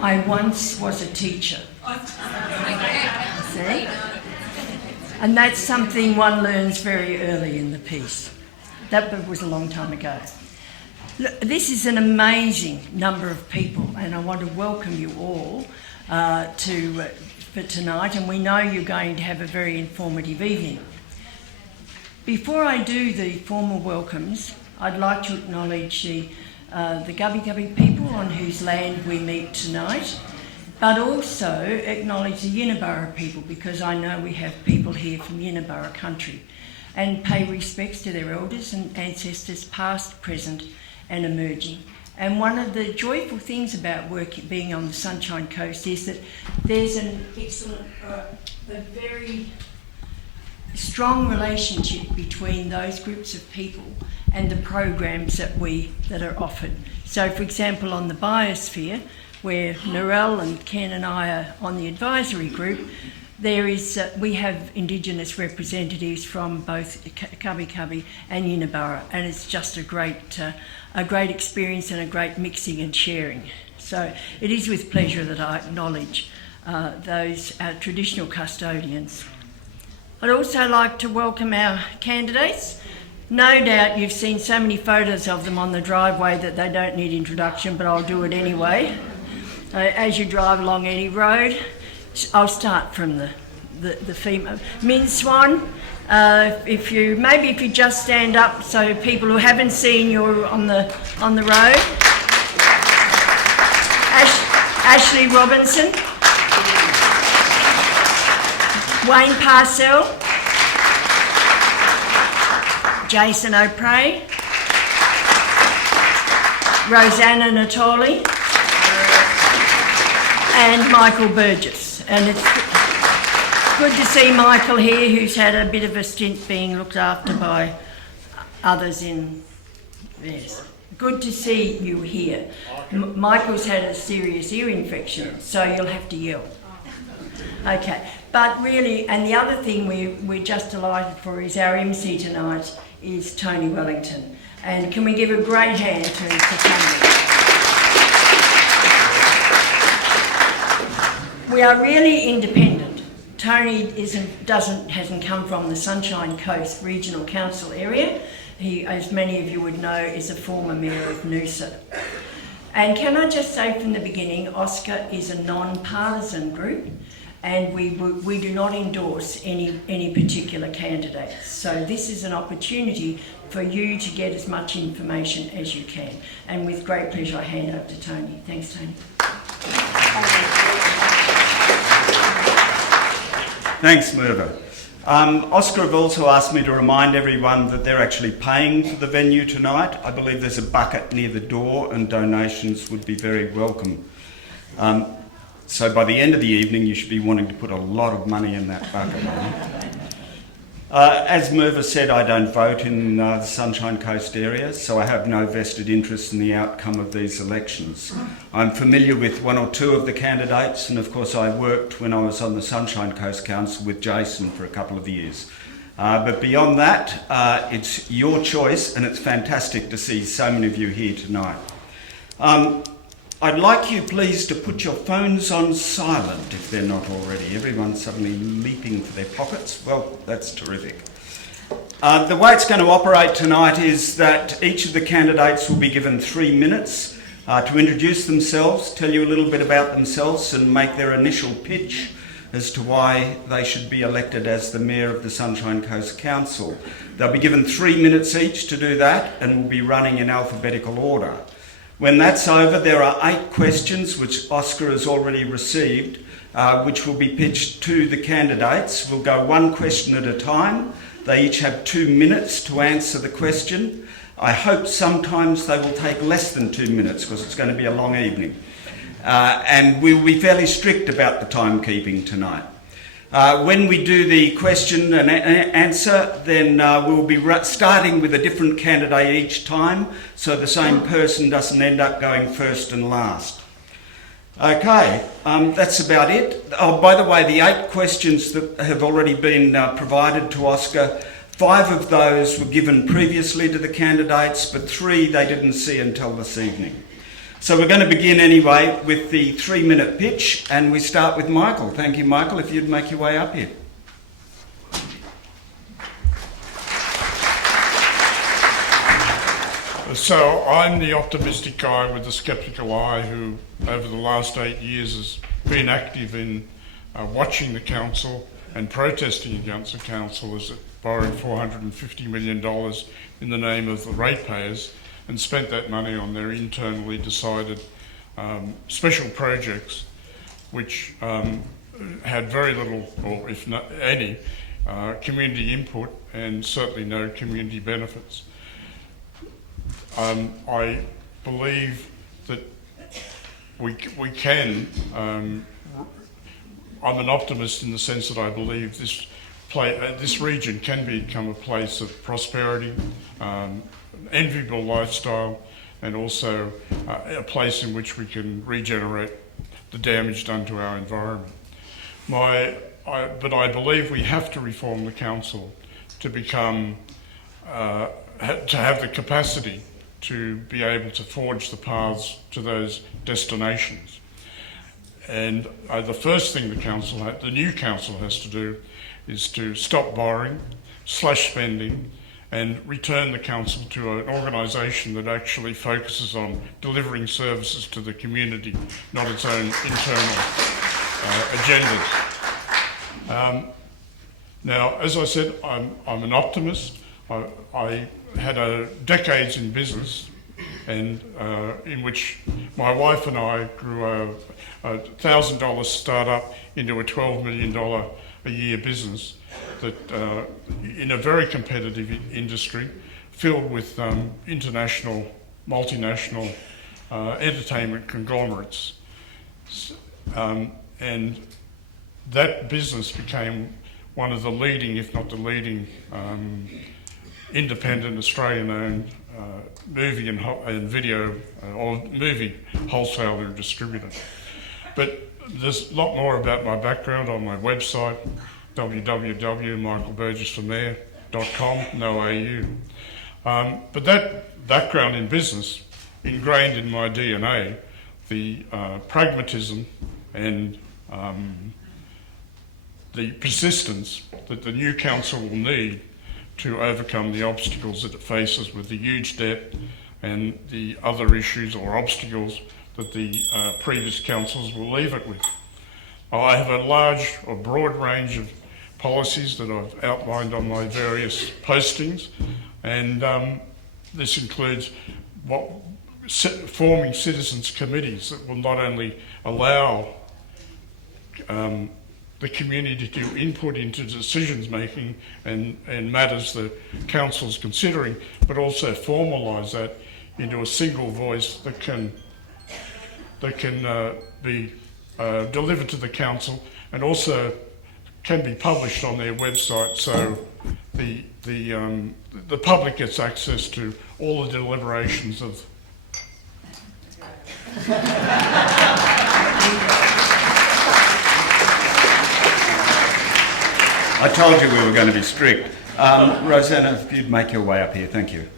I once was a teacher. See? And that's something one learns very early in the piece. That was a long time ago. Look, this is an amazing number of people, and I want to welcome you all for tonight, and we know you're going to have a very informative evening. Before I do the formal welcomes, I'd like to acknowledge the Gubbi Gubbi people on whose land we meet tonight, but also acknowledge the Yinabara people, because I know we have people here from Yinabara country, and pay respects to their elders and ancestors past, present and emerging. And one of the joyful things about being on the Sunshine Coast is that there's an excellent, a very strong relationship between those groups of people and the programs that are offered. So, for example, on the biosphere, where Narelle and Ken and I are on the advisory group, we have Indigenous representatives from both Gubbi Gubbi and Yinabara, and it's just a great experience and a great mixing and sharing. So it is with pleasure that I acknowledge those traditional custodians. I'd also like to welcome our candidates. No doubt you've seen so many photos of them on the driveway that they don't need introduction, but I'll do it anyway. As you drive along any road, I'll start from the female. Swan, if you just stand up so people who haven't seen you on the road. Ashley Robinson. Wayne Parcell. Jason O'Prey. Rosanna Natoli. And Michael Burgess. And it's good to see Michael here, who's had a bit of a stint being looked after by others in... Yes. Good to see you here. Michael's had a serious ear infection, so you'll have to yell. Okay, but really, and the other thing we're just delighted for is our MC tonight is Tony Wellington. And can we give a great hand to Tony? We are really independent. Tony hasn't come from the Sunshine Coast Regional Council area. He, as many of you would know, is a former mayor of Noosa. And can I just say from the beginning, Oscar is a non-partisan group, and we do not endorse any particular candidates. So this is an opportunity for you to get as much information as you can. And with great pleasure, I hand over to Tony. Thanks, Tony. Thanks, Merva. Oscar have also asked me to remind everyone that they're actually paying for the venue tonight. I believe there's a bucket near the door and donations would be very welcome. So by the end of the evening, you should be wanting to put a lot of money in that bucket. As Merva said, I don't vote in the Sunshine Coast area, so I have no vested interest in the outcome of these elections. I'm familiar with one or two of the candidates, and of course I worked when I was on the Sunshine Coast Council with Jason for a couple of years. But beyond that, it's your choice, and it's fantastic to see so many of you here tonight. I'd like you please to put your phones on silent if they're not already. Everyone's suddenly leaping for their pockets. Well, that's terrific. The way it's going to operate tonight is that each of the candidates will be given 3 minutes to introduce themselves, tell you a little bit about themselves and make their initial pitch as to why they should be elected as the Mayor of the Sunshine Coast Council. They'll be given 3 minutes each to do that and will be running in alphabetical order. When that's over, there are 8 questions which Oscar has already received, which will be pitched to the candidates. We'll go one question at a time. They each have 2 minutes to answer the question. I hope sometimes they will take less than 2 minutes because it's going to be a long evening. And we'll be fairly strict about the timekeeping tonight. When we do the question and answer, then we'll be starting with a different candidate each time, so the same person doesn't end up going first and last. Okay, that's about it. Oh, by the way, the 8 questions that have already been provided to Oscar, 5 of those were given previously to the candidates, but 3 they didn't see until this evening. So we're going to begin anyway with the 3-minute pitch, and we start with Michael. Thank you, Michael, if you'd make your way up here. So I'm the optimistic guy with the sceptical eye who, over the last 8 years, has been active in watching the council and protesting against the council as it borrowed $450 million in the name of the ratepayers and spent that money on their internally decided special projects, which had very little, or if not any, community input and certainly no community benefits. I believe that we can. I'm an optimist in the sense that I believe this region can become a place of prosperity, enviable lifestyle, and also a place in which we can regenerate the damage done to our environment. But I believe we have to reform the council to become, to have the capacity to be able to forge the paths to those destinations. And the first thing the new council has to do is to stop borrowing, slash spending, and return the council to an organisation that actually focuses on delivering services to the community, not its own internal agendas. Now, as I said, I'm an optimist. I had decades in business, and in which my wife and I grew a $1,000 startup into a $12 million a year business that in a very competitive industry filled with international, multinational entertainment conglomerates. And that business became one of the leading, if not the leading, independent Australian-owned movie and video or movie wholesaler and distributor. But there's a lot more about my background on my website, www.michaelburgessformayor.com, no AU. But that background in business ingrained in my DNA the pragmatism and the persistence that the new council will need to overcome the obstacles that it faces with the huge debt and the other issues or obstacles that the previous councils will leave it with. I have a large or broad range of policies that I've outlined on my various postings, and this includes forming citizens' committees that will not only allow the community to input into decisions making and matters that council's considering, but also formalise that into a single voice that can be delivered to the council and also can be published on their website, so the public gets access to all the deliberations of. I told you we were going to be strict. Rosanna, if you'd make your way up here, thank you.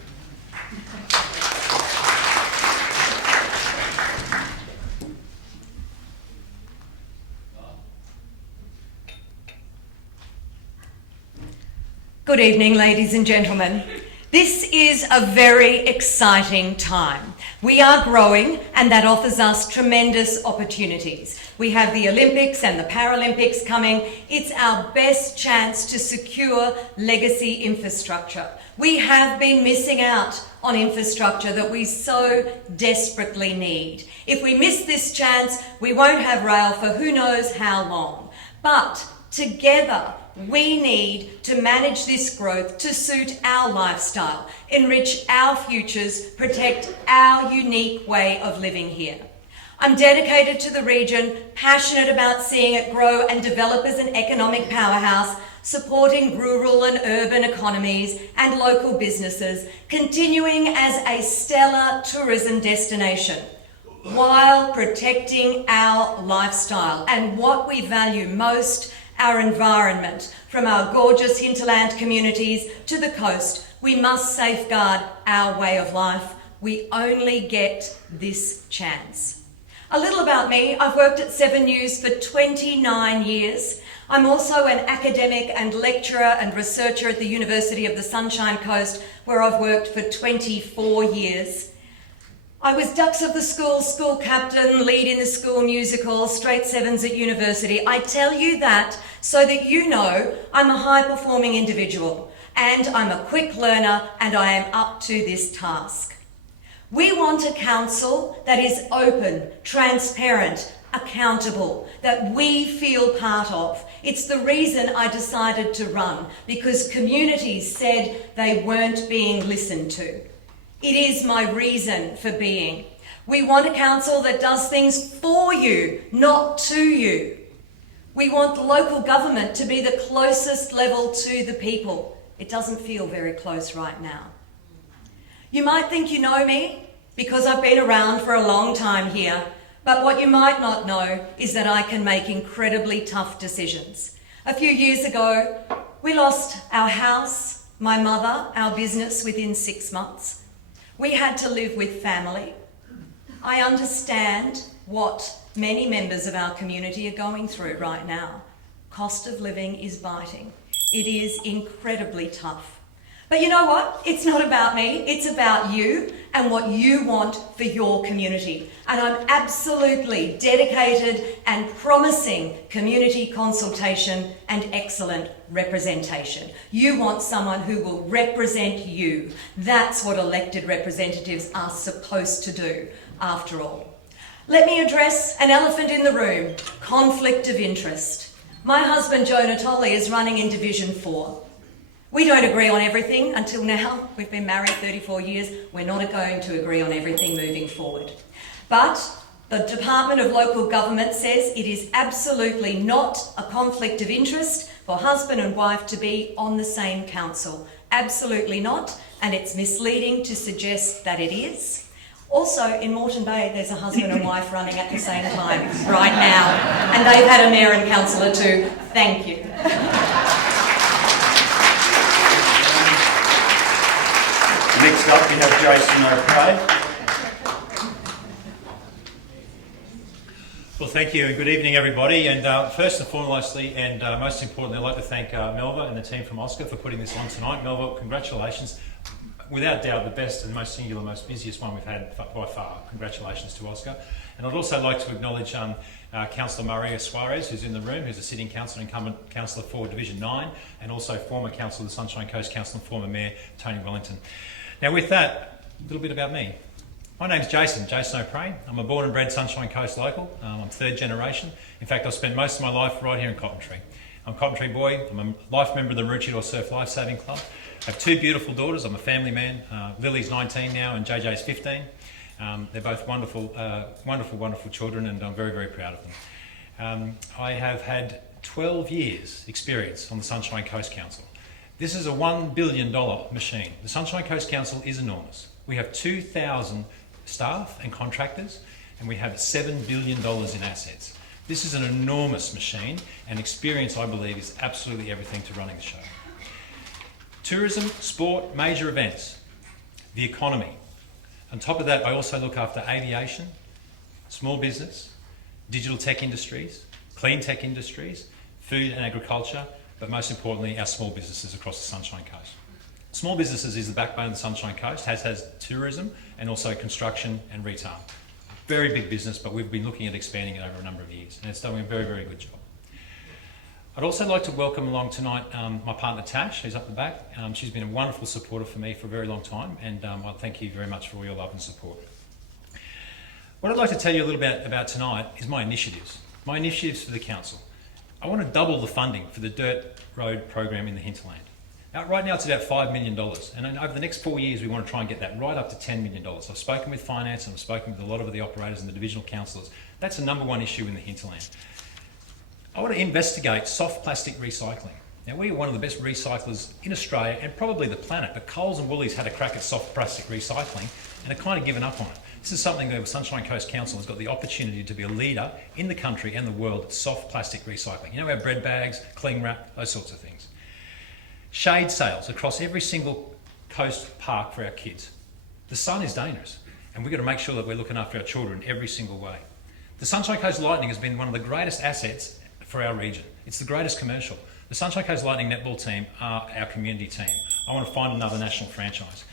Good evening, ladies and gentlemen. This is a very exciting time. We are growing, and that offers us tremendous opportunities. We have the Olympics and the Paralympics coming. It's our best chance to secure legacy infrastructure. We have been missing out on infrastructure that we so desperately need. If we miss this chance, we won't have rail for who knows how long. But together, we need to manage this growth to suit our lifestyle, enrich our futures, protect our unique way of living here. I'm dedicated to the region, passionate about seeing it grow and develop as an economic powerhouse, supporting rural and urban economies and local businesses, continuing as a stellar tourism destination, while protecting our lifestyle and what we value most, our environment. From our gorgeous hinterland communities to the coast, we must safeguard our way of life We only get this chance. A little about me. I've worked at 7 News for 29 years. I'm also an academic and lecturer and researcher at the University of the Sunshine Coast, where I've worked for 24 years. I was Ducks of the School, school captain, lead in the school musical, straight sevens at university. I tell you that so that you know I'm a high-performing individual and I'm a quick learner and I am up to this task. We want a council that is open, transparent, accountable, that we feel part of. It's the reason I decided to run, because communities said they weren't being listened to. It is my reason for being. We want a council that does things for you, not to you. We want local government to be the closest level to the people. It doesn't feel very close right now. You might think you know me because I've been around for a long time here, but what you might not know is that I can make incredibly tough decisions. A few years ago, we lost our house, my mother, our business within 6 months. We had to live with family. I understand what many members of our community are going through right now. Cost of living is biting. It is incredibly tough. But you know what? It's not about me. It's about you and what you want for your community. And I'm absolutely dedicated and promising community consultation and excellent representation. You want someone who will represent you. That's what elected representatives are supposed to do, after all. Let me address an elephant in the room, conflict of interest. My husband, Joe Natoli, is running in Division 4. We don't agree on everything until now. We've been married 34 years. We're not going to agree on everything moving forward. But the Department of Local Government says it is absolutely not a conflict of interest for husband and wife to be on the same council. Absolutely not. And it's misleading to suggest that it is. Also, in Moreton Bay, there's a husband and wife running at the same time right now. And they've had a mayor and councillor too. Thank you. Next up, we have Jason O'Prey. Well, thank you and good evening, everybody. And first and foremostly, and most importantly, I'd like to thank Melba and the team from Oscar for putting this on tonight. Melba, congratulations. Without doubt, the best and most singular, most busiest one we've had by far. Congratulations to Oscar. And I'd also like to acknowledge Councillor Maria Suarez, who's in the room, who's a sitting councillor, incumbent councillor for Division 9, and also former councillor of the Sunshine Coast Council and former Mayor Tony Wellington. Now with that, a little bit about me. My name's Jason O'Prey. I'm a born and bred Sunshine Coast local. I'm third generation. In fact, I've spent most of my life right here in Cottontree. I'm a Cottontree boy. I'm a life member of the Maroochydore Surf Lifesaving Club. I have 2 beautiful daughters. I'm a family man. Lily's 19 now and JJ's 15. They're both wonderful, wonderful children, and I'm very, very proud of them. I have had 12 years experience on the Sunshine Coast Council. This is a $1 billion machine. The Sunshine Coast Council is enormous. We have 2,000 staff and contractors, and we have $7 billion in assets. This is an enormous machine, and experience, I believe, is absolutely everything to running the show. Tourism, sport, major events, the economy. On top of that, I also look after aviation, small business, digital tech industries, clean tech industries, food and agriculture, but most importantly, our small businesses across the Sunshine Coast. Small businesses is the backbone of the Sunshine Coast, has tourism and also construction and retail. Very big business, but we've been looking at expanding it over a number of years, and it's doing a very, very good job. I'd also like to welcome along tonight my partner Tash, who's up the back. She's been a wonderful supporter for me for a very long time, and I thank you very much for all your love and support. What I'd like to tell you a little bit about tonight is my initiatives for the council. I want to double the funding for the dirt road program in the hinterland. Now, right now it's about $5 million, and over the next 4 years we want to try and get that right up to $10 million. I've spoken with finance and I've spoken with a lot of the operators and the divisional councillors. That's the number one issue in the hinterland. I want to investigate soft plastic recycling. Now, we are one of the best recyclers in Australia and probably the planet, but Coles and Woolies had a crack at soft plastic recycling and are kind of given up on it. This is something that the Sunshine Coast Council has got the opportunity to be a leader in the country and the world at soft plastic recycling. You know, our bread bags, cling wrap, those sorts of things. Shade sales across every single coast park for our kids. The sun is dangerous, and we've got to make sure that we're looking after our children every single way. The Sunshine Coast Lightning has been one of the greatest assets for our region. It's the greatest commercial. The Sunshine Coast Lightning netball team are our community team. I want to find another national franchise.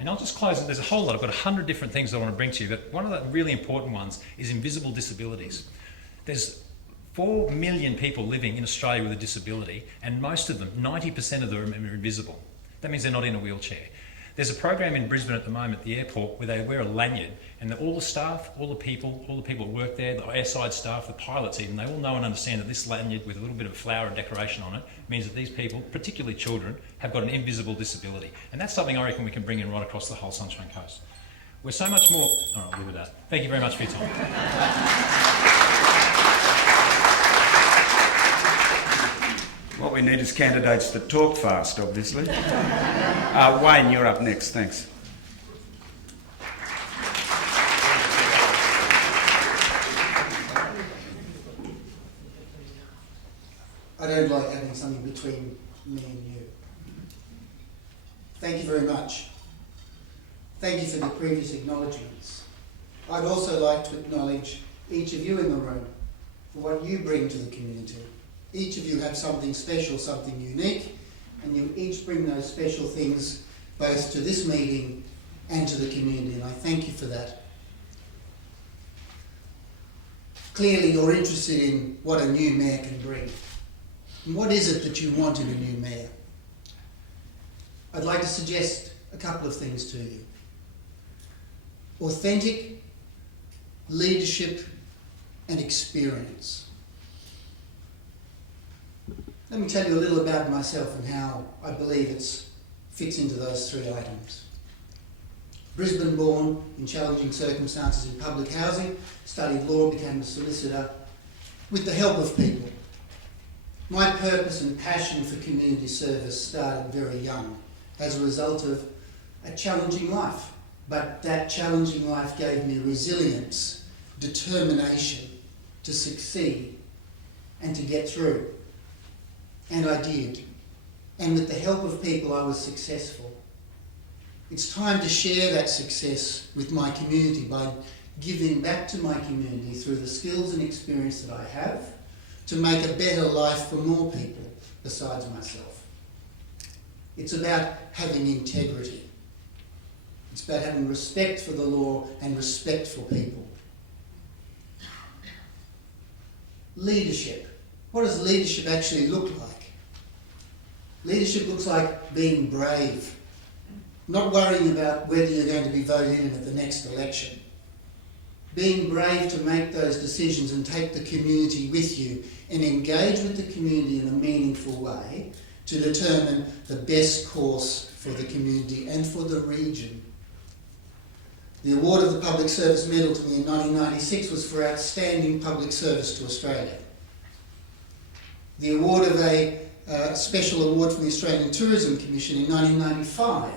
And I'll just close it. There's a whole lot. I've got 100 different things I want to bring to you, but one of the really important ones is invisible disabilities. There's 4 million people living in Australia with a disability, and most of them, 90% of them, are invisible. That means they're not in a wheelchair. There's a program in Brisbane at the moment, the airport, where they wear a lanyard, and all the staff, all the people who work there, the airside staff, the pilots even, they all know and understand that this lanyard with a little bit of flower and decoration on it means that these people, particularly children, have got an invisible disability. And that's something I reckon we can bring in right across the whole Sunshine Coast. We're so much more... All right, I'll leave it at that. Thank you very much for your time. What we need is candidates that talk fast, obviously. Wayne, you're up next. Thanks. I don't like having something between me and you. Thank you very much. Thank you for the previous acknowledgements. I'd also like to acknowledge each of you in the room for what you bring to the community. Each of you have something special, something unique, and you each bring those special things both to this meeting and to the community, and I thank you for that. Clearly you're interested in what a new mayor can bring. And what is it that you want in a new mayor? I'd like to suggest a couple of things to you. Authentic leadership and experience. Let me tell you a little about myself and how I believe it fits into those 3 items. Brisbane born in challenging circumstances in public housing, studied law, became a solicitor with the help of people. My purpose and passion for community service started very young as a result of a challenging life. But that challenging life gave me resilience, determination to succeed and to get through. And I did. And with the help of people, I was successful. It's time to share that success with my community by giving back to my community through the skills and experience that I have to make a better life for more people besides myself. It's about having integrity. It's about having respect for the law and respect for people. Leadership. What does leadership actually look like? Leadership looks like being brave, not worrying about whether you're going to be voted in at the next election. Being brave to make those decisions and take the community with you and engage with the community in a meaningful way to determine the best course for the community and for the region. The award of the Public Service Medal to me in 1996 was for outstanding public service to Australia. The award of a special award from the Australian Tourism Commission in 1995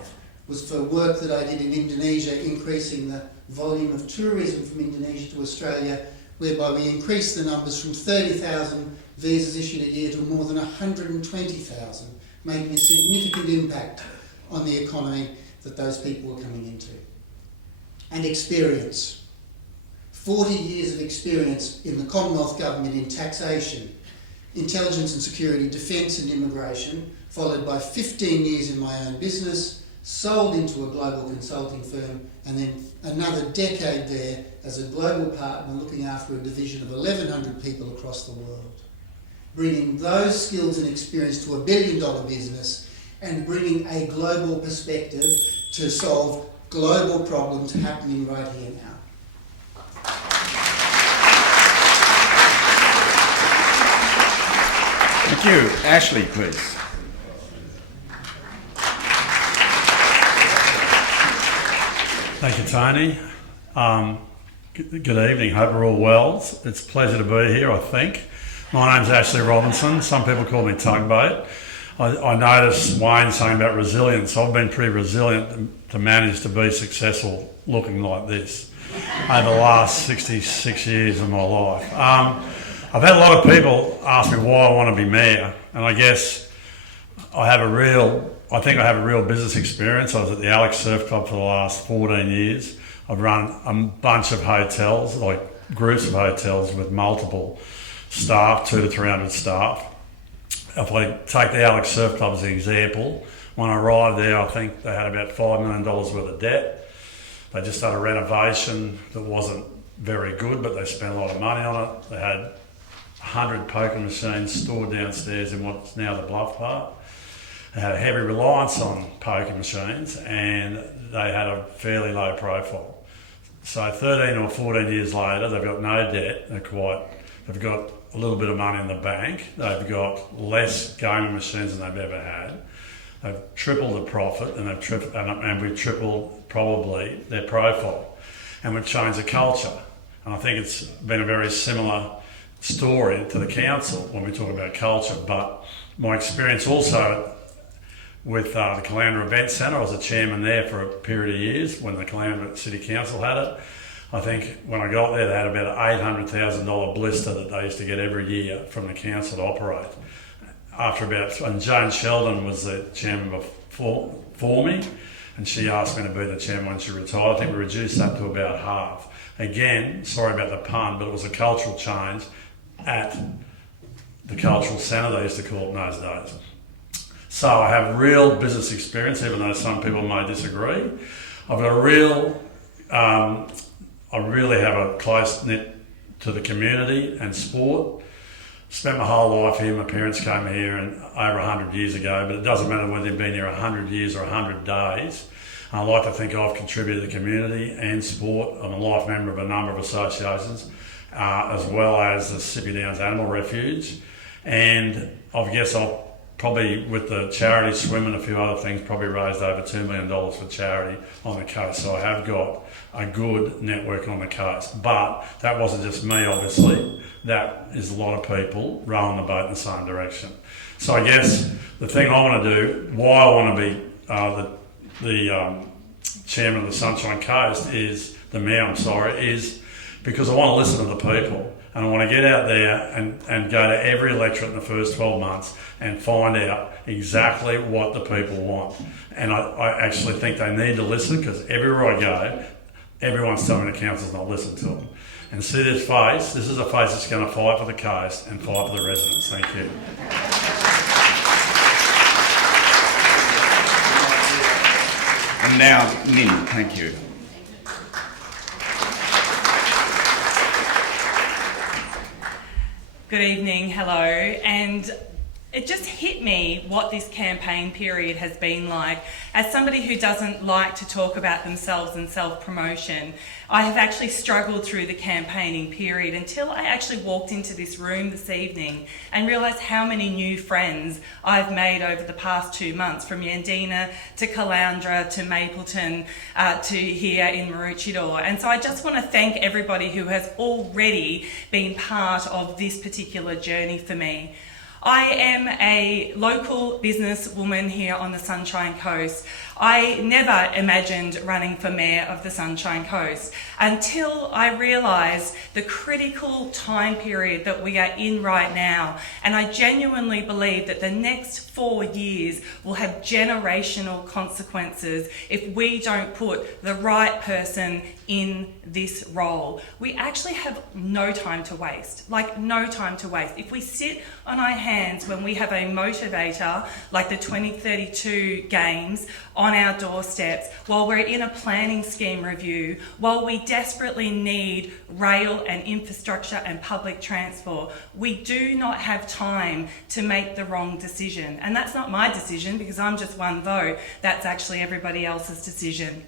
was for work that I did in Indonesia, increasing the volume of tourism from Indonesia to Australia, whereby we increased the numbers from 30,000 visas issued a year to more than 120,000, making a significant impact on the economy that those people were coming into. And experience. 40 years of experience in the Commonwealth Government in taxation, intelligence and security, defence and immigration, followed by 15 years in my own business, sold into a global consulting firm, and then another decade there as a global partner looking after a division of 1,100 people across the world. Bringing those skills and experience to $1 billion business and bringing a global perspective to solve global problems happening right here now. Thank you. Ashley, please. Thank you, Tony. Good evening. Hope we're all well. It's a pleasure to be here, I think. My name's Ashley Robinson. Some people call me Tugboat. I noticed Wayne saying about resilience. I've been pretty resilient to manage to be successful looking like this over the last 66 years of my life. I've had a lot of people ask me why I want to be mayor, and I guess I have a real I think I have a real business experience. I was at the Alex Surf Club for the last 14 years. I've run a bunch of hotels, like groups of hotels with multiple staff, 200 to 300 staff. If I take the Alex Surf Club as an example, when I arrived there, I think they had about $5 million worth of debt. They just had a renovation that wasn't very good, but they spent a lot of money on it. They had 100 poker machines stored downstairs in what's now the Bluff Park. They had a heavy reliance on poker machines, and they had a fairly low profile. So 13 or 14 years later, they've got no debt. They've got a little bit of money in the bank. They've got less gaming machines than they've ever had. They've tripled the profit, and we've tripled probably their profile, and we've changed the culture. And I think it's been a very similar story to the council when we talk about culture. But my experience also with the Caloundra Event Centre, I was a chairman there for a period of years when the Caloundra City Council had it. I think when I got there, they had about an $800,000 blister that they used to get every year from the council to operate. And Joan Sheldon was the chairman before me, and she asked me to be the chairman when she retired. I think we reduced that to about half. Again, sorry about the pun, but it was a cultural change at the cultural centre, they used to call it in those days. So I have real business experience, even though some people may disagree. I've got I really have a close knit to the community and sport. Spent my whole life here. My parents came here over 100 years ago, but it doesn't matter whether you've been here 100 years or 100 days. I like to think I've contributed to the community and sport. I'm a life member of a number of associations, as well as the Sippy Downs Animal Refuge. And I guess I'll probably, with the charity swim and a few other things, probably raised over $2 million for charity on the coast. So I have got a good network on the coast. But that wasn't just me, obviously. That is a lot of people rowing the boat in the same direction. So I guess the thing I want to do, why I want to be the chairman of the Sunshine Coast is because I want to listen to the people, and I want to get out there and go to every electorate in the first 12 months and find out exactly what the people want. And I actually think they need to listen, because everywhere I go, everyone's telling me the council's not listening to them. And see this face? This is a face that's going to fight for the coast and fight for the residents. Thank you. And now, Lynn, thank you. Good evening, hello, and it just hit me what this campaign period has been like. As somebody who doesn't like to talk about themselves and self-promotion, I have actually struggled through the campaigning period until I actually walked into this room this evening and realised how many new friends I've made over the past 2 months, from Yandina to Caloundra to Mapleton to here in Maroochydore. And so I just want to thank everybody who has already been part of this particular journey for me. I am a local businesswoman here on the Sunshine Coast. I never imagined running for Mayor of the Sunshine Coast until I realised the critical time period that we are in right now. And I genuinely believe that the next 4 years will have generational consequences if we don't put the right person in this role. We actually have no time to waste, no time to waste. If we sit on our hands when we have a motivator like the 2032 Games on our doorsteps, while we're in a planning scheme review, while we desperately need rail and infrastructure and public transport, we do not have time to make the wrong decision. And that's not my decision, because I'm just one vote. That's actually everybody else's decision.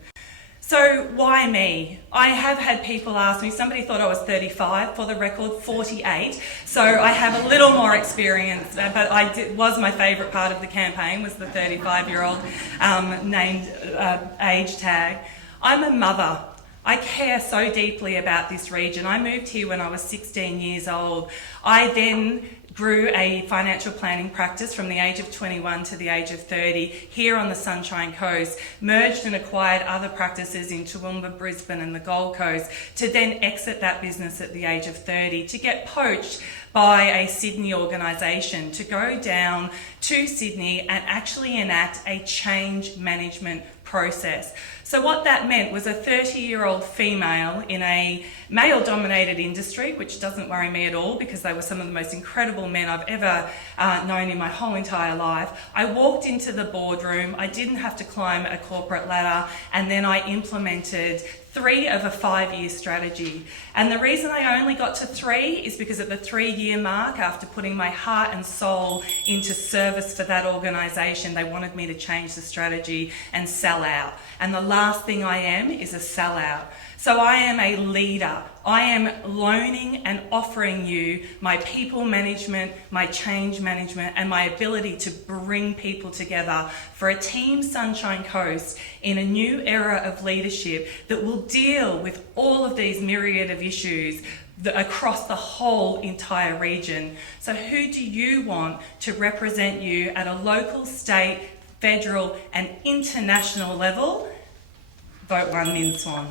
So why me? I have had people ask me, somebody thought I was 35, for the record 48, so I have a little more experience, but was my favourite part of the campaign, was the 35-year-old named age tag. I'm a mother. I care so deeply about this region. I moved here when I was 16 years old. I then grew a financial planning practice from the age of 21 to the age of 30 here on the Sunshine Coast, merged and acquired other practices in Toowoomba, Brisbane and the Gold Coast, to then exit that business at the age of 30, to get poached by a Sydney organisation, to go down to Sydney and actually enact a change management process. So what that meant was a 30-year-old female in a male-dominated industry, which doesn't worry me at all because they were some of the most incredible men I've ever known in my whole entire life. I walked into the boardroom, I didn't have to climb a corporate ladder, and then I implemented 3 of a 5-year strategy. And the reason I only got to 3 is because at the 3-year mark, after putting my heart and soul into service for that organisation, they wanted me to change the strategy and sell out. And the last thing I am is a sellout. So I am a leader. I am loaning and offering you my people management, my change management, and my ability to bring people together for a Team Sunshine Coast in a new era of leadership that will deal with all of these myriad of issues across the whole entire region. So who do you want to represent you at a local, state, federal and international level? Vote 1 Min Swan.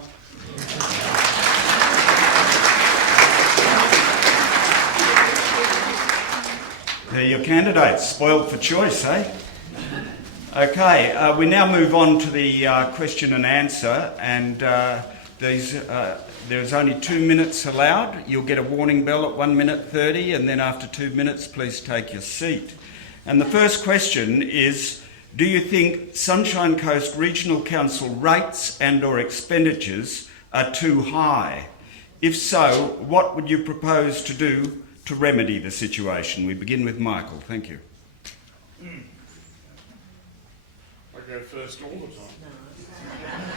They're your candidates, spoiled for choice, eh? Okay, we now move on to the question and answer, and there's only 2 minutes allowed. You'll get a warning bell at 1 minute 30, and then after 2 minutes, please take your seat. And the first question is, do you think Sunshine Coast Regional Council rates and/or expenditures are too high? If so, what would you propose to do to remedy the situation? We begin with Michael. Thank you. I go first all the time.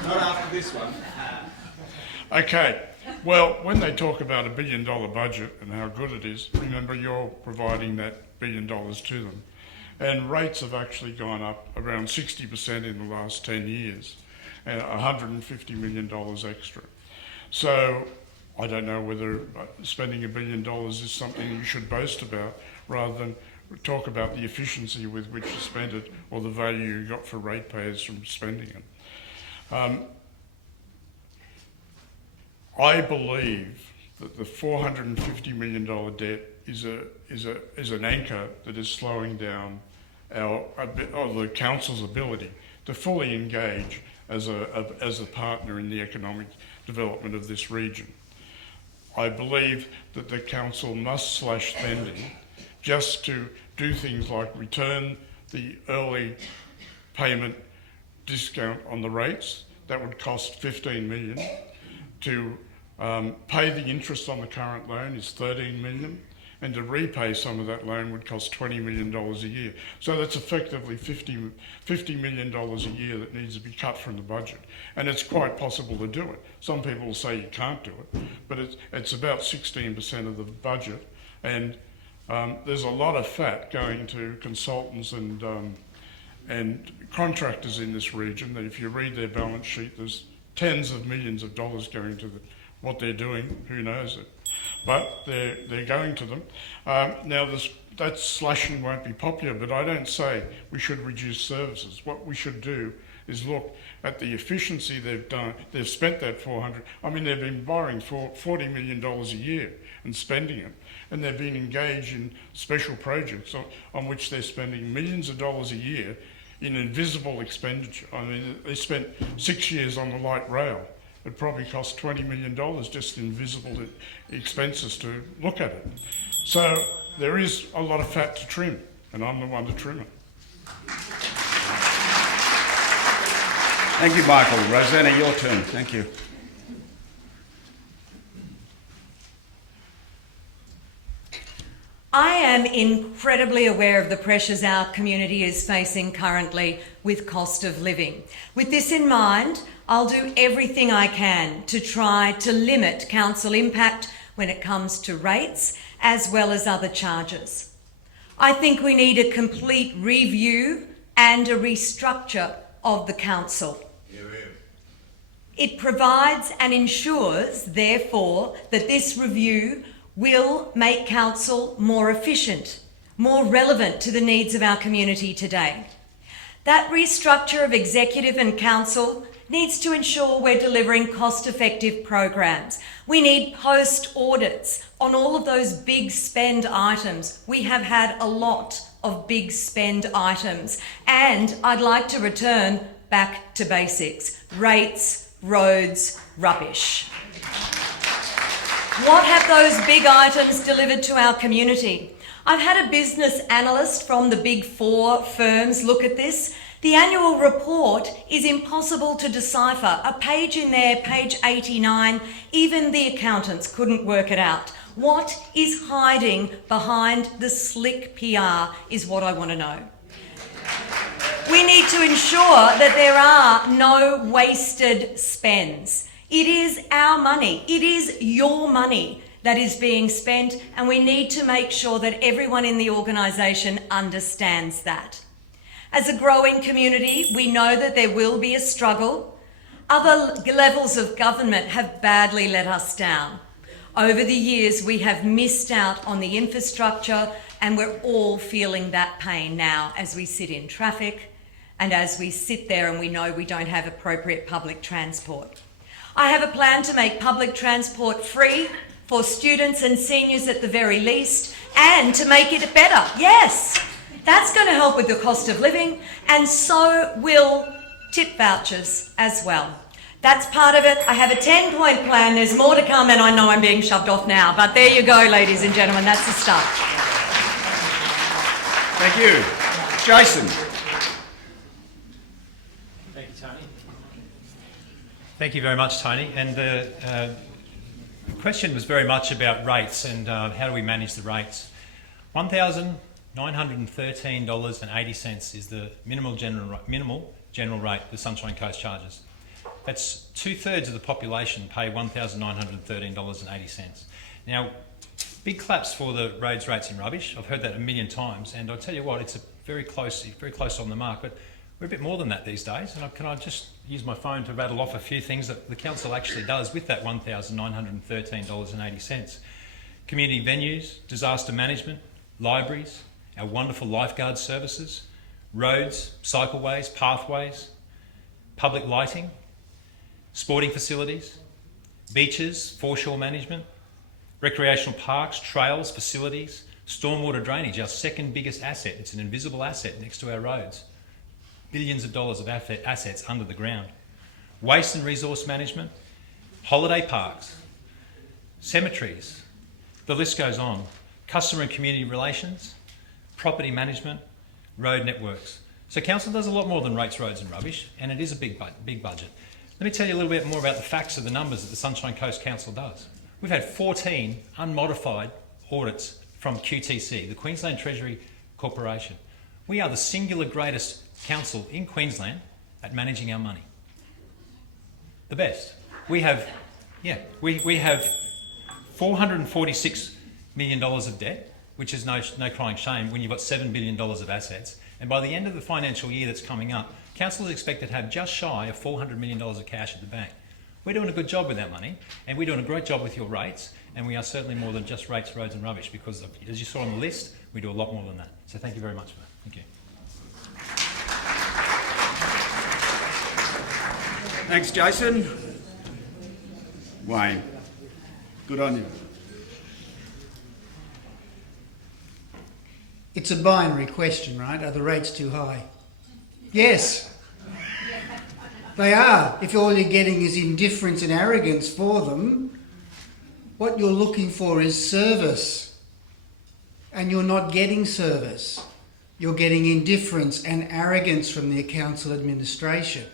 Not after this one. Okay, well, when they talk about $1 billion budget and how good it is, remember you're providing that $1 billion to them. And rates have actually gone up around 60% in the last 10 years, and $150 million extra. So I don't know whether spending $1 billion is something you should boast about rather than talk about the efficiency with which you spend it or the value you got for ratepayers from spending it. I believe that the $450 million debt is an anchor that is slowing down the council's ability to fully engage as a partner in the economic development of this region. I believe that the council must slash spending just to do things like return the early payment discount on the rates. That would cost $15 million. To pay the interest on the current loan is $13 million, and to repay some of that loan would cost $20 million a year. So that's effectively $50 million a year that needs to be cut from the budget. And it's quite possible to do it. Some people will say you can't do it, but it's about 16% of the budget. And there's a lot of fat going to consultants and contractors in this region that if you read their balance sheet, there's tens of millions of dollars going to what they're doing, who knows it. But they're going to them. Now, that slashing won't be popular, but I don't say we should reduce services. What we should do is look at the efficiency they've done. They've spent that they've been borrowing for $40 million a year and spending it. And they've been engaged in special projects on which they're spending millions of dollars a year in invisible expenditure. I mean, they spent 6 years on the light rail. It probably cost $20 million just in invisible expenses to look at it. So there is a lot of fat to trim, and I'm the one to trim it. Thank you, Michael. Rosanna, your turn. Thank you. I am incredibly aware of the pressures our community is facing currently with cost of living. With this in mind, I'll do everything I can to try to limit council impact when it comes to rates as well as other charges. I think we need a complete review and a restructure of the council. It provides and ensures, therefore, that this review will make council more efficient, more relevant to the needs of our community today. That restructure of executive and council needs to ensure we're delivering cost-effective programs. We need post-audits on all of those big spend items. We have had a lot of big spend items, and I'd like to return back to basics. Rates, roads, rubbish. What have those big items delivered to our community? I've had a business analyst from the big 4 firms look at this. The annual report is impossible to decipher. A page in there, page 89, even the accountants couldn't work it out. What is hiding behind the slick PR is what I want to know. We need to ensure that there are no wasted spends. It is our money. It is your money that is being spent, and we need to make sure that everyone in the organisation understands that. As a growing community, we know that there will be a struggle. Other levels of government have badly let us down. Over the years, we have missed out on the infrastructure, and we're all feeling that pain now as we sit in traffic and as we sit there and we know we don't have appropriate public transport. I have a plan to make public transport free for students and seniors at the very least, and to make it better. Yes, that's going to help with the cost of living, and so will tip vouchers as well. That's part of it. I have a 10-point plan. There's more to come, and I know I'm being shoved off now, but there you go, ladies and gentlemen. That's the start. Thank you. Jason. Thank you, Tony. Thank you very much, Tony. And the question was very much about rates and how do we manage the rates. $1,913.80 is the minimal general rate the Sunshine Coast charges. That's 2/3 of the population pay $1,913.80. Now, big claps for the roads, rates and rubbish. I've heard that a million times, and I'll tell you what, it's very close on the mark, but we're a bit more than that these days. And can I just use my phone to rattle off a few things that the council actually does with that $1,913.80. Community venues, disaster management, libraries, our wonderful lifeguard services, roads, cycleways, pathways, public lighting, sporting facilities, beaches, foreshore management, recreational parks, trails, facilities, stormwater drainage, our second biggest asset. It's an invisible asset next to our roads. Billions of dollars of assets under the ground. Waste and resource management, holiday parks, cemeteries, the list goes on. Customer and community relations, property management, road networks. So council does a lot more than rates, roads and rubbish, and it is a big budget. Let me tell you a little bit more about the facts of the numbers that the Sunshine Coast Council does. We've had 14 unmodified audits from QTC, the Queensland Treasury Corporation. We are the singular greatest council in Queensland at managing our money. The best. We have $446 million of debt, which is no crying shame when you've got $7 billion of assets. And by the end of the financial year that's coming up, council is expected to have just shy of $400 million of cash at the bank. We're doing a good job with that money, and we're doing a great job with your rates, and we are certainly more than just rates, roads and rubbish, because as you saw on the list, we do a lot more than that. So thank you very much for that. Thank you. Thanks, Jason. Wayne, good on you. It's a binary question, right? Are the rates too high? Yes. They are. If all you're getting is indifference and arrogance for them, what you're looking for is service. And you're not getting service. You're getting indifference and arrogance from the council administration.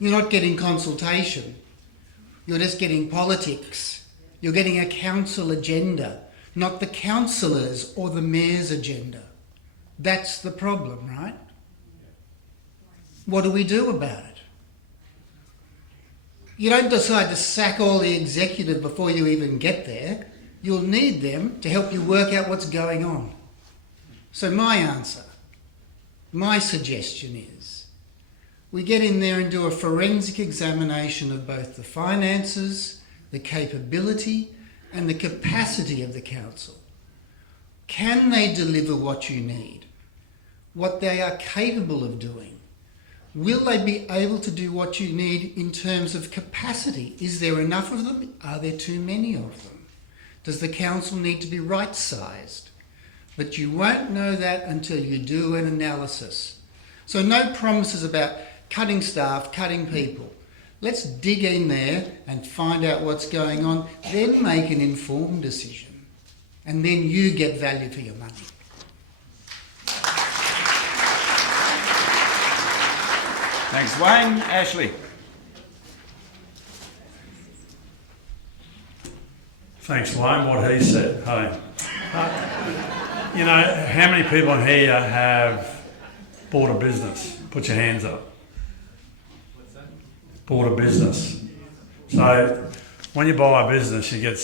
You're not getting consultation. You're just getting politics. You're getting a council agenda, not the councillors or the mayor's agenda. That's the problem, right? What do we do about it? You don't decide to sack all the executive before you even get there. You'll need them to help you work out what's going on. So my answer, my suggestion is, We get in there and do a forensic examination of both the finances, the capability and the capacity of the council. Can they deliver what you need? What they are capable of doing? Will they be able to do what you need in terms of capacity? Is there enough of them? Are there too many of them? Does the council need to be right-sized? But you won't know that until you do an analysis. So no promises about cutting staff, cutting people. Let's dig in there and find out what's going on, then make an informed decision. And then you get value for your money. Thanks, Wayne. Ashley. Thanks, Wayne, what he said. Hey. You know, how many people here have bought a business? Put your hands up. Bought a business. So when you buy a business, you get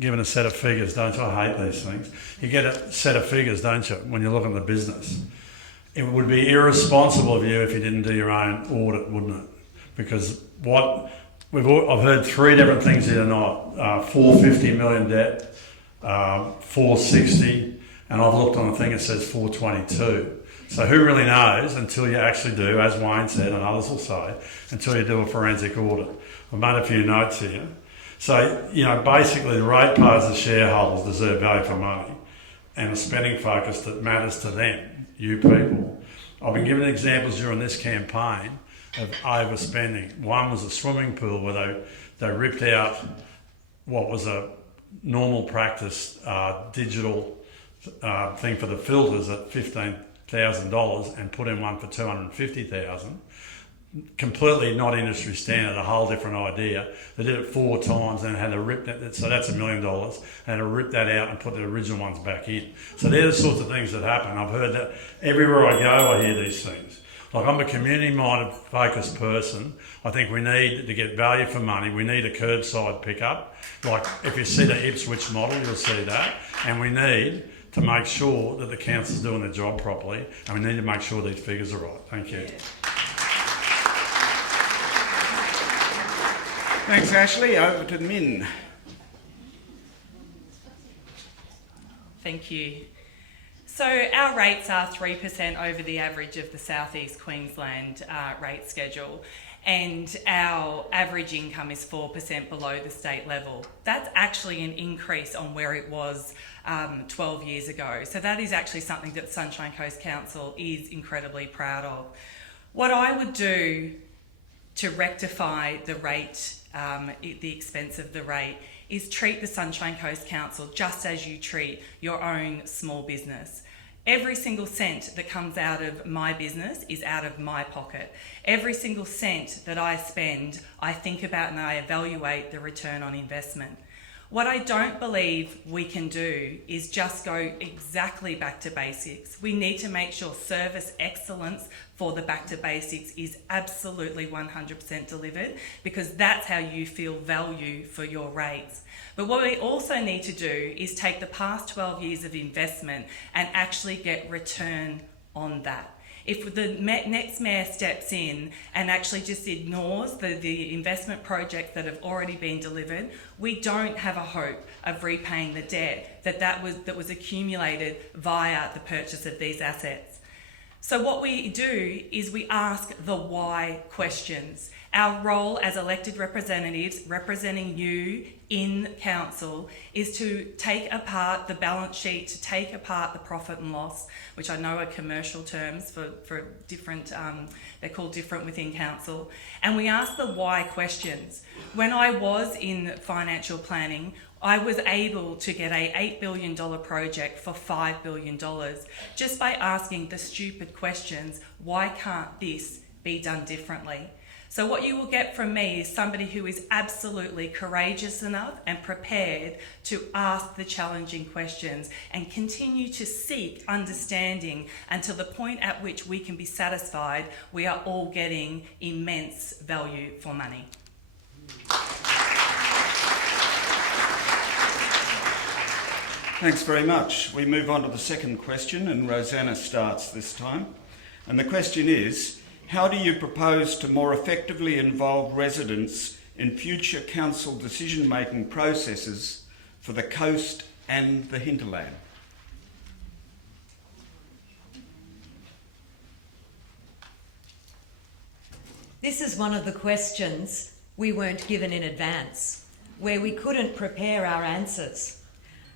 given a set of figures, don't you? I hate these things. You get a set of figures, don't you, when you look at the business. It would be irresponsible of you if you didn't do your own audit, wouldn't it? Because I've heard three different things here tonight. 450 million debt, 460, and I've looked on the thing, it says 422. So who really knows until you actually do, as Wayne said and others will say, until you do a forensic audit. I've made a few notes here. So, you know, basically the ratepayers and shareholders deserve value for money and a spending focus that matters to them, you people. I've been given examples during this campaign of overspending. One was a swimming pool where they ripped out what was a normal practice digital thing for the filters at $15,000 and put in one for $250,000. Completely not industry standard, a whole different idea. They did it 4 times and had to rip that, so that's $1 million, and had to rip that out and put the original ones back in. So they're the sorts of things that happen. I've heard that everywhere I go, I hear these things. Like, I'm a community-minded, focused person. I think we need to get value for money. We need a curbside pickup. Like, if you see the Ipswich model, you'll see that. And we need to make sure that the council's doing their job properly, and we need to make sure these figures are right. Thank you. Thanks, Ashley. Over to Min. Thank you. So our rates are 3% over the average of the South East Queensland rate schedule, and our average income is 4% below the state level. That's actually an increase on where it was 12 years ago. So that is actually something that Sunshine Coast Council is incredibly proud of. What I would do to rectify the rate, the expense of the rate, is treat the Sunshine Coast Council just as you treat your own small business. Every single cent that comes out of my business is out of my pocket. Every single cent that I spend, I think about and I evaluate the return on investment. What I don't believe we can do is just go exactly back to basics. We need to make sure service excellence for the back to basics is absolutely 100% delivered, because that's how you feel value for your rates. But what we also need to do is take the past 12 years of investment and actually get return on that. If the next mayor steps in and actually just ignores the investment projects that have already been delivered, we don't have a hope of repaying the debt that was accumulated via the purchase of these assets. So what we do is we ask the why questions. Our role as elected representatives representing you in council is to take apart the balance sheet, to take apart the profit and loss, which I know are commercial terms for different, they're called different within council. And we ask the why questions. When I was in financial planning, I was able to get a $8 billion project for $5 billion just by asking the stupid questions, why can't this be done differently? So what you will get from me is somebody who is absolutely courageous enough and prepared to ask the challenging questions and continue to seek understanding until the point at which we can be satisfied we are all getting immense value for money. Thanks very much. We move on to the second question, and Rosanna starts this time. And the question is, how do you propose to more effectively involve residents in future council decision-making processes for the coast and the hinterland? This is one of the questions we weren't given in advance, where we couldn't prepare our answers.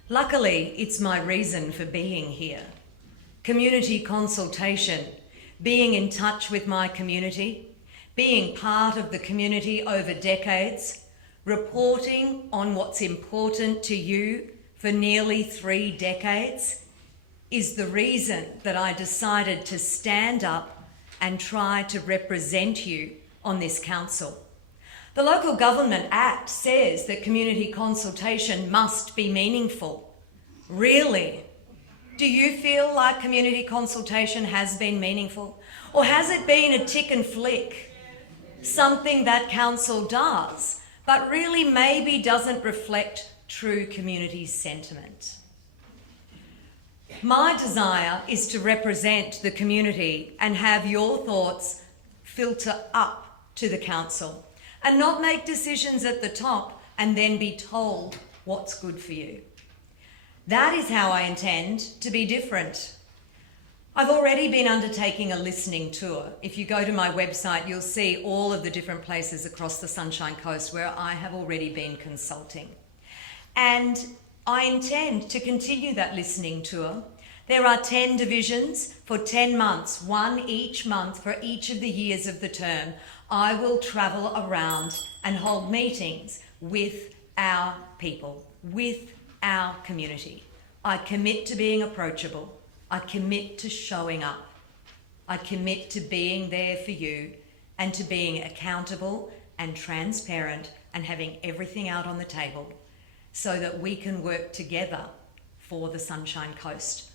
Luckily, it's my reason for being here. Community consultation, being in touch with my community, being part of the community over decades, reporting on what's important to you for nearly 3 decades, is the reason that I decided to stand up and try to represent you on this council. The Local Government Act says that community consultation must be meaningful. Really? Do you feel like community consultation has been meaningful? Or has it been a tick and flick? Something that council does, but really maybe doesn't reflect true community sentiment. My desire is to represent the community and have your thoughts filter up to the council and not make decisions at the top and then be told what's good for you. That is how I intend to be different. I've already been undertaking a listening tour. If you go to my website, you'll see all of the different places across the Sunshine Coast where I have already been consulting. And I intend to continue that listening tour. There are 10 divisions for 10 months, one each month for each of the years of the term. I will travel around and hold meetings with our people, with our community. I commit to being approachable. I commit to showing up. I commit to being there for you and to being accountable and transparent and having everything out on the table so that we can work together for the Sunshine Coast,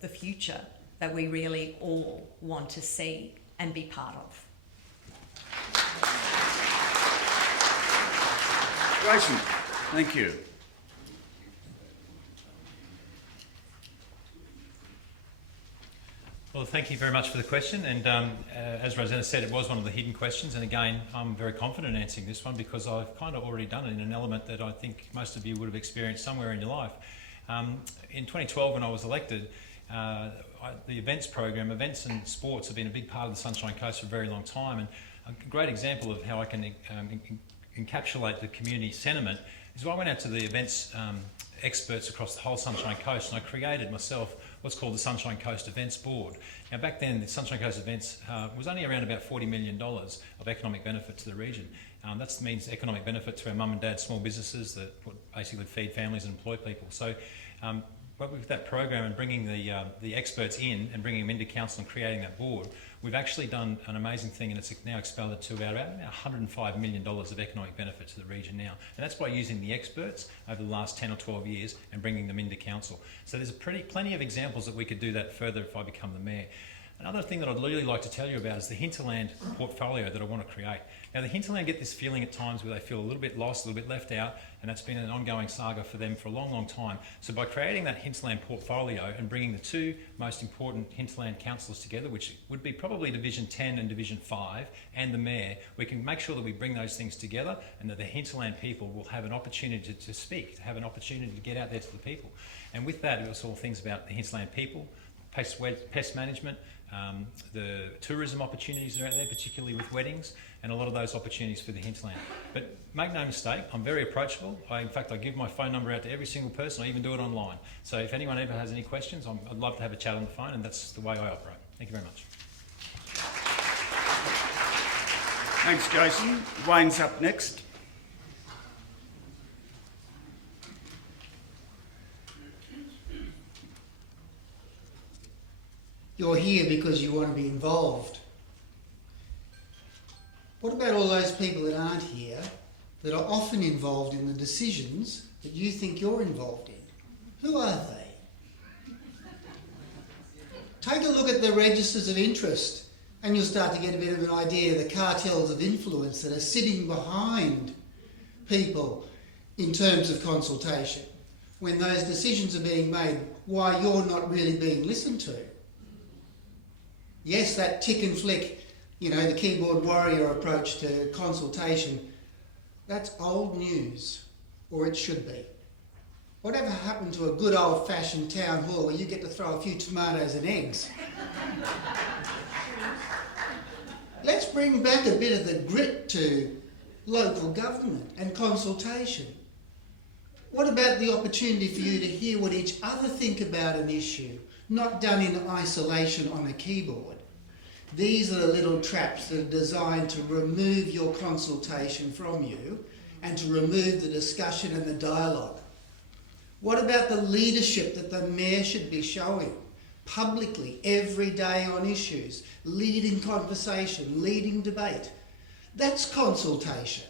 the future that we really all want to see and be part of. Jason, thank you. Well, thank you very much for the question, and as Rosanna said, it was one of the hidden questions, and again, I'm very confident in answering this one because I've kind of already done it in an element that I think most of you would have experienced somewhere in your life. In 2012, when I was elected, the events program, events and sports have been a big part of the Sunshine Coast for a very long time, and a great example of how I can encapsulate the community sentiment is when I went out to the events experts across the whole Sunshine Coast, and I created myself what's called the Sunshine Coast Events Board. Now back then the Sunshine Coast Events was only around about $40 million of economic benefit to the region. That means economic benefit to our mum and dad small businesses that basically feed families and employ people. So with that program and bringing the experts in and bringing them into council and creating that board, we've actually done an amazing thing, and it's now expanded to about $105 million of economic benefit to the region now. And that's by using the experts over the last 10 or 12 years and bringing them into council. So there's plenty of examples that we could do that further if I become the mayor. Another thing that I'd really like to tell you about is the hinterland portfolio that I want to create. Now the hinterland get this feeling at times where they feel a little bit lost, a little bit left out, and that's been an ongoing saga for them for a long, long time. So by creating that hinterland portfolio and bringing the two most important hinterland councillors together, which would be probably Division 10 and Division 5 and the mayor, we can make sure that we bring those things together and that the hinterland people will have an opportunity to speak, to have an opportunity to get out there to the people. And with that, it was all things about the hinterland people, pest management, the tourism opportunities that are out there, particularly with weddings, and a lot of those opportunities for the hinterland. But make no mistake, I'm very approachable. In fact, I give my phone number out to every single person. I even do it online. So if anyone ever has any questions, I'd love to have a chat on the phone, and that's the way I operate. Thank you very much. Thanks, Jason. Wayne's up next. You're here because you want to be involved. What about all those people that aren't here, that are often involved in the decisions that you think you're involved in? Who are they? Take a look at the registers of interest and you'll start to get a bit of an idea of the cartels of influence that are sitting behind people in terms of consultation. When those decisions are being made, why you're not really being listened to. Yes, that tick and flick you know, the keyboard warrior approach to consultation, that's old news, or it should be. Whatever happened to a good old-fashioned town hall where you get to throw a few tomatoes and eggs? Let's bring back a bit of the grit to local government and consultation. What about the opportunity for you to hear what each other think about an issue, not done in isolation on a keyboard? These are the little traps that are designed to remove your consultation from you and to remove the discussion and the dialogue. What about the leadership that the Mayor should be showing publicly every day on issues, leading conversation, leading debate? That's consultation.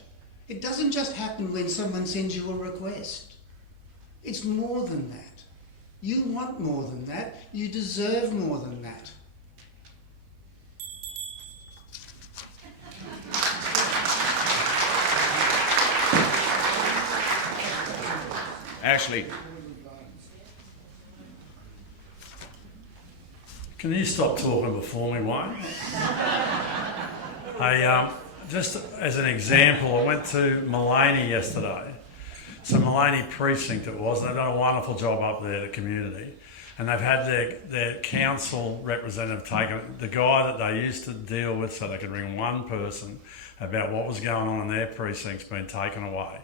It doesn't just happen when someone sends you a request. It's more than that. You want more than that. You deserve more than that. Ashley. Can you stop talking before me, Wayne? Just as an example, I went to Mullaney yesterday. So Mullaney Precinct it was, and they've done a wonderful job up there, the community. And they've had their council representative taken, the guy that they used to deal with so they could ring one person about what was going on in their precinct's been taken away.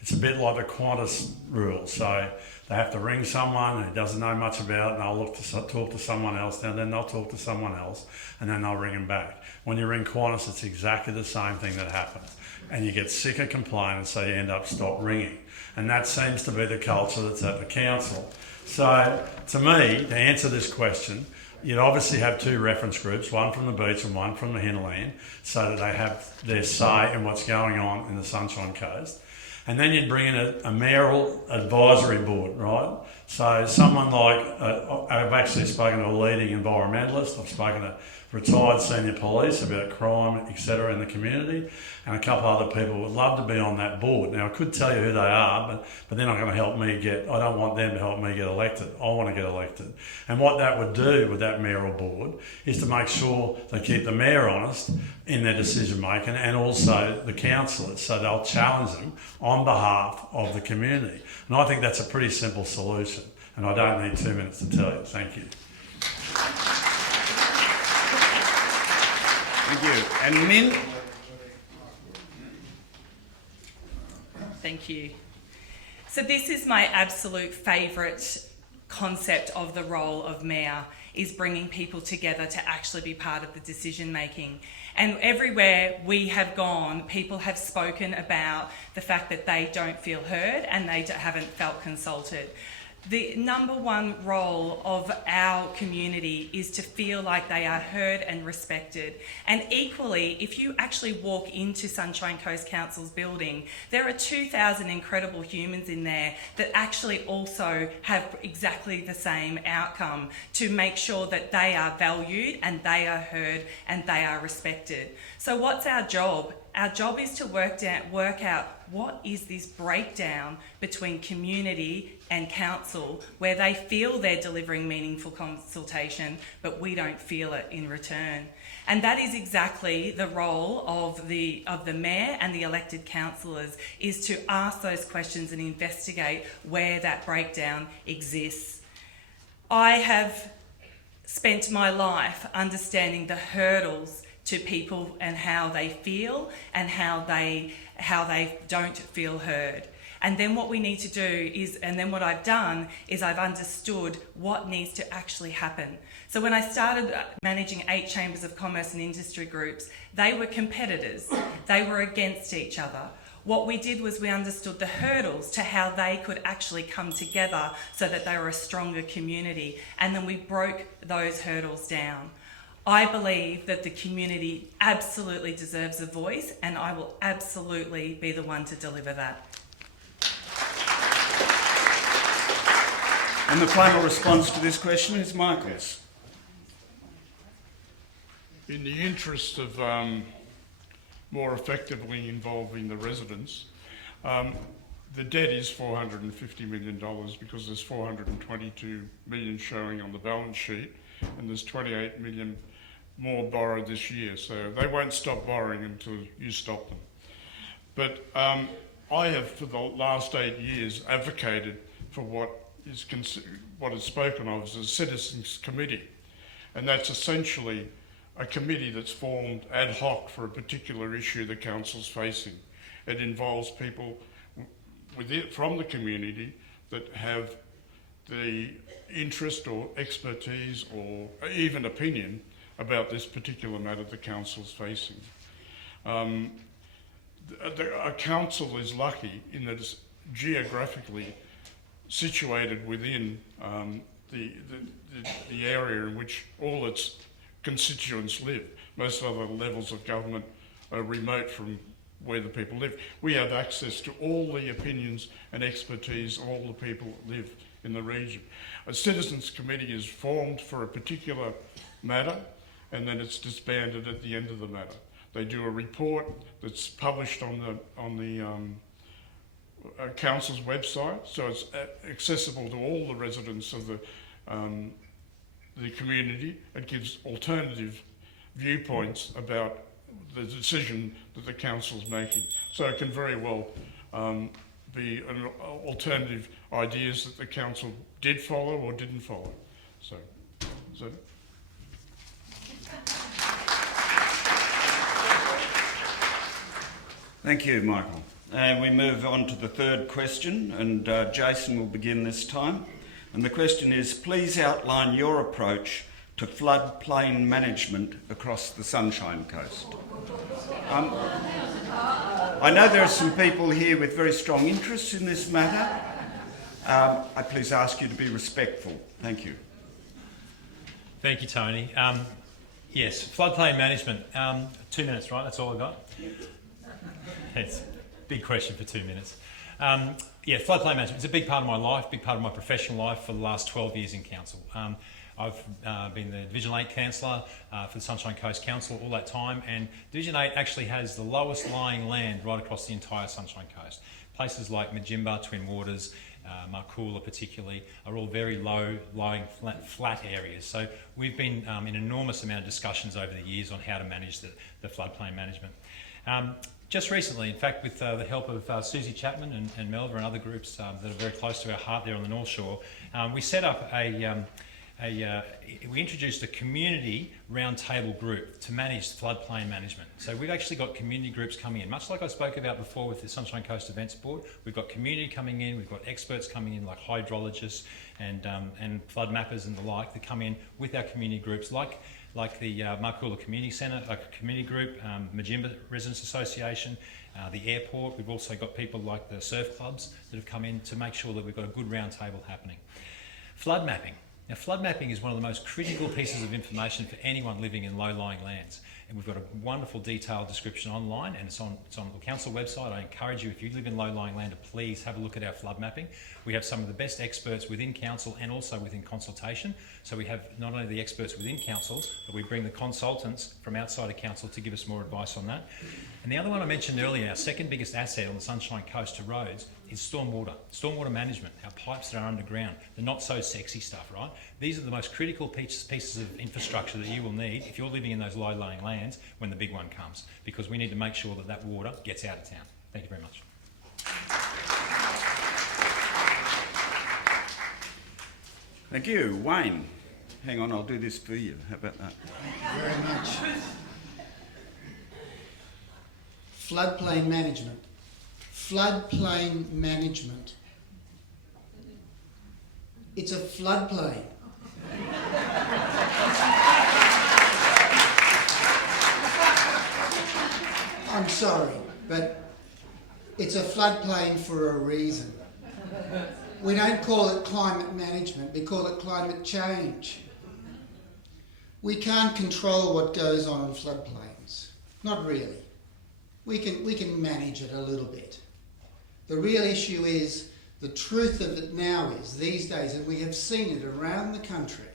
It's a bit like the Qantas rule. So they have to ring someone who doesn't know much about it, and they'll look to talk to someone else, and then they'll talk to someone else, and then they'll ring them back. When you ring Qantas, it's exactly the same thing that happens. And you get sick of complaining, so you end up stop ringing. And that seems to be the culture that's at the council. So to me, to answer this question, you'd obviously have two reference groups, one from the beach and one from the hinterland, so that they have their say in what's going on in the Sunshine Coast. And then you'd bring in a mayoral advisory board, right? So someone like, I've actually spoken to a leading environmentalist, I've spoken to retired senior police about crime, etc. in the community, and a couple other people would love to be on that board. Now I could tell you who they are, but they're not going to help me I don't want them to help me get elected. I want to get elected. And what that would do with that mayoral board is to make sure they keep the mayor honest in their decision making, and also the councillors, so they'll challenge them on behalf of the community. And I think that's a pretty simple solution, and I don't need 2 minutes to tell you. Thank you. Thank you. And Min? Thank you. So this is my absolute favourite concept of the role of mayor, is bringing people together to actually be part of the decision making. And everywhere we have gone, people have spoken about the fact that they don't feel heard and they haven't felt consulted. The number one role of our community is to feel like they are heard and respected. And equally, if you actually walk into Sunshine Coast Council's building, there are 2,000 incredible humans in there that actually also have exactly the same outcome, to make sure that they are valued and they are heard and they are respected. So what's our job? Our job is to work out what is this breakdown between community and council, where they feel they're delivering meaningful consultation, but we don't feel it in return. And that is exactly the role of the mayor and the elected councillors, is to ask those questions and investigate where that breakdown exists. I have spent my life understanding the hurdles to people and how they feel and how they don't feel heard. And then what we need to do is, and then what I've done is I've understood what needs to actually happen. So when I started managing 8 chambers of commerce and industry groups, they were competitors. They were against each other. What we did was we understood the hurdles to how they could actually come together so that they were a stronger community. And then we broke those hurdles down. I believe that the community absolutely deserves a voice, and I will absolutely be the one to deliver that. And the final response to this question is Michael's. In the interest of more effectively involving the residents, the debt is $450 million because there's $422 million showing on the balance sheet, and there's $28 million more borrowed this year, so they won't stop borrowing until you stop them. But I have, for the last 8 years, advocated for what is spoken of as a citizens' committee, and that's essentially a committee that's formed ad hoc for a particular issue the council's facing. It involves people from the community that have the interest or expertise or even opinion about this particular matter the council's facing. A council is lucky in that it's geographically situated within the area in which all its constituents live. Most other levels of government are remote from where the people live. We have access to all the opinions and expertise of all the people that live in the region. A citizens committee is formed for a particular matter, and then it's disbanded at the end of the matter. They do a report that's published on the council's website, so it's accessible to all the residents of the community. It gives alternative viewpoints about the decision that the council's making. So it can very well be an alternative ideas that the council did follow or didn't follow. So, is that it? Thank you, Michael. And we move on to the third question, and Jason will begin this time. And the question is, please outline your approach to floodplain management across the Sunshine Coast. I know there are some people here with very strong interests in this matter. I please ask you to be respectful. Thank you. Thank you, Tony. Yes, floodplain management. 2 minutes, right? That's all I've got? It's a big question for 2 minutes. Yeah, floodplain management. It's a big part of my life, big part of my professional life for the last 12 years in council. I've been the Division 8 councillor for the Sunshine Coast Council all that time, and Division 8 actually has the lowest lying land right across the entire Sunshine Coast. Places like Majimba, Twin Waters, Maroochydore particularly, are all very low lying flat areas. So we've been in an enormous amount of discussions over the years on how to manage the floodplain management. Just recently, in fact, with the help of Susie Chapman and Melva and other groups that are very close to our heart there on the North Shore, we set up we introduced a community roundtable group to manage floodplain management. So we've actually got community groups coming in, much like I spoke about before with the Sunshine Coast Events Board. We've got community coming in, we've got experts coming in like hydrologists and flood mappers and the like that come in with our community groups like the Maroochydore Community Centre, like a community group, Majimba Residents Association, the airport. We've also got people like the surf clubs that have come in to make sure that we've got a good roundtable happening. Flood mapping. Now, flood mapping is one of the most critical pieces of information for anyone living in low-lying lands. And we've got a wonderful detailed description online, and it's on the council website. I encourage you, if you live in low-lying land, to please have a look at our flood mapping. We have some of the best experts within council and also within consultation. So we have not only the experts within council, but we bring the consultants from outside of council to give us more advice on that. And the other one I mentioned earlier, our second biggest asset on the Sunshine Coast to roads, is stormwater management, our pipes that are underground, the not so sexy stuff, right? These are the most critical pieces of infrastructure that you will need if you're living in those low-lying lands when the big one comes, because we need to make sure that that water gets out of town. Thank you very much. Thank you. Wayne, hang on, I'll do this for you. How about that? Thank you very much. Floodplain management. Floodplain management. It's a floodplain. I'm sorry, but it's a floodplain for a reason. We don't call it climate management, we call it climate change. We can't control what goes on in floodplains. Not really. We can manage it a little bit. The real issue is, the truth of it now is, these days, and we have seen it around the country,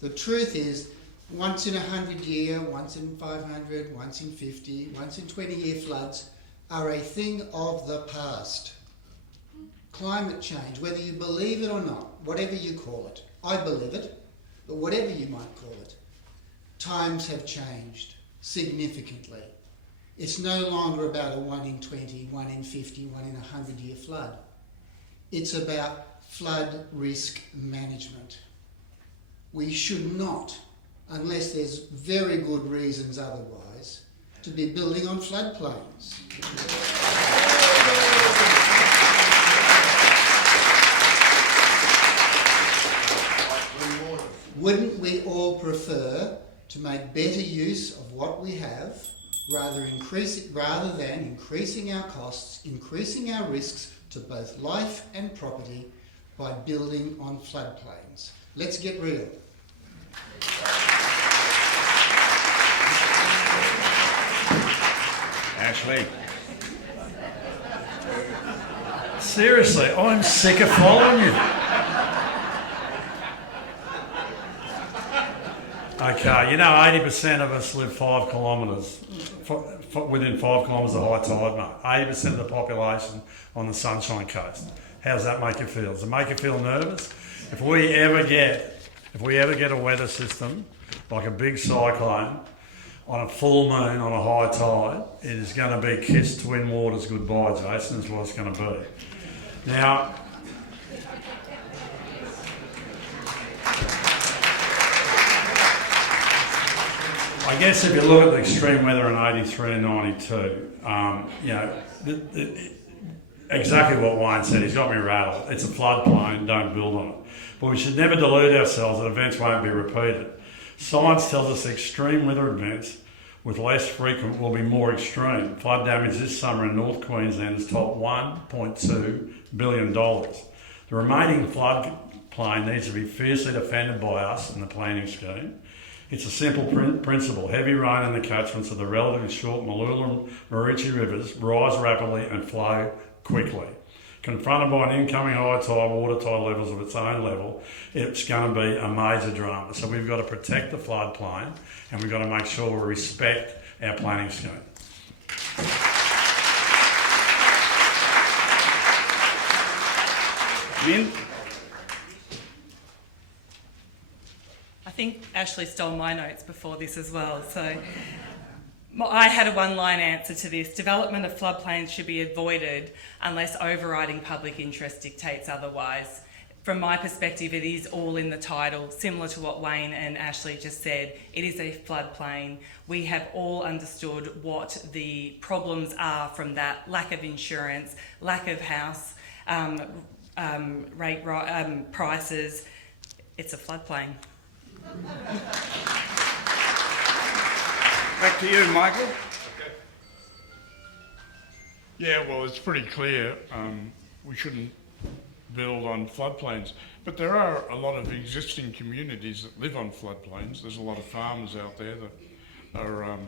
the truth is, once in 100 year, once in 500, once in 50, once in 20 year floods are a thing of the past. Climate change, whether you believe it or not, whatever you call it, I believe it, but whatever you might call it, times have changed significantly. It's no longer about a 1 in 20, 1 in 50, 1 in 100 year flood. It's about flood risk management. We should not, unless there's very good reasons otherwise, to be building on floodplains. Wouldn't we all prefer to make better use of what we have rather than increasing our costs, increasing our risks to both life and property by building on floodplains? Let's get real. Ashley. Seriously, I'm sick of following you. Okay, you know 80% of us live 5 kilometres, within 5 kilometres of high tide mark. 80% of the population on the Sunshine Coast. How does that make you feel? Does it make you feel nervous? If we ever get a weather system, like a big cyclone, on a full moon, on a high tide, it is going to be kiss twin waters goodbye, Jason, is what it's going to be. Now, I guess if you look at the extreme weather in 83 and 92, you know, exactly what Wayne said, he's got me rattled. It's a floodplain, don't build on it. But we should never delude ourselves that events won't be repeated. Science tells us extreme weather events with less frequent will be more extreme. Flood damage this summer in North Queensland has topped $1.2 billion. The remaining floodplain needs to be fiercely defended by us in the planning scheme. It's a simple principle. Heavy rain in the catchments of the relatively short Mooloolah and Maroochydore rivers rise rapidly and flow quickly. Confronted by an incoming high tide, water tide levels of its own level, it's going to be a major drama. So we've got to protect the floodplain and we've got to make sure we respect our planning scheme. Min? I think Ashley stole my notes before this as well. So I had a one-line answer to this. Development of floodplains should be avoided unless overriding public interest dictates otherwise. From my perspective, it is all in the title, similar to what Wayne and Ashley just said. It is a floodplain. We have all understood what the problems are from that: lack of insurance, lack of house prices. It's a floodplain. Back to you, Michael. Okay. Yeah, well, it's pretty clear we shouldn't build on floodplains. But there are a lot of existing communities that live on floodplains. There's a lot of farmers out there that are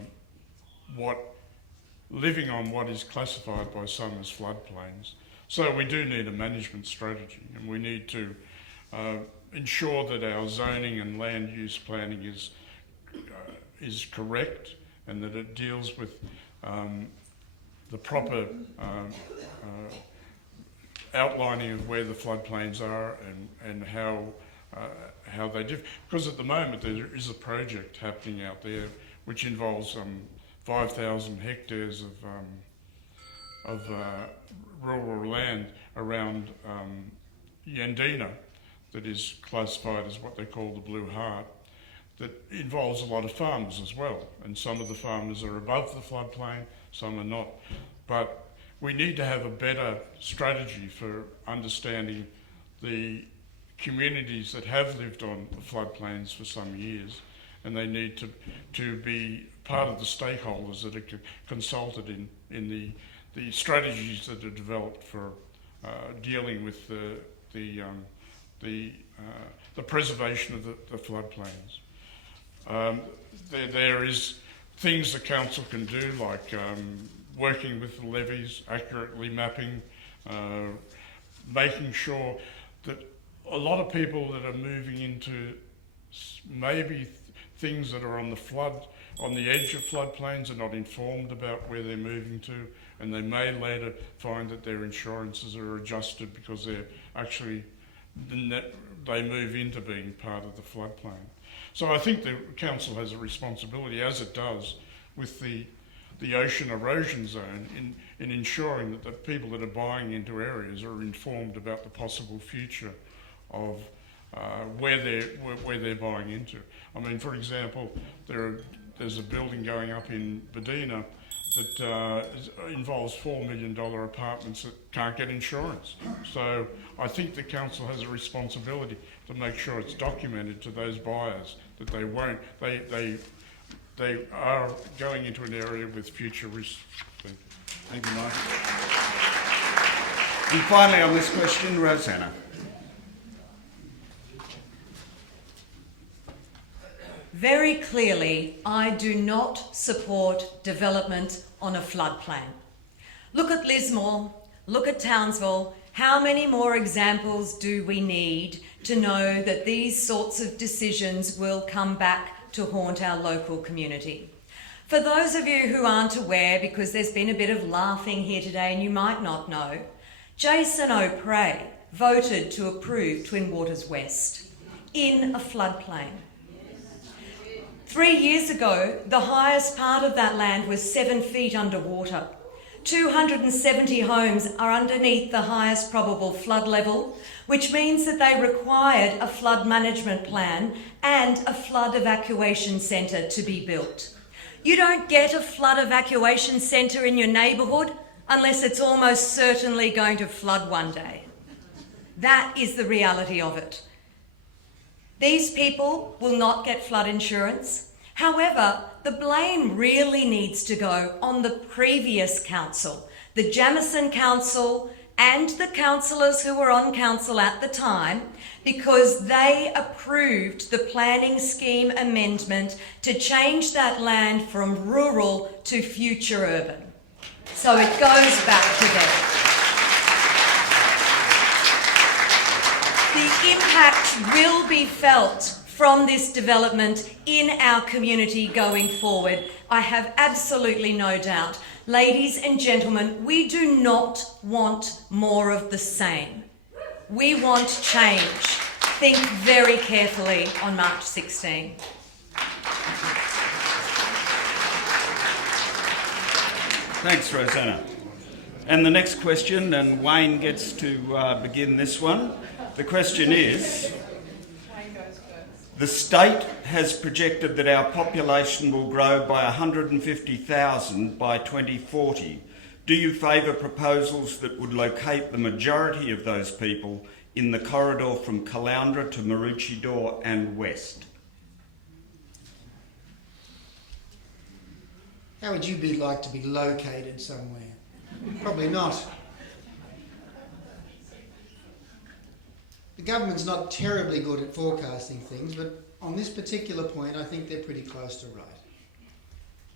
living on what is classified by some as floodplains. So we do need a management strategy, and we need to ensure that our zoning and land use planning is correct, and that it deals with the proper outlining of where the floodplains are and how they differ. Because at the moment there is a project happening out there which involves 5,000 hectares of rural land around Yandina that is classified as what they call the Blue Heart, that involves a lot of farmers as well. And some of the farmers are above the floodplain, some are not. But we need to have a better strategy for understanding the communities that have lived on the floodplains for some years, and they need to be part of the stakeholders that are consulted in the strategies that are developed for dealing with the preservation of the floodplains. There is things the council can do, like working with the levees, accurately mapping, making sure that a lot of people that are moving into maybe things that are on the edge of floodplains are not informed about where they're moving to, and they may later find that their insurances are adjusted because they're actually they move into being part of the floodplain. So I think the council has a responsibility, as it does with the ocean erosion zone, in ensuring that the people that are buying into areas are informed about the possible future of where they're buying into. I mean, for example, there's a building going up in Bedina that involves $4 million apartments that can't get insurance. So I think the council has a responsibility to make sure it's documented to those buyers that they are going into an area with future risks. Thank you, Mike. And finally on this question, Rosanna. Very clearly, I do not support development on a floodplain. Look at Lismore, look at Townsville. How many more examples do we need to know that these sorts of decisions will come back to haunt our local community? For those of you who aren't aware, because there's been a bit of laughing here today and you might not know, Jason O'Prey voted to approve Twin Waters West in a floodplain. 3 years ago, the highest part of that land was 7 feet underwater. 270 homes are underneath the highest probable flood level, which means that they required a flood management plan and a flood evacuation centre to be built. You don't get a flood evacuation centre in your neighbourhood unless it's almost certainly going to flood one day. That is the reality of it. These people will not get flood insurance. However, the blame really needs to go on the previous council, the Jamieson Council and the councillors who were on council at the time, because they approved the planning scheme amendment to change that land from rural to future urban. So it goes back to them. The impact will be felt from this development in our community going forward. I have absolutely no doubt. Ladies and gentlemen, we do not want more of the same. We want change. Think very carefully on March 16. Thanks, Rosanna. And the next question, and Wayne gets to begin this one. The question is, the state has projected that our population will grow by 150,000 by 2040. Do you favour proposals that would locate the majority of those people in the corridor from Caloundra to Maroochydore and west? How would you be like to be located somewhere? Probably not. The government's not terribly good at forecasting things, but on this particular point, I think they're pretty close to right.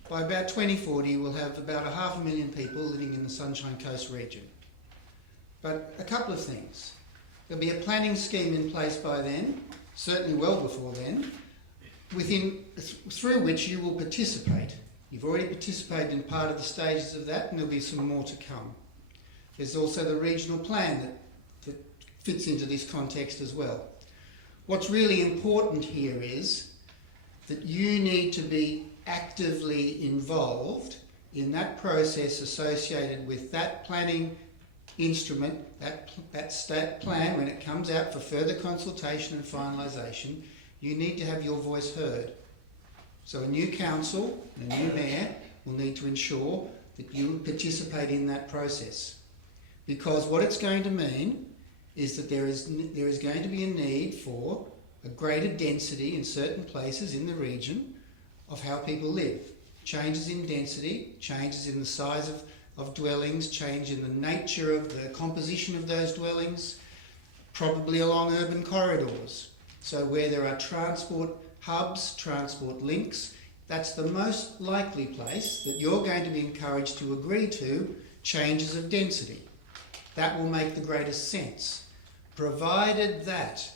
By about 2040, we'll have about 500,000 people living in the Sunshine Coast region. But a couple of things. There'll be a planning scheme in place by then, certainly well before then, through which you will participate. You've already participated in part of the stages of that, and there'll be some more to come. There's also the regional plan that fits into this context as well. What's really important here is that you need to be actively involved in that process associated with that planning instrument, that stat plan, when it comes out for further consultation and finalisation. You need to have your voice heard. So a new council and a new mayor will need to ensure that you participate in that process. Because what it's going to mean is that there is going to be a need for a greater density in certain places in the region of how people live. Changes in density, changes in the size of dwellings, change in the nature of the composition of those dwellings, probably along urban corridors. So where there are transport hubs, transport links, that's the most likely place that you're going to be encouraged to agree to changes of density. That will make the greatest sense, provided that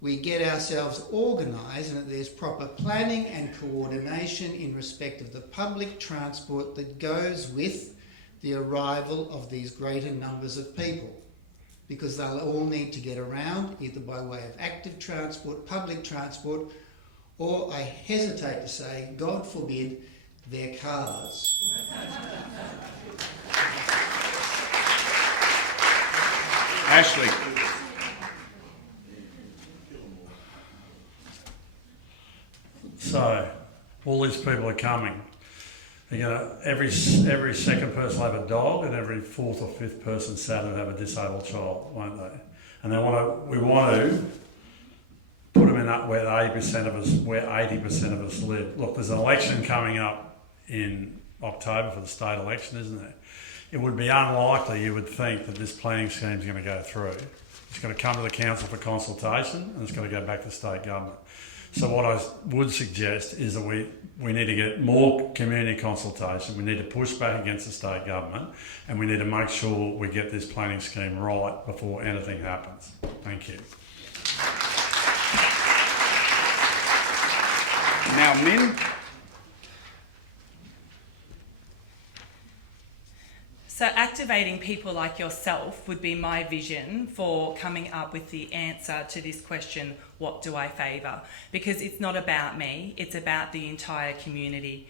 we get ourselves organised and that there's proper planning and coordination in respect of the public transport that goes with the arrival of these greater numbers of people. because they'll all need to get around, either by way of active transport, public transport, or, I hesitate to say, God forbid, their cars. Ashley. So, all these people are coming. You're gonna, every second person will have a dog, and every fourth or fifth person sadly will have a disabled child, won't they? And we want to put them in up where 80% of us live. Look, there's an election coming up in October for the state election, isn't there? It would be unlikely, you would think, that this planning scheme is going to go through. It's going to come to the council for consultation, and it's going to go back to state government. So what I would suggest is that we need to get more community consultation, we need to push back against the state government, and we need to make sure we get this planning scheme right before anything happens. Thank you. Now, Min. So activating people like yourself would be my vision for coming up with the answer to this question, what do I favour? Because it's not about me, it's about the entire community.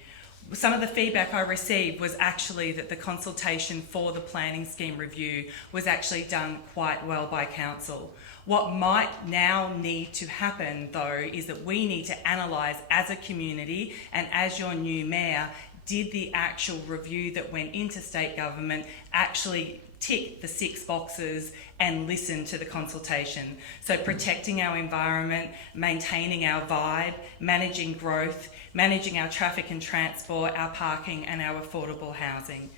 Some of the feedback I received was actually that the consultation for the planning scheme review was actually done quite well by council. What might now need to happen though is that we need to analyse as a community and as your new mayor, did the actual review that went into state government actually tick the 6 boxes and listen to the consultation? So protecting our environment, maintaining our vibe, managing growth, managing our traffic and transport, our parking and our affordable housing.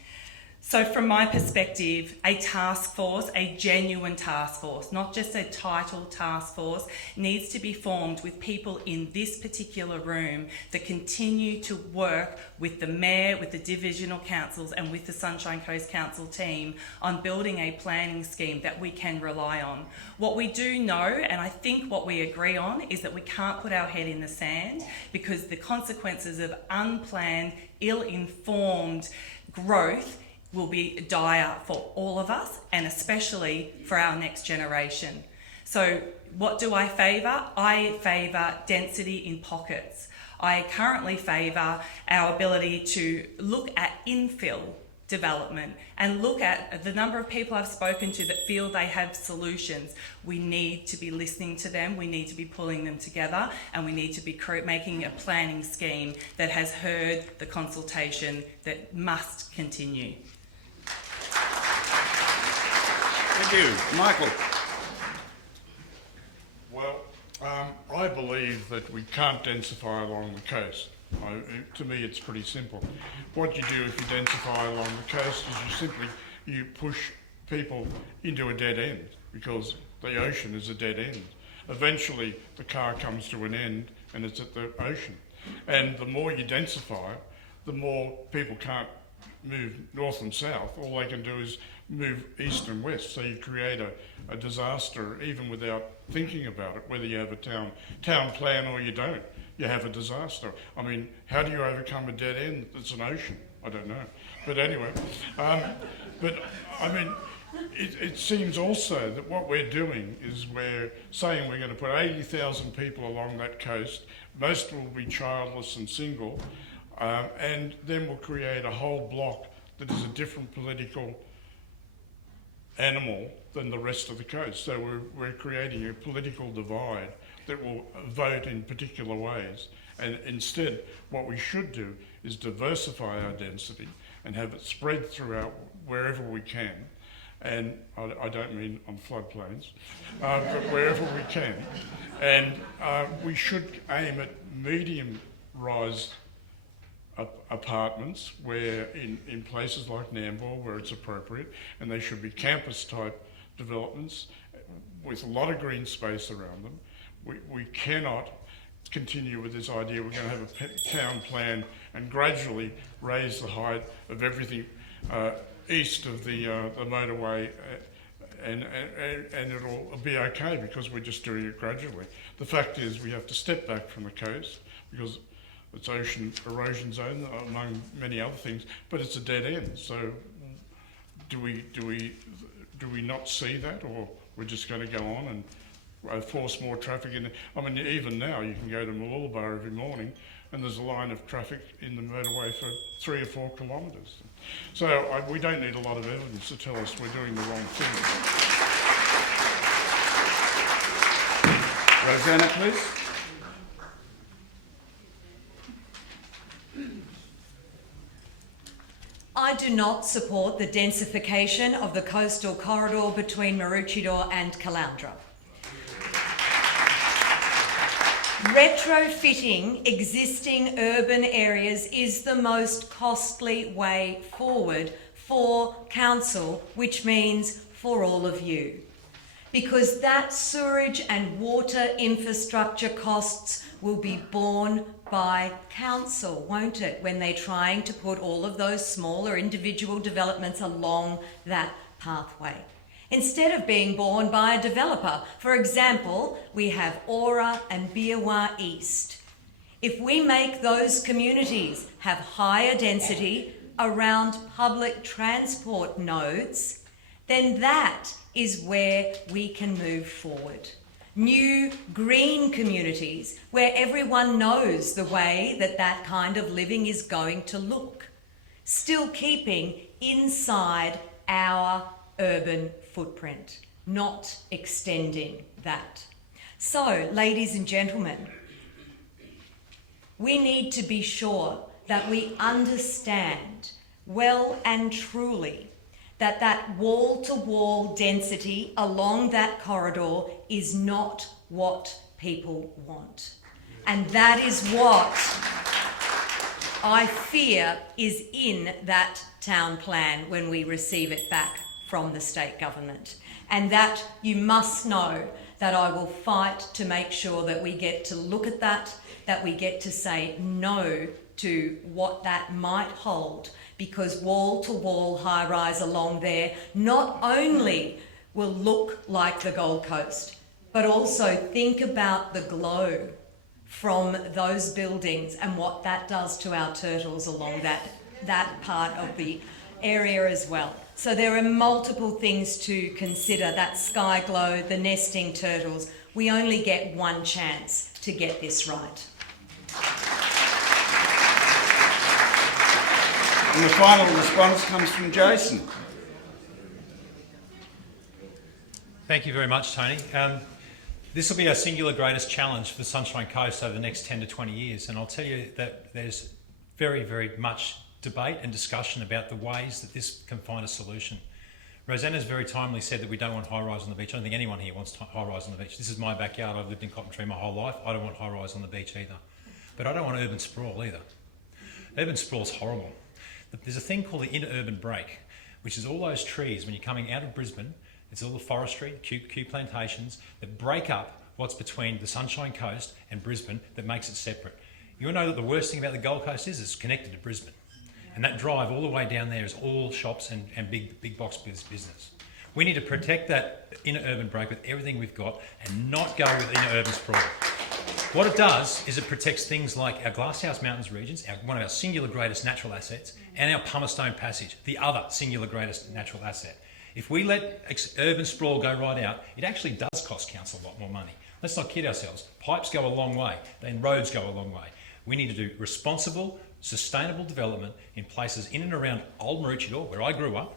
So from my perspective, a task force, a genuine task force, not just a title task force, needs to be formed with people in this particular room that continue to work with the mayor, with the divisional councils and with the Sunshine Coast Council team on building a planning scheme that we can rely on. What we do know, and I think what we agree on, is that we can't put our head in the sand because the consequences of unplanned, ill-informed growth will be dire for all of us and especially for our next generation. So what do I favour? I favour density in pockets. I currently favour our ability to look at infill development and look at the number of people I've spoken to that feel they have solutions. We need to be listening to them, we need to be pulling them together, and we need to be making a planning scheme that has heard the consultation that must continue. Thank you. Michael. Well, I believe that we can't densify along the coast. To me, it's pretty simple. What you do if you densify along the coast is you push people into a dead end because the ocean is a dead end. Eventually, the car comes to an end and it's at the ocean. And the more you densify, the more people can't move north and south. All they can do is move east and west. So you create a disaster even without thinking about it, whether you have a town plan or you don't. You have a disaster. I mean, how do you overcome a dead end that's an ocean? I don't know. But anyway, but I mean, it seems also that what we're doing is we're saying we're going to put 80,000 people along that coast. Most will be childless and single. And then we'll create a whole block that is a different political animal than the rest of the coast. So we're creating a political divide that will vote in particular ways. And instead, what we should do is diversify our density and have it spread throughout wherever we can. And I don't mean on floodplains, but wherever we can. And we should aim at medium-rise apartments where in places like Nambour where it's appropriate, and they should be campus type developments with a lot of green space around them. We cannot continue with this idea we're going to have a town plan and gradually raise the height of everything east of the motorway and it'll be okay because we're just doing it gradually. The fact is we have to step back from the coast because it's ocean erosion zone among many other things, but it's a dead end. So do we do we not see that, or we're just going to go on and force more traffic in? I mean, even now you can go to Mooloolaba every morning and there's a line of traffic in the motorway for 3 or 4 kilometres. So we don't need a lot of evidence to tell us we're doing the wrong thing. Rosanna, please. I do not support the densification of the coastal corridor between Maroochydore and Caloundra. Retrofitting existing urban areas is the most costly way forward for council, which means for all of you. Because that sewerage and water infrastructure costs will be borne by council, won't it, when they're trying to put all of those smaller individual developments along that pathway, instead of being borne by a developer. For example, we have Aura and Biawa East. If we make those communities have higher density around public transport nodes, then that is where we can move forward. New green communities where everyone knows the way that that kind of living is going to look, still keeping inside our urban footprint, not extending that. So, ladies and gentlemen, we need to be sure that we understand well and truly that that wall-to-wall density along that corridor is not what people want. And that is what I fear is in that town plan when we receive it back from the state government. And that you must know that I will fight to make sure that we get to look at that we get to say no to what that might hold, because wall-to-wall high-rise along there not only will look like the Gold Coast, but also think about the glow from those buildings and what that does to our turtles along that part of the area as well. So there are multiple things to consider, that sky glow, the nesting turtles. We only get one chance to get this right. And the final response comes from Jason. Thank you very much, Tony. This will be our singular greatest challenge for the Sunshine Coast over the next 10 to 20 years, and I'll tell you that there's very, very much debate and discussion about the ways that this can find a solution. Rosanna's very timely said that we don't want high-rise on the beach. I don't think anyone here wants high-rise on the beach. This is my backyard. I've lived in Cottontree my whole life. I don't want high-rise on the beach either. But I don't want urban sprawl either. Urban sprawl is horrible. There's a thing called the inter-urban break, which is all those trees when you're coming out of Brisbane. It's all the forestry, Q plantations that break up what's between the Sunshine Coast and Brisbane that makes it separate. You'll know that the worst thing about the Gold Coast is it's connected to Brisbane. And that drive all the way down there is all shops and big box business. We need to protect that inner urban break with everything we've got and not go with inner urban sprawl. What it does is it protects things like our Glasshouse Mountains regions, one of our singular greatest natural assets, and our Pumice Passage, the other singular greatest natural asset. If we let urban sprawl go right out, it actually does cost council a lot more money. Let's not kid ourselves. Pipes go a long way, then roads go a long way. We need to do responsible, sustainable development in places in and around Old Maroochydore, where I grew up.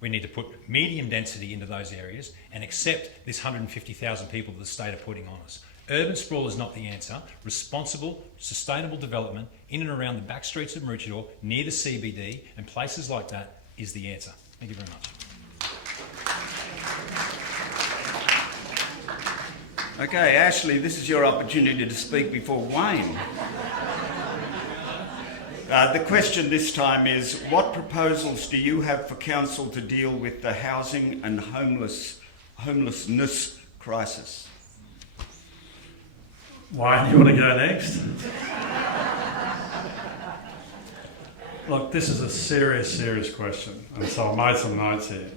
We need to put medium density into those areas and accept this 150,000 people that the state are putting on us. Urban sprawl is not the answer. Responsible, sustainable development in and around the back streets of Maroochydore, near the CBD and places like that is the answer. Thank you very much. Okay, Ashley, this is your opportunity to speak before Wayne. The question this time is, what proposals do you have for council to deal with the housing and homelessness crisis? Wayne, do you want to go next? Look, this is a serious question, and so I made some notes here.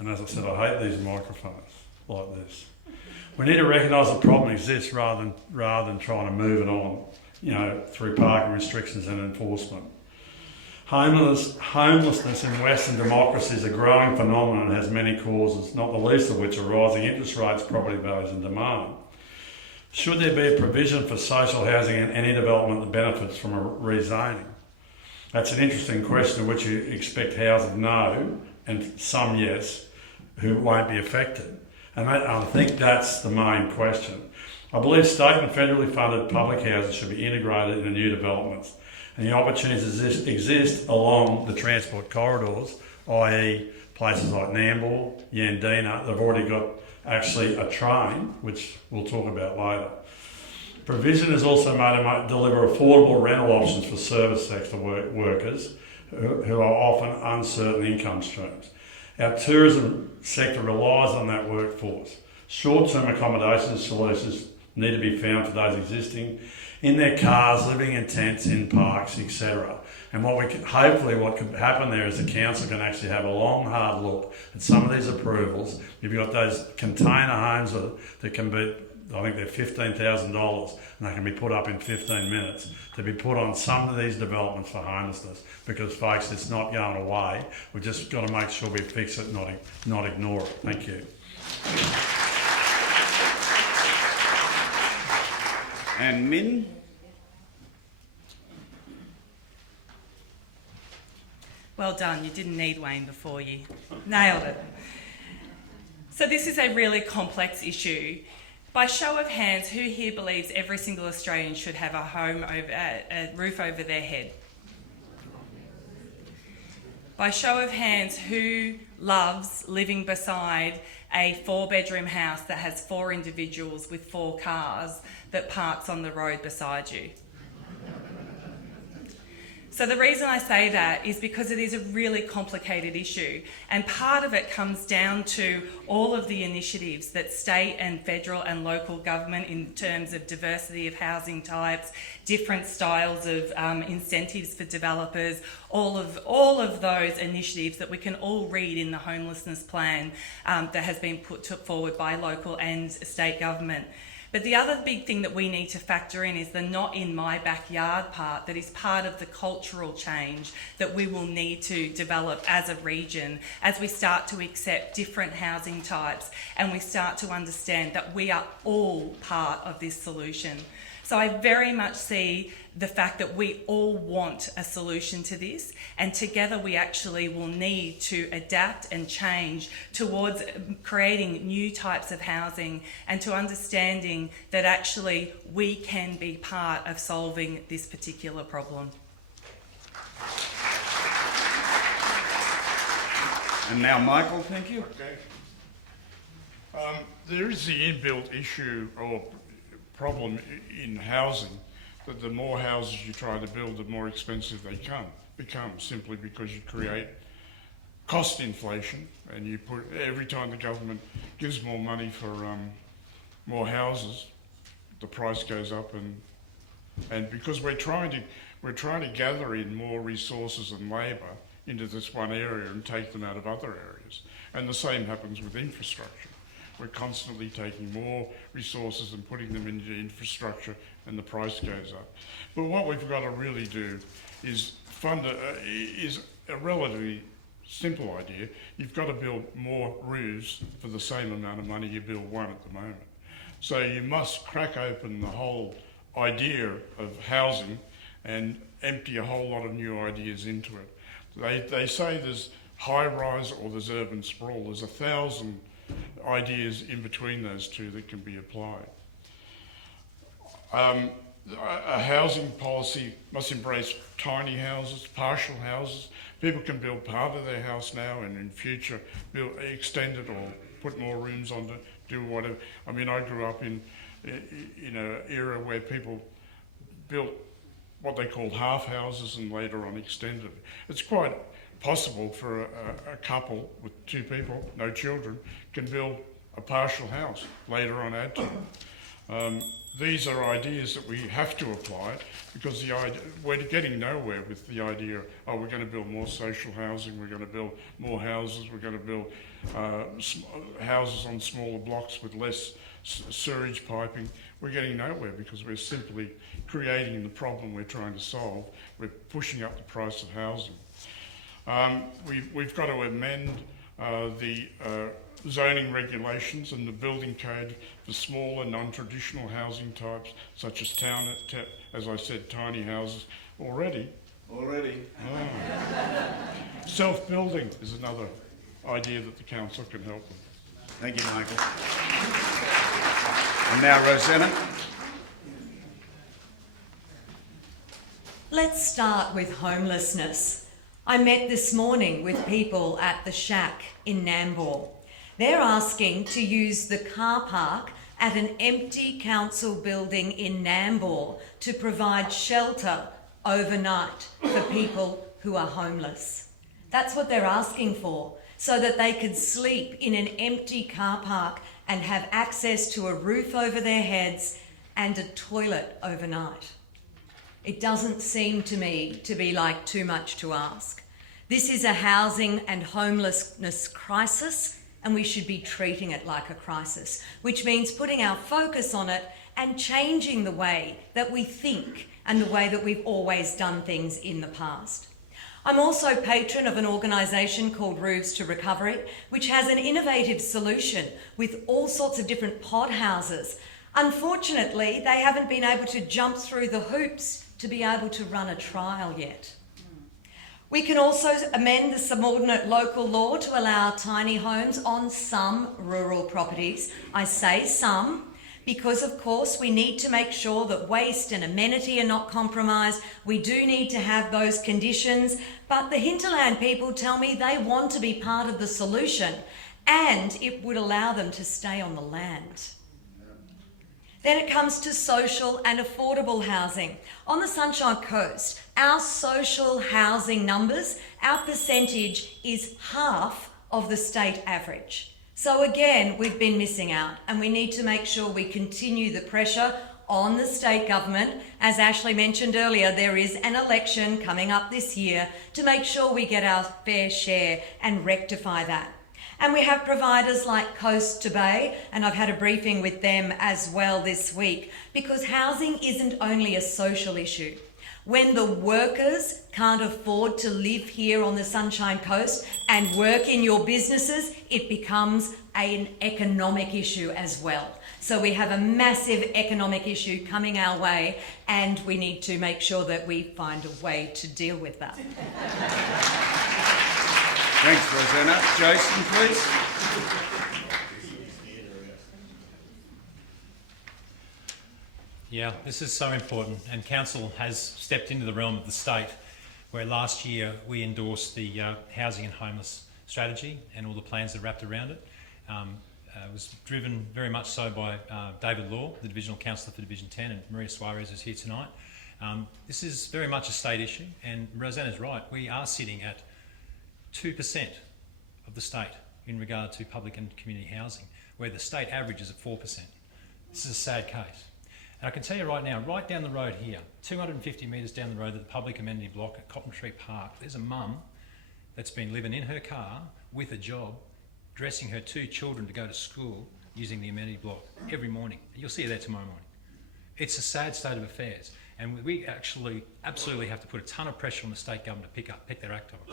And as I said, I hate these microphones like this. We need to recognise the problem exists rather than trying to move it on, through parking restrictions and enforcement. Homelessness in Western democracy is a growing phenomenon and has many causes, not the least of which are rising interest rates, property values and demand. Should there be a provision for social housing in any development that benefits from a rezoning? That's an interesting question, which you expect houses no and some yes, who won't be affected. And I think that's the main question. I believe state and federally funded public houses should be integrated into new developments, and the opportunities exist along the transport corridors, i.e. places like Nambour, Yandina. They've already got actually a train, which we'll talk about later. Provision is also made to deliver affordable rental options for service sector workers who are often uncertain income streams. Our tourism sector relies on that workforce. Short-term accommodation solutions need to be found for those existing in their cars, living in tents, in parks, etc. And hopefully what could happen there is the council can actually have a long, hard look at some of these approvals. You've got those container homes that can be, I think they're $15,000, and they can be put up in 15 minutes to be put on some of these developments for homelessness, because folks, it's not going away. We've just got to make sure we fix it, not ignore it. Thank you. And Min? Well done, you didn't need Wayne before you. Nailed it. So this is a really complex issue. By show of hands, who here believes every single Australian should have a roof over their head? By show of hands, who loves living beside a 4-bedroom house that has 4 individuals with 4 cars that parks on the road beside you? So the reason I say that is because it is a really complicated issue, and part of it comes down to all of the initiatives that state and federal and local government, in terms of diversity of housing types, different styles of incentives for developers, all of those initiatives that we can all read in the homelessness plan that has been put forward by local and state government. But the other big thing that we need to factor in is the not in my backyard part, that is part of the cultural change that we will need to develop as a region as we start to accept different housing types and we start to understand that we are all part of this solution. So I very much see the fact that we all want a solution to this, and together we actually will need to adapt and change towards creating new types of housing and to understanding that actually we can be part of solving this particular problem. And now Michael, thank you. Okay. There is the inbuilt issue or problem in housing, that the more houses you try to build, the more expensive they become, simply because you create cost inflation, and you put, every time the government gives more money for more houses, the price goes up, and because we're trying to gather in more resources and labour into this one area and take them out of other areas, and the same happens with infrastructure. We're constantly taking more resources and putting them into infrastructure, and the price goes up. But what we've got to really do is fund is a relatively simple idea. You've got to build more roofs for the same amount of money you build one at the moment. So you must crack open the whole idea of housing and empty a whole lot of new ideas into it. They say there's high-rise or there's urban sprawl. There's 1,000 ideas in between those two that can be applied. A housing policy must embrace tiny houses, partial houses. People can build part of their house now and in future extend it or put more rooms on it, do whatever. I mean, I grew up in an era where people built what they called half houses and later on extended. It's quite possible for a couple with 2 people, no children, can build a partial house, later on add to it. These are ideas that we have to apply because we're getting nowhere with the idea, oh, we're going to build more social housing, we're going to build more houses, we're going to build houses on smaller blocks with less sewage piping. we're getting nowhere because we're simply creating the problem we're trying to solve. We're pushing up the price of housing. We've got to amend the zoning regulations and the building code for smaller non-traditional housing types, such as as I said, tiny houses already. Self-building is another idea that the council can help with. Thank you, Michael. And now, Rosanna. Let's start with homelessness. I met this morning with people at the Shack in Nambour. They're asking to use the car park at an empty council building in Nambour to provide shelter overnight for people who are homeless. That's what they're asking for, so that they could sleep in an empty car park and have access to a roof over their heads and a toilet overnight. It doesn't seem to me to be like too much to ask. This is a housing and homelessness crisis, and we should be treating it like a crisis, which means putting our focus on it and changing the way that we think and the way that we've always done things in the past. I'm also patron of an organisation called Roofs to Recovery, which has an innovative solution with all sorts of different pod houses. Unfortunately, they haven't been able to jump through the hoops to be able to run a trial yet. We can also amend the subordinate local law to allow tiny homes on some rural properties. I say some because, of course, we need to make sure that waste and amenity are not compromised. We do need to have those conditions, but the hinterland people tell me they want to be part of the solution and it would allow them to stay on the land. Then it comes to social and affordable housing. On the Sunshine Coast, our social housing numbers, our percentage is half of the state average. So again, we've been missing out, and we need to make sure we continue the pressure on the state government. As Ashley mentioned earlier, there is an election coming up this year to make sure we get our fair share and rectify that. And we have providers like Coast to Bay, and I've had a briefing with them as well this week, because housing isn't only a social issue. When the workers can't afford to live here on the Sunshine Coast and work in your businesses, it becomes an economic issue as well. So we have a massive economic issue coming our way, and we need to make sure that we find a way to deal with that. Thanks, Rosanna. Jason, please. Yeah, this is so important, and Council has stepped into the realm of the state, where last year we endorsed the housing and homeless strategy and all the plans that wrapped around it. It was driven very much so by David Law, the Divisional Councillor for Division 10, and Maria Suarez is here tonight. This is very much a state issue, and Rosanna's right. We are sitting at 2% of the state in regard to public and community housing, where the state average is at 4%. This is a sad case. And I can tell you right now, right down the road here, 250 metres down the road at the public amenity block at Cotton Tree Park, there's a mum that's been living in her car with a job, dressing her 2 children to go to school using the amenity block every morning. You'll see her there tomorrow morning. It's a sad state of affairs, and we actually absolutely have to put a ton of pressure on the state government to pick their act up.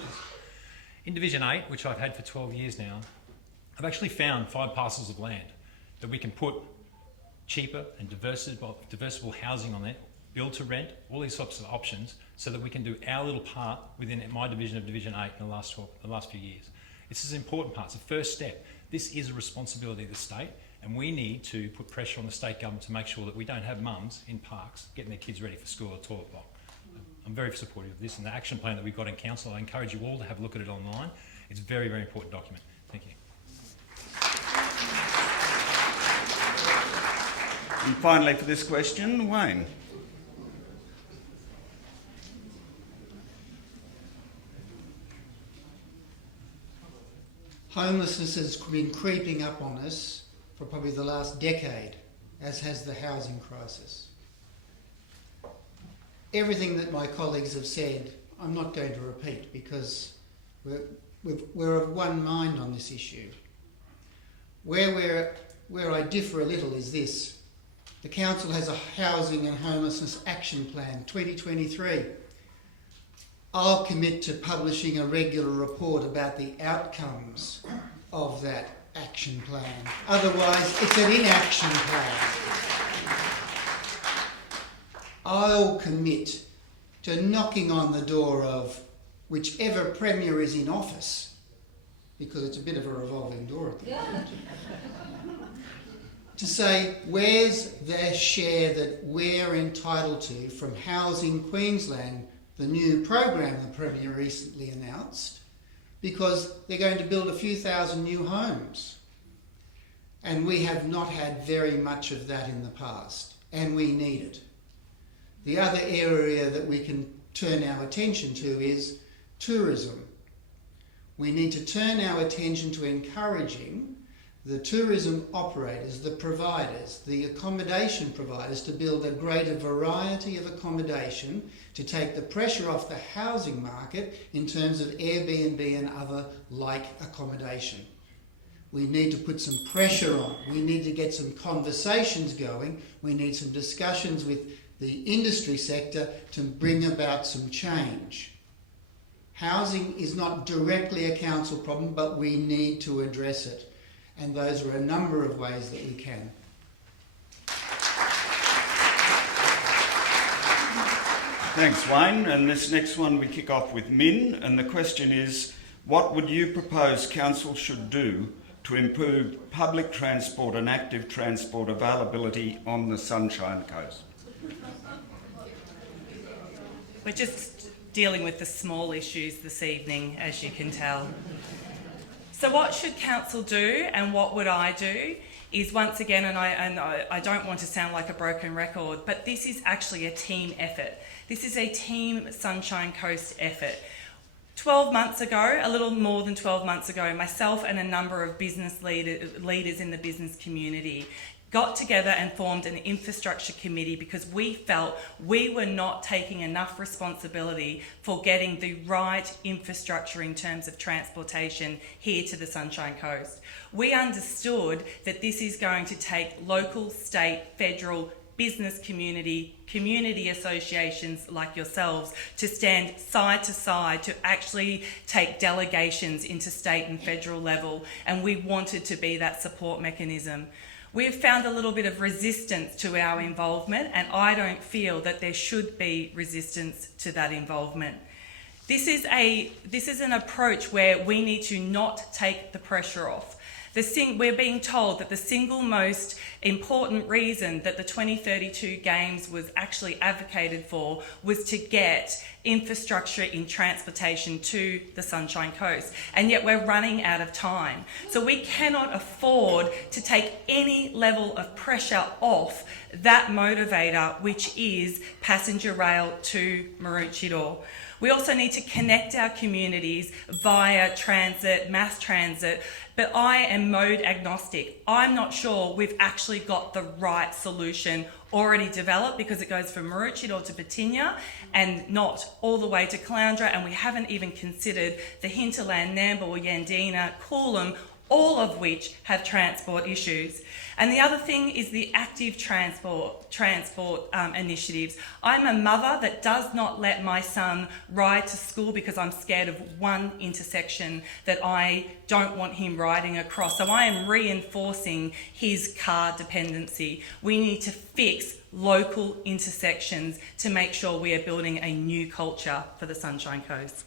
In Division 8, which I've had for 12 years now, I've actually found 5 parcels of land that we can put cheaper and diversible housing on there, build to rent, all these sorts of options, so that we can do our little part within my division of Division 8 in the last few years. This is an important part. It's the first step. This is a responsibility of the state, and we need to put pressure on the state government to make sure that we don't have mums in parks getting their kids ready for school or toilet block. I'm very supportive of this, and the action plan that we've got in council, I encourage you all to have a look at it online. It's a very, very important document. Thank you. And finally for this question, Wayne. Homelessness has been creeping up on us for probably the last decade, as has the housing crisis. Everything that my colleagues have said, I'm not going to repeat because we're of one mind on this issue. Where I differ a little is this. the council has a housing and homelessness action plan 2023. I'll commit to publishing a regular report about the outcomes of that action plan. Otherwise, it's an inaction plan. I'll commit to knocking on the door of whichever Premier is in office, because it's a bit of a revolving door at the moment, to say, where's their share that we're entitled to from Housing Queensland, the new program the Premier recently announced, because they're going to build a few thousand new homes. And we have not had very much of that in the past, and we need it. The other area that we can turn our attention to is tourism. We need to turn our attention to encouraging the tourism operators, the providers, the accommodation providers to build a greater variety of accommodation to take the pressure off the housing market in terms of Airbnb and other like accommodation. We need to put some pressure on. We need to get some conversations going. We need some discussions with the industry sector to bring about some change. Housing is not directly a council problem, but we need to address it. And those are a number of ways that we can. Thanks, Wayne. And this next one we kick off with Min. And the question is, what would you propose council should do to improve public transport and active transport availability on the Sunshine Coast? We're just dealing with the small issues this evening, as you can tell. So what should council do and what would I do is, once again, and I don't want to sound like a broken record, but this is actually a team effort. This is a team Sunshine Coast effort. 12 months ago, a little more than 12 months ago, myself and a number of business leaders in the business community got together and formed an infrastructure committee because we felt we were not taking enough responsibility for getting the right infrastructure in terms of transportation here to the Sunshine Coast. We understood that this is going to take local, state, federal, business community associations like yourselves to stand side to side to actually take delegations into state and federal level, and we wanted to be that support mechanism. We've found a little bit of resistance to our involvement, and I don't feel that there should be resistance to that involvement. This is an approach where we need to not take the pressure off. We're being told that the single most important reason that the 2032 Games was actually advocated for was to get infrastructure in transportation to the Sunshine Coast, and yet we're running out of time. So we cannot afford to take any level of pressure off that motivator, which is passenger rail to Maroochydore. We also need to connect our communities via transit, mass transit, but I am mode agnostic. I'm not sure we've actually got the right solution already developed, because it goes from Maroochydore to Batinia and not all the way to Caloundra, and we haven't even considered the hinterland, Nambour, Yandina, Coolum, all of which have transport issues. And the other thing is the active transport initiatives. I'm a mother that does not let my son ride to school because I'm scared of one intersection that I don't want him riding across. So I am reinforcing his car dependency. We need to fix local intersections to make sure we are building a new culture for the Sunshine Coast.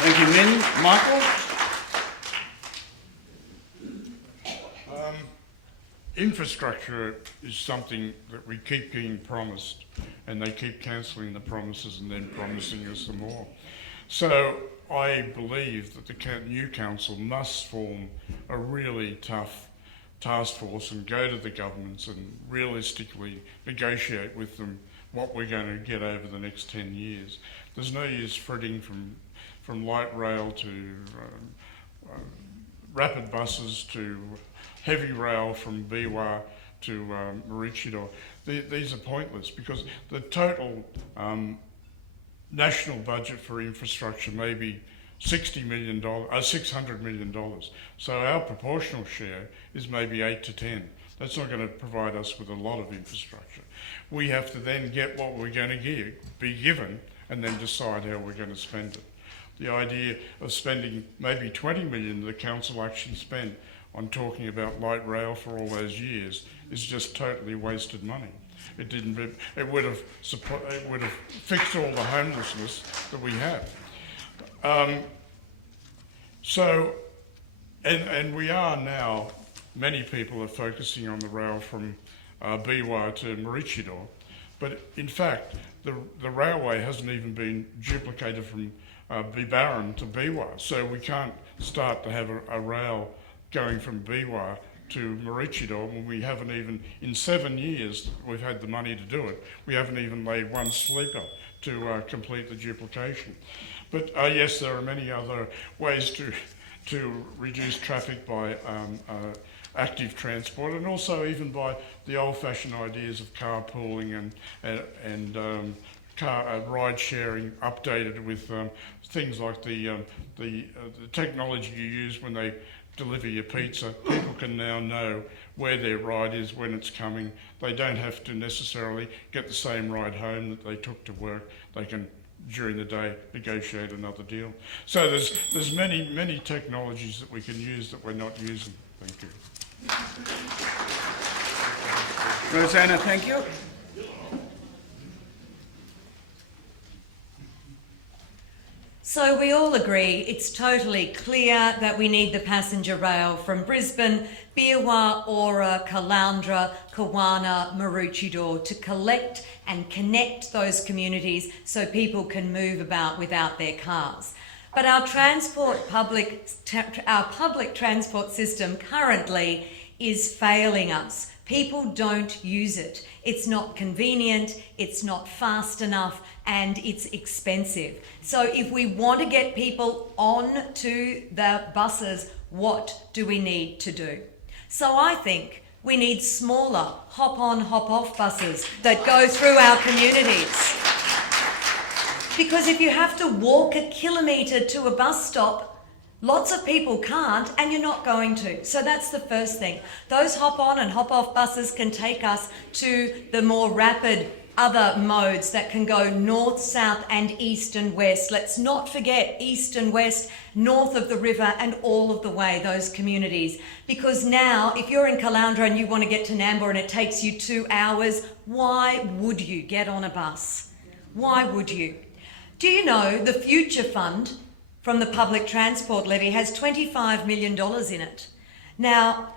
Thank you, Min. Michael? Infrastructure is something that we keep getting promised, and they keep cancelling the promises and then promising us some more. So I believe that the new council must form a really tough task force and go to the governments and realistically negotiate with them what we're going to get over the next 10 years. There's no use fretting from light rail to rapid buses to heavy rail from Biwa to Maroochydore. These are pointless because the total national budget for infrastructure may be $600 million. So our proportional share is maybe 8 to 10. That's not going to provide us with a lot of infrastructure. We have to then get what we're going to be given and then decide how we're going to spend it. The idea of spending maybe 20 million the council actually spent on talking about light rail for all those years is just totally wasted money. It would have fixed all the homelessness that we have. And we are now, many people are focusing on the rail from Biwa to Maroochydore, but in fact the railway hasn't even been duplicated from Bibaran to Biwa, so we can't start to have a rail going from Biwa to Maroochydore when we haven't even, in 7 years we've had the money to do it, we haven't even laid one sleeper to complete the duplication. But yes, there are many other ways to reduce traffic by active transport, and also even by the old-fashioned ideas of carpooling and car ride sharing, updated with things like the technology you use when they deliver your pizza. People can now know where their ride is, when it's coming. They don't have to necessarily get the same ride home that they took to work. They can, during the day, negotiate another deal. So there's many technologies that we can use that we're not using. Thank you. Rosanna, thank you. So we all agree it's totally clear that we need the passenger rail from Brisbane, Biwa, Ora, Caloundra, Kawana, Maroochydore to collect and connect those communities so people can move about without their cars. But our public transport system currently is failing us. People don't use it. It's not convenient, it's not fast enough, and it's expensive. So if we want to get people on to the buses, what do we need to do? So I think we need smaller hop-on, hop-off buses that go through our communities. Because if you have to walk a kilometre to a bus stop, lots of people can't, and you're not going to. So that's the first thing. Those hop-on and hop-off buses can take us to the more rapid other modes that can go north, south, and east and west. Let's not forget east and west, north of the river, and all of the way, those communities. Because now, if you're in Caloundra and you want to get to Nambour and it takes you 2 hours, why would you get on a bus? Why would you? Do you know the Future Fund from the Public Transport Levy has $25 million in it? Now,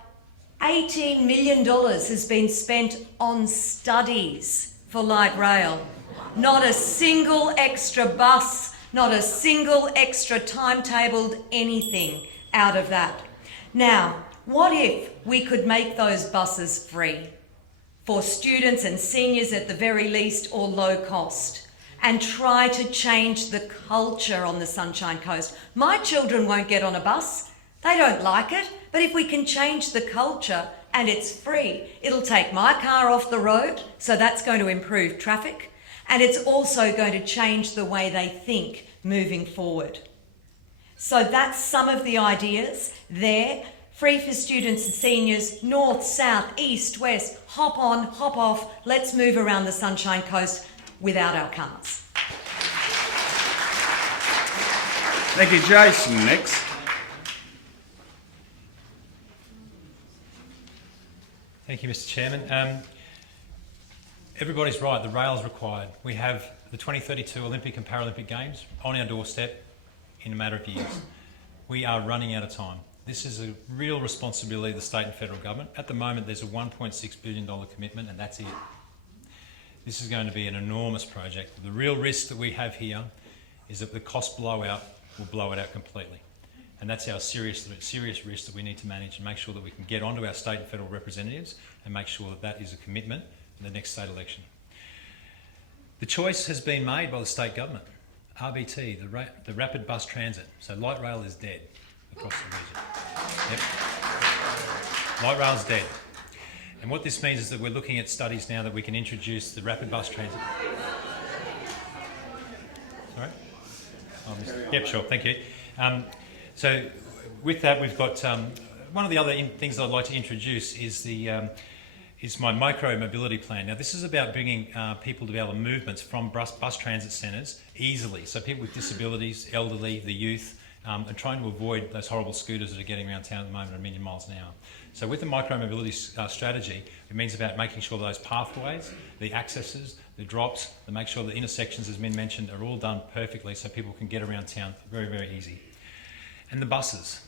$18 million has been spent on studies for light rail. Not a single extra bus, not a single extra timetabled anything out of that. Now, what if we could make those buses free for students and seniors at the very least, or low cost, and try to change the culture on the Sunshine Coast? My children won't get on a bus. They don't like it. But if we can change the culture and it's free, it'll take my car off the road, so that's going to improve traffic, and it's also going to change the way they think moving forward. So that's some of the ideas there. Free for students and seniors, north, south, east, west, hop on, hop off. Let's move around the Sunshine Coast without our cars. Thank you, Jason. Next. Thank you, Mr. Chairman. Everybody's right, the rail is required. We have the 2032 Olympic and Paralympic Games on our doorstep in a matter of years. We are running out of time. This is a real responsibility of the state and federal government. At the moment, there's a $1.6 billion commitment, and that's it. This is going to be an enormous project. The real risk that we have here is that the cost blowout will blow it out completely. And that's our serious risk that we need to manage and make sure that we can get onto our state and federal representatives and make sure that that is a commitment in the next state election. The choice has been made by the state government. RBT, the rapid bus transit. So light rail is dead across the region. Yep. Light rail is dead. And what this means is that we're looking at studies now that we can introduce the rapid bus transit. Sorry? Yep, sure, thank you. So with that, we've got one of the other things I'd like to introduce is the is my micro mobility plan. Now, this is about bringing people to be able to movements from bus transit centres easily. So people with disabilities, elderly, the youth, and trying to avoid those horrible scooters that are getting around town at the moment at 1 million miles an hour. So with the micro mobility strategy, it means about making sure those pathways, the accesses, the drops, to make sure the intersections, as Min mentioned, are all done perfectly so people can get around town very, very easy. And the buses.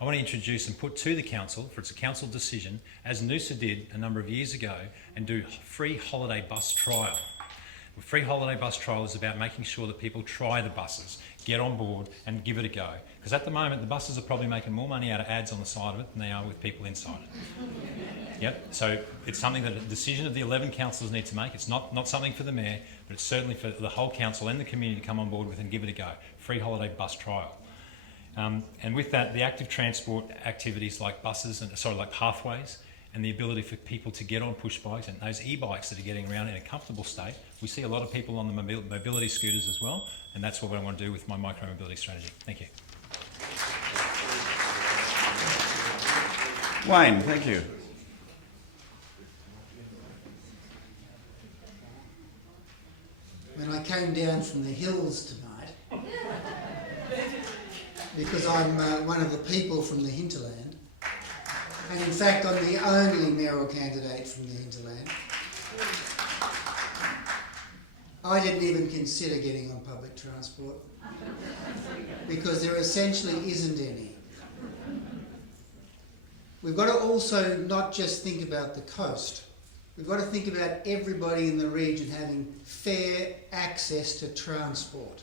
I want to introduce and put to the council, for it's a council decision, as Noosa did a number of years ago, and do free holiday bus trial. A free holiday bus trial is about making sure that people try the buses, get on board and give it a go. Because at the moment, the buses are probably making more money out of ads on the side of it than they are with people inside it. Yep. So it's something that a decision of the 11 councillors need to make. It's not something for the mayor, but it's certainly for the whole council and the community to come on board with and give it a go. Free holiday bus trial. And with that, the active transport activities like buses and like pathways, and the ability for people to get on push bikes and those e-bikes that are getting around in a comfortable state. We see a lot of people on the mobility scooters as well, and that's what I want to do with my micro mobility strategy. Thank you. Wayne, thank you. When I came down from the hills tonight, because I'm one of the people from the hinterland, and in fact I'm the only mayoral candidate from the hinterland, I didn't even consider getting on public transport because there essentially isn't any. We've got to also not just think about the coast. We've got to think about everybody in the region having fair access to transport.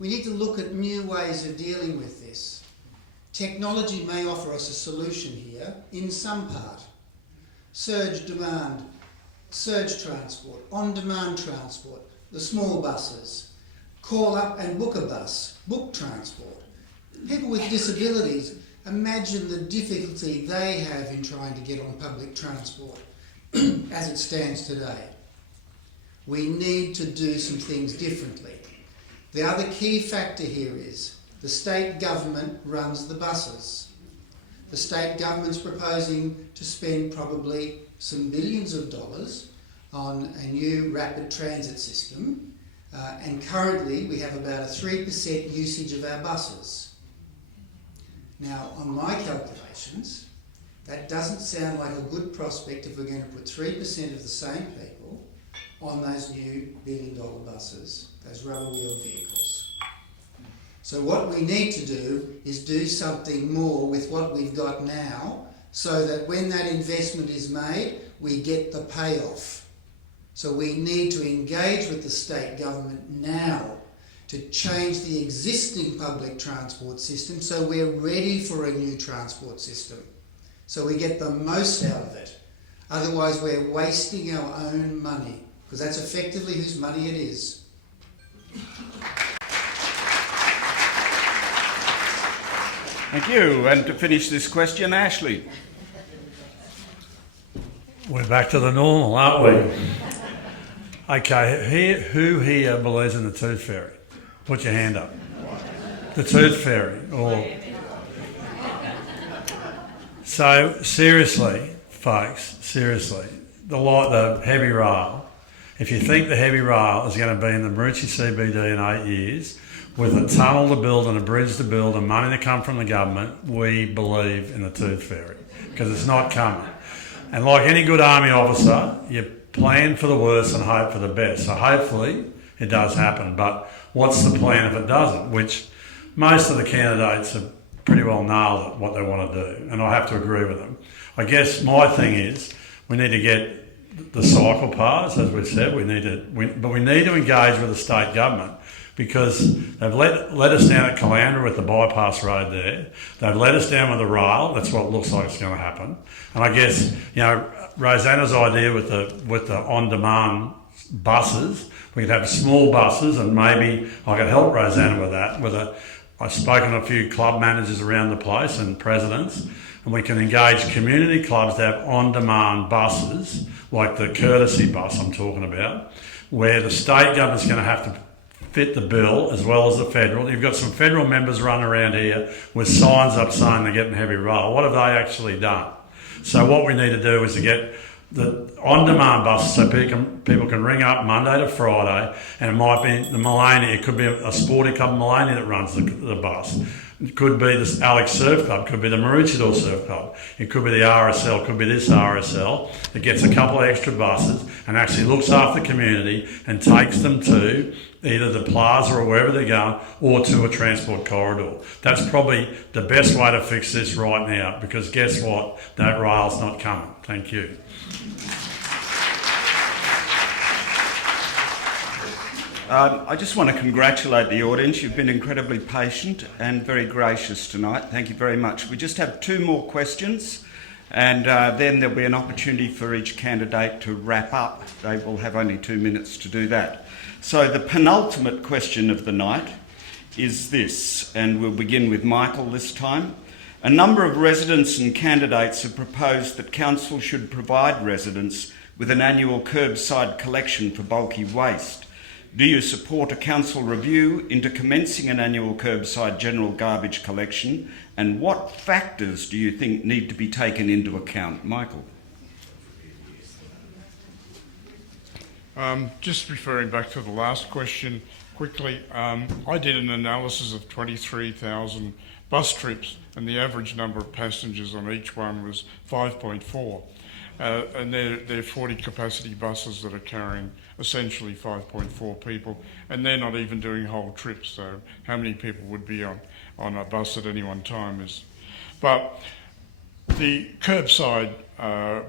We need to look at new ways of dealing with this. Technology may offer us a solution here in some part. Surge demand, surge transport, on-demand transport, the small buses, call up and book a bus, book transport. People with disabilities, imagine the difficulty they have in trying to get on public transport as it stands today. We need to do some things differently. The other key factor here is the state government runs the buses. The state government's proposing to spend probably some billions of dollars on a new rapid transit system, and currently we have about a 3% usage of our buses. Now, on my calculations, that doesn't sound like a good prospect if we're going to put 3% of the same people on those new billion-dollar buses, those rubber-wheeled vehicles. So what we need to do is do something more with what we've got now so that when that investment is made, we get the payoff. So we need to engage with the state government now to change the existing public transport system so we're ready for a new transport system, so we get the most out of it. Otherwise we're wasting our own money, because that's effectively whose money it is. Thank you. And to finish this question, Ashley. We're back to the normal, aren't we? Okay, who here believes in the tooth fairy? Put your hand up. The tooth fairy. Or... So, seriously, folks, seriously, the heavy rail, if you think the heavy rail is going to be in the Maroochydore CBD in 8 years, with a tunnel to build and a bridge to build and money to come from the government, we believe in the tooth fairy, because it's not coming. And like any good army officer, you plan for the worst and hope for the best. So hopefully it does happen, but what's the plan if it doesn't? Which most of the candidates have pretty well nailed it, what they want to do, and I have to agree with them. I guess my thing is we need to get the cycle paths, as we've said, but we need to engage with the state government, because they've let us down at Caloundra with the bypass road there. They've let us down with the rail. That's what it looks like it's going to happen. And I guess, Rosanna's idea with the on-demand buses, we could have small buses, and maybe I could help Rosanna with that. I've spoken to a few club managers around the place and presidents, and we can engage community clubs to have on-demand buses, like the courtesy bus I'm talking about, where the state government's going to have to fit the bill as well as the federal. You've got some federal members running around here with signs up saying they're getting heavy rail. What have they actually done? So what we need to do is to get the on-demand buses so people can ring up Monday to Friday, and it might be the Mullany, it could be a sporting club Mullany that runs the bus. It could be the Alex Surf Club, could be the Maroochydore Surf Club, it could be the RSL, could be this RSL. It gets a couple of extra buses and actually looks after the community and takes them to either the plaza or wherever they're going, or to a transport corridor. That's probably the best way to fix this right now, because guess what? That rail's not coming. Thank you. I just want to congratulate the audience. You've been incredibly patient and very gracious tonight. Thank you very much. We just have 2 more questions, and then there'll be an opportunity for each candidate to wrap up. They will have only 2 minutes to do that. So the penultimate question of the night is this, and we'll begin with Michael this time. A number of residents and candidates have proposed that council should provide residents with an annual curbside collection for bulky waste. Do you support a council review into commencing an annual curbside general garbage collection, and what factors do you think need to be taken into account? Michael. Just referring back to the last question quickly, I did an analysis of 23,000 bus trips, and the average number of passengers on each one was 5.4. And they're 40 capacity buses that are carrying essentially 5.4 people, and they're not even doing whole trips, so how many people would be on a bus at any one time is... But the curbside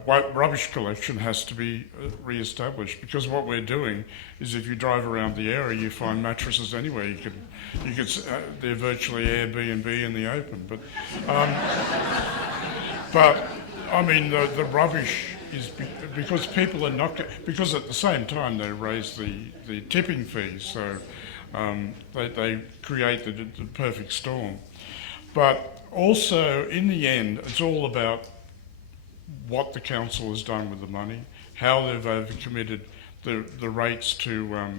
rubbish collection has to be re-established, because what we're doing is, if you drive around the area, you find mattresses anywhere. You could they're virtually Airbnb in the open. But I mean, the rubbish is because people are not, because at the same time they raise the tipping fees, so they create the perfect storm. But also, in the end, it's all about what the council has done with the money, how they've overcommitted the rates to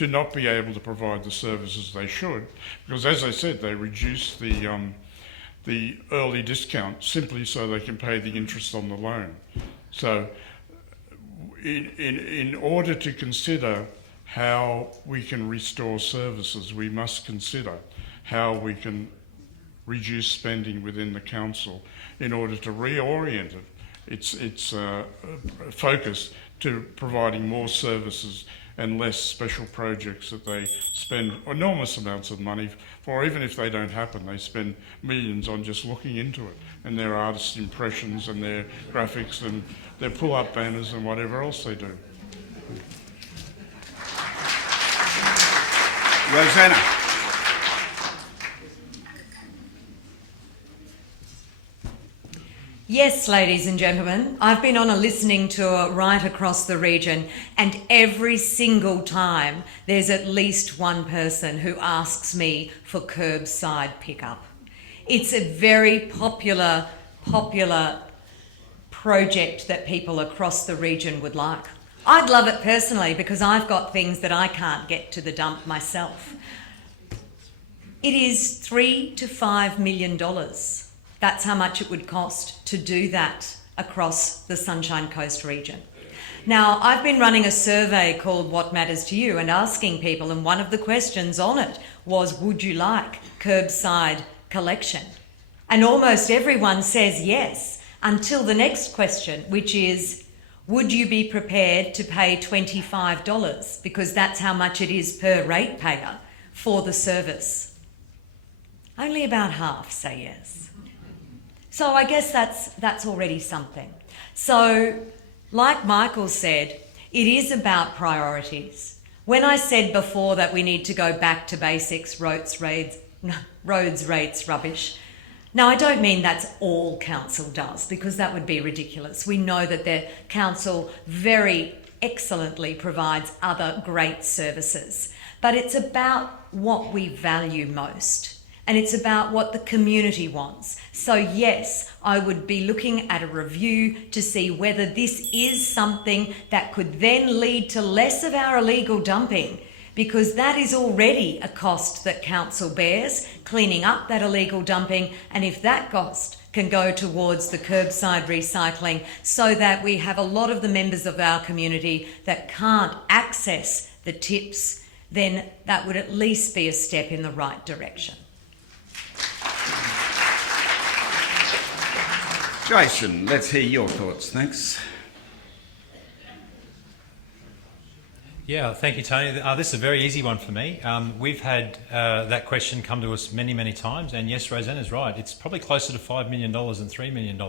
not be able to provide the services they should, because as I said, they reduced the early discount simply so they can pay the interest on the loan. So in order to consider how we can restore services, we must consider how we can reduce spending within the council in order to reorient its focus to providing more services and less special projects that they spend enormous amounts of money for. Even if they don't happen, they spend millions on just looking into it, and their artist impressions and their graphics and their pull-up banners and whatever else they do. Rosanna. Yes, ladies and gentlemen, I've been on a listening tour right across the region, and every single time there's at least one person who asks me for curbside pickup. It's a very popular project that people across the region would like. I'd love it personally, because I've got things that I can't get to the dump myself. It is $3 to $5 million. That's how much it would cost to do that across the Sunshine Coast region. Now, I've been running a survey called What Matters to You and asking people, and one of the questions on it was, would you like curbside collection? And almost everyone says yes, until the next question, which is, would you be prepared to pay $25? Because that's how much it is per ratepayer for the service. Only about half say yes. So I guess that's already something. So, like Michael said, it is about priorities. When I said before that we need to go back to basics, roads, rates, rubbish, now I don't mean that's all council does, because that would be ridiculous. We know that the council very excellently provides other great services, but it's about what we value most. And it's about what the community wants. So yes, I would be looking at a review to see whether this is something that could then lead to less of our illegal dumping, because that is already a cost that council bears, cleaning up that illegal dumping. And if that cost can go towards the curbside recycling so that we have a lot of the members of our community that can't access the tips, then that would at least be a step in the right direction. Jason, let's hear your thoughts. Thanks. Yeah, thank you, Tony. This is a very easy one for me. We've had that question come to us many, many times, and yes, Rosanna's right. It's probably closer to $5 million than $3 million.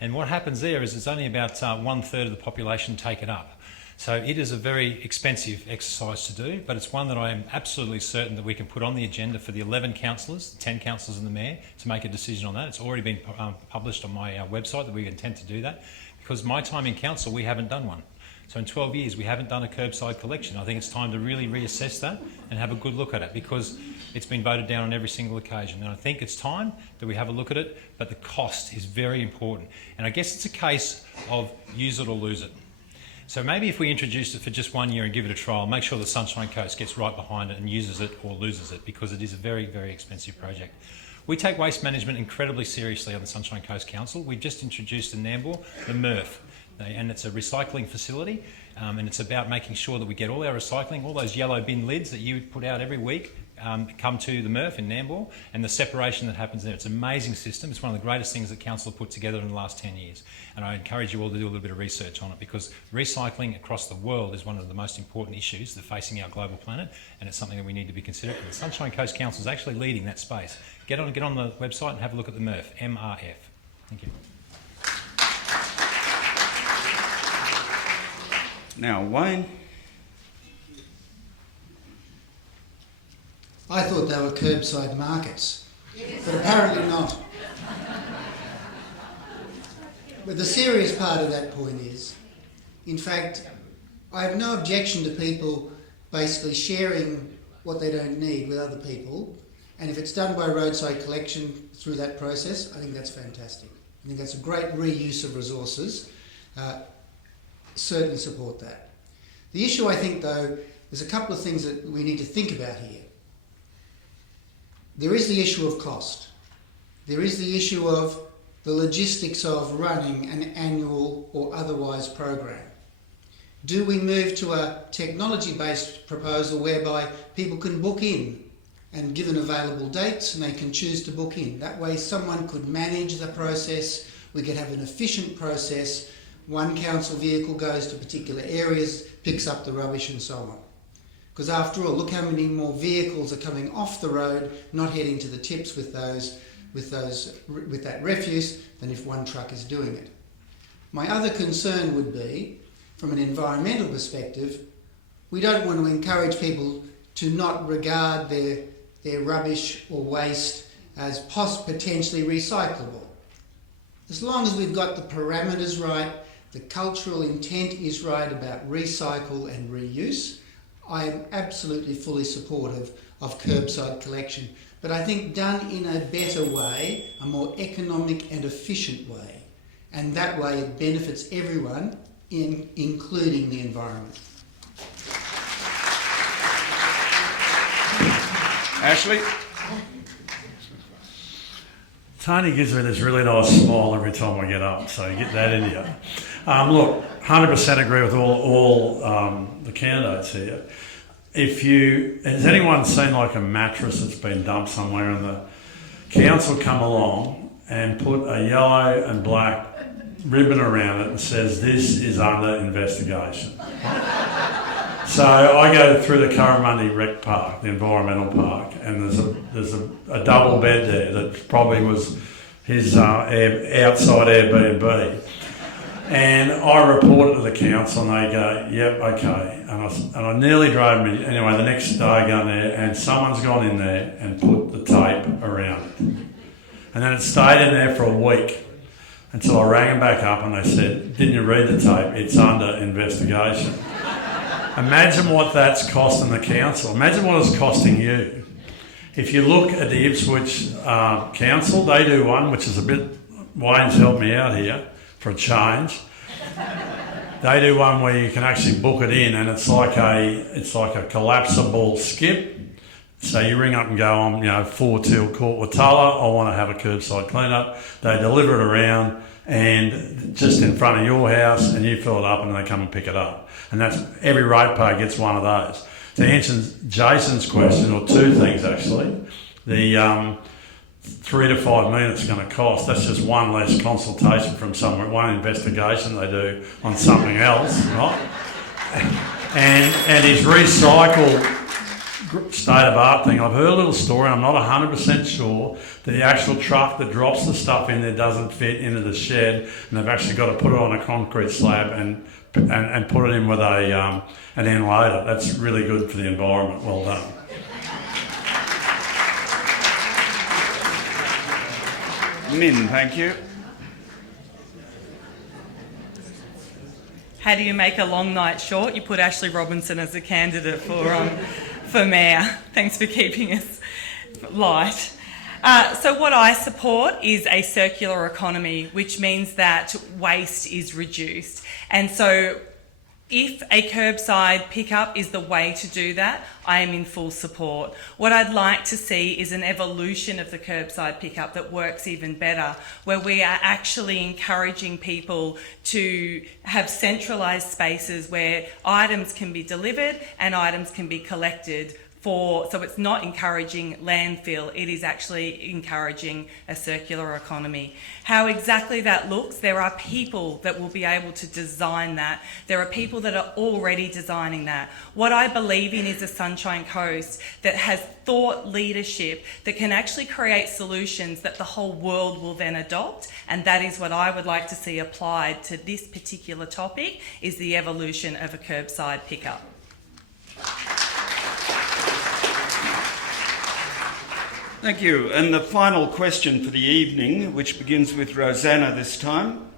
And what happens there is it's only about 1/3 of the population take it up. So it is a very expensive exercise to do, but it's one that I am absolutely certain that we can put on the agenda for the 11 councillors, 10 councillors and the mayor, to make a decision on that. It's already been published on my website that we intend to do that, because my time in council, we haven't done one. So in 12 years, we haven't done a curbside collection. I think it's time to really reassess that and have a good look at it, because it's been voted down on every single occasion. And I think it's time that we have a look at it, but the cost is very important. And I guess it's a case of use it or lose it. So maybe if we introduce it for just 1 year and give it a trial, make sure the Sunshine Coast gets right behind it and uses it or loses it, because it is a very, very expensive project. We take waste management incredibly seriously on the Sunshine Coast Council. We've just introduced in Nambour the MRF. And it's a recycling facility, and it's about making sure that we get all our recycling, all those yellow bin lids that you put out every week, come to the MRF in Nambour, and the separation that happens there. It's an amazing system. It's one of the greatest things that council have put together in the last 10 years. And I encourage you all to do a little bit of research on it, because recycling across the world is one of the most important issues that are facing our global planet, and it's something that we need to be considered. And the Sunshine Coast Council is actually leading that space. Get on the website and have a look at the MRF, MRF. Thank you. Now, Wayne. I thought they were curbside markets, but apparently not. But the serious part of that point is, in fact, I have no objection to people basically sharing what they don't need with other people, and if it's done by roadside collection through that process, I think that's fantastic. I think that's a great reuse of resources. Certainly support that. The issue, I think, though, there's a couple of things that we need to think about here. There is the issue of cost. There is the issue of the logistics of running an annual or otherwise program. Do we move to a technology-based proposal whereby people can book in and given available dates and they can choose to book in? That way someone could manage the process, we could have an efficient process. One council vehicle goes to particular areas, picks up the rubbish and so on. Because after all, look how many more vehicles are coming off the road, not heading to the tips with that refuse, than if one truck is doing it. My other concern would be, from an environmental perspective, we don't want to encourage people to not regard their rubbish or waste as potentially recyclable. As long as we've got the parameters right, the cultural intent is right about recycle and reuse, I am absolutely fully supportive of curbside collection. But I think done in a better way, a more economic and efficient way. And that way it benefits everyone, including the environment. Ashley? Tony gives me this really nice smile every time I get up, so you get that in you. Look, 100% agree with all the candidates here. Has anyone seen like a mattress that's been dumped somewhere and the council come along and put a yellow and black ribbon around it and says this is under investigation? So I go through the Curramundi Rec Park, the environmental park, and there's a double bed there that probably was his outside Airbnb. And I reported to the council and they go, yep, okay. And I nearly drove me, anyway, the next day I go there and someone's gone in there and put the tape around it. And then it stayed in there for a week until I rang them back up and they said, didn't you read the tape? It's under investigation. Imagine what that's costing the council. Imagine what it's costing you. If you look at the Ipswich Council, they do one, which is a bit, Wayne's helped me out here for a change. They do one where you can actually book it in and it's like a collapsible skip So you ring up and go, I'm 4 Teal Court Watala, I want to have a curbside cleanup. They deliver it around and just in front of your house, and you fill it up and they come and pick it up. And that's every ratepayer gets one of those. To answer Jason's question, or two things actually, the 3 to 5 million it's going to cost, that's just one less consultation from someone, one investigation they do on something else, right? And his recycle state of art thing, I've heard a little story, I'm not 100% sure, that the actual truck that drops the stuff in there doesn't fit into the shed, and they've actually got to put it on a concrete slab and put it in with an end loader. That's really good for the environment. Well done. Min, thank you. How do you make a long night short? You put Ashley Robinson as a candidate for mayor. Thanks for keeping us light. So what I support is a circular economy, which means that waste is reduced. And so if a curbside pickup is the way to do that, I am in full support. What I'd like to see is an evolution of the curbside pickup that works even better, where we are actually encouraging people to have centralised spaces where items can be delivered and items can be collected so it's not encouraging landfill, it is actually encouraging a circular economy. How exactly that looks, there are people that will be able to design that. There are people that are already designing that. What I believe in is a Sunshine Coast that has thought leadership that can actually create solutions that the whole world will then adopt, and that is what I would like to see applied to this particular topic, is the evolution of a curbside pickup. Thank you. And the final question for the evening, which begins with Rosanna this time,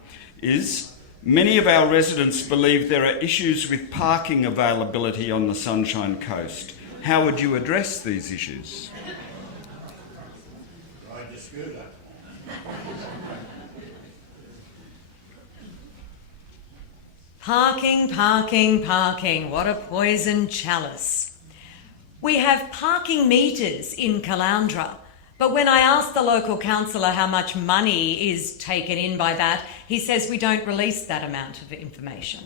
is: many of our residents believe there are issues with parking availability on the Sunshine Coast. How would you address these issues? Parking, parking, parking. What a poison chalice. We have parking meters in Caloundra, but when I asked the local councillor how much money is taken in by that, he says we don't release that amount of information.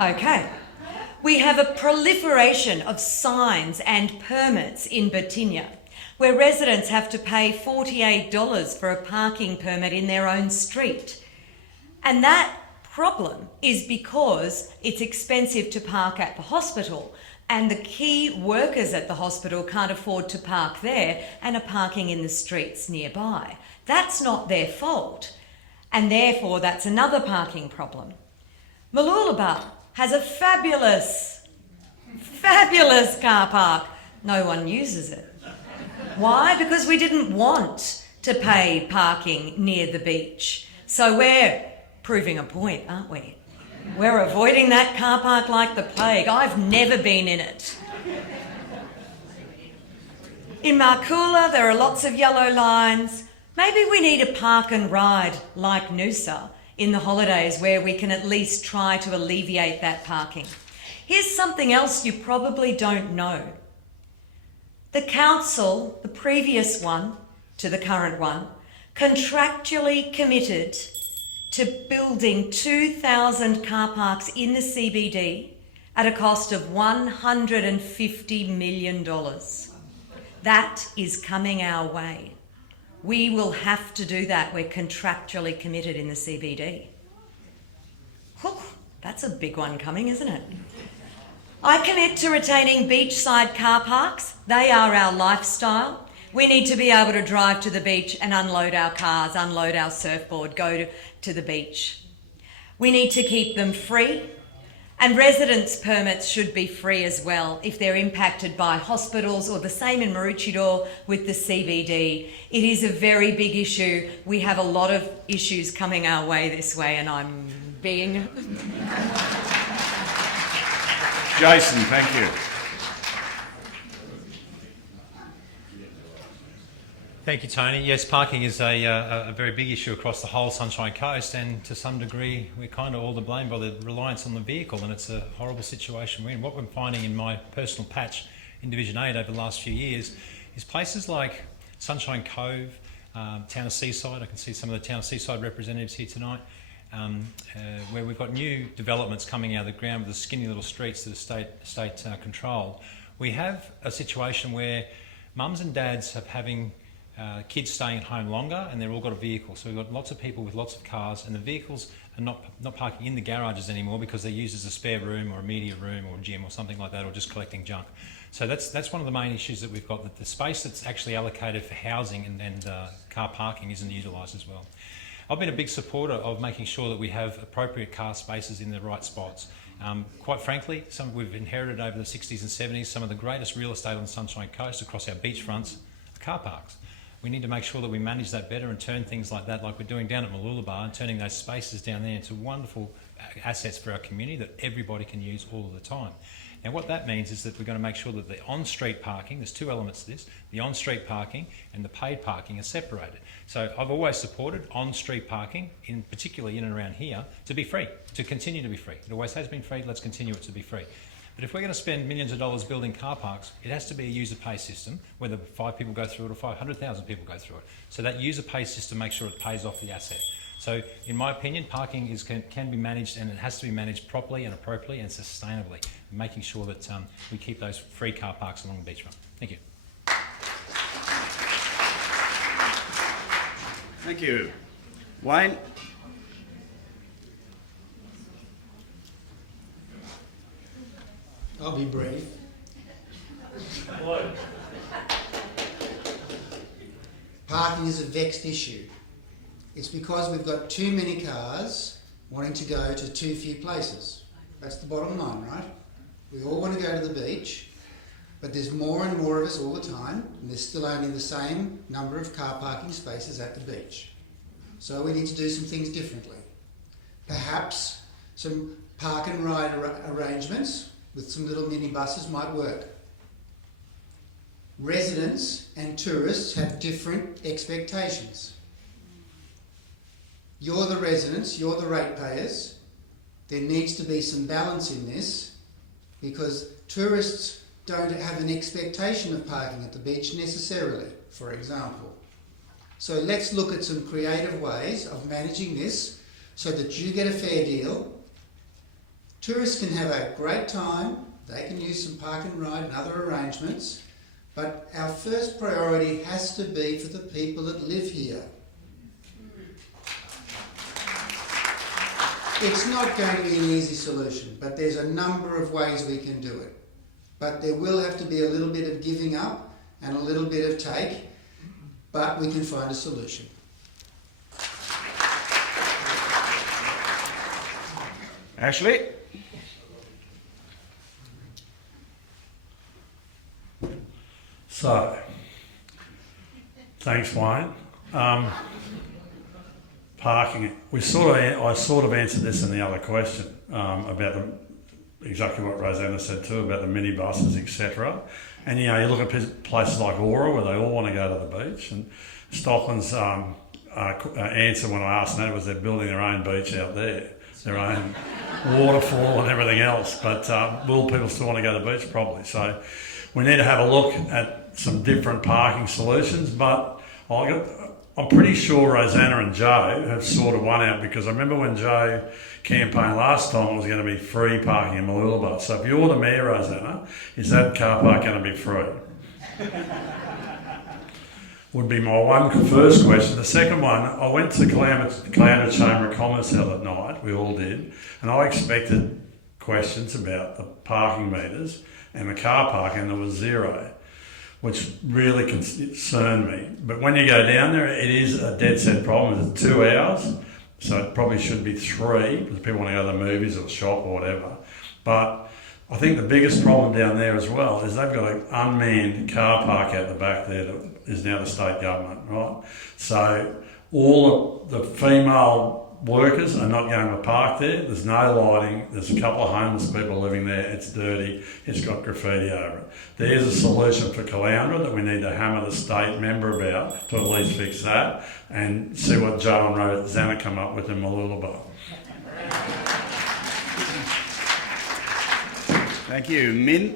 Okay. We have a proliferation of signs and permits in Bottinia, where residents have to pay $48 for a parking permit in their own street. And that problem is because it's expensive to park at the hospital, and the key workers at the hospital can't afford to park there and are parking in the streets nearby. That's not their fault, and therefore that's another parking problem. Mooloolaba has a fabulous car park. No one uses it. Why? Because we didn't want to pay parking near the beach. So we're proving a point, aren't we? We're avoiding that car park like the plague. I've never been in it. In Marcoola, there are lots of yellow lines. Maybe we need a park and ride like Noosa in the holidays, where we can at least try to alleviate that parking. Here's something else you probably don't know. The council, the previous one to the current one, contractually committed to building 2,000 car parks in the CBD at a cost of $150 million. That is coming our way. We will have to do that. We're contractually committed in the CBD. Whew, that's a big one coming, isn't it? I commit to retaining beachside car parks. They are our lifestyle. We need to be able to drive to the beach and unload our cars, unload our surfboard, go to the beach. We need to keep them free, and residents' permits should be free as well if they're impacted by hospitals, or the same in Maroochydore with the CBD. It is a very big issue. We have a lot of issues coming our way this way, and I'm being... Jason, thank you. Thank you, Tony. Yes, parking is a very big issue across the whole Sunshine Coast, and to some degree we're kind of all to blame by the reliance on the vehicle, and it's a horrible situation we're in. What we're finding in my personal patch in Division 8 over the last few years is places like Sunshine Cove, Town of Seaside. I can see some of the Town of Seaside representatives here tonight, where we've got new developments coming out of the ground with the skinny little streets that are state controlled. We have a situation where mums and dads are having kids staying at home longer, and they've all got a vehicle. So we've got lots of people with lots of cars, and the vehicles are not parking in the garages anymore because they're used as a spare room or a media room or a gym or something like that, or just collecting junk. So that's one of the main issues that we've got, that the space that's actually allocated for housing and car parking isn't utilised as well. I've been a big supporter of making sure that we have appropriate car spaces in the right spots. Quite frankly, we've inherited over the 60s and 70s some of the greatest real estate on the Sunshine Coast across our beachfronts are car parks. We need to make sure that we manage that better and turn things like that, like we're doing down at Melinda, and turning those spaces down there into wonderful assets for our community that everybody can use all of the time. Now what that means is that we're going to make sure that the on-street parking, there's two elements to this, the on-street parking and the paid parking are separated. So I've always supported on-street parking, particularly in and around here, to be free, to continue to be free. It always has been free, let's continue it to be free. But if we're going to spend millions of dollars building car parks, it has to be a user pay system, whether 5 people go through it or 500,000 people go through it. So that user pay system makes sure it pays off the asset. So in my opinion, parking can be managed, and it has to be managed properly and appropriately and sustainably, making sure that we keep those free car parks along the beachfront. Thank you. Thank you. Wayne? I'll be brief. Parking is a vexed issue. It's because we've got too many cars wanting to go to too few places. That's the bottom line, right? We all want to go to the beach, but there's more and more of us all the time, and there's still only the same number of car parking spaces at the beach. So we need to do some things differently. Perhaps some park and ride arrangements with some little minibuses might work. Residents and tourists have different expectations. You're the residents, you're the ratepayers. There needs to be some balance in this, because tourists don't have an expectation of parking at the beach necessarily, for example. So let's look at some creative ways of managing this so that you get a fair deal. Tourists can have a great time, they can use some park and ride and other arrangements, but our first priority has to be for the people that live here. It's not going to be an easy solution, but there's a number of ways we can do it. But there will have to be a little bit of giving up and a little bit of take, but we can find a solution. Ashley? So, thanks, Wayne. Parking. I sort of answered this in the other question about exactly what Rosanna said too about the minibuses, etc. And you look at places like Aura where they all want to go to the beach. And Stockland's answer when I asked that was they're building their own beach out there, their own waterfall and everything else. But will people still want to go to the beach? Probably. So we need to have a look at some different parking solutions. But I'm pretty sure Rosanna and Joe have sorted one out, because I remember when Joe campaigned last time it was going to be free parking in Melinda. So if you're the mayor, Rosanna, is that car park going to be free? Would be my first question. The second one, I went to Caloundra Chamber of Commerce the other night, we all did, and I expected questions about the parking meters and the car park, and there was zero, which really concerned me. But when you go down there, it is a dead set problem. It's 2 hours, so it probably should be 3 because people want to go to the movies or the shop or whatever. But I think the biggest problem down there as well is they've got an unmanned car park out the back there that is now the state government, right? So all of the female workers are not going to park there. There's no lighting. There's a couple of homeless people living there. It's dirty. It's got graffiti over it. There's a solution for Caloundra that we need to hammer the state member about to at least fix that and see what Joe and Rosanna come up with in Melinda. Thank you. Min?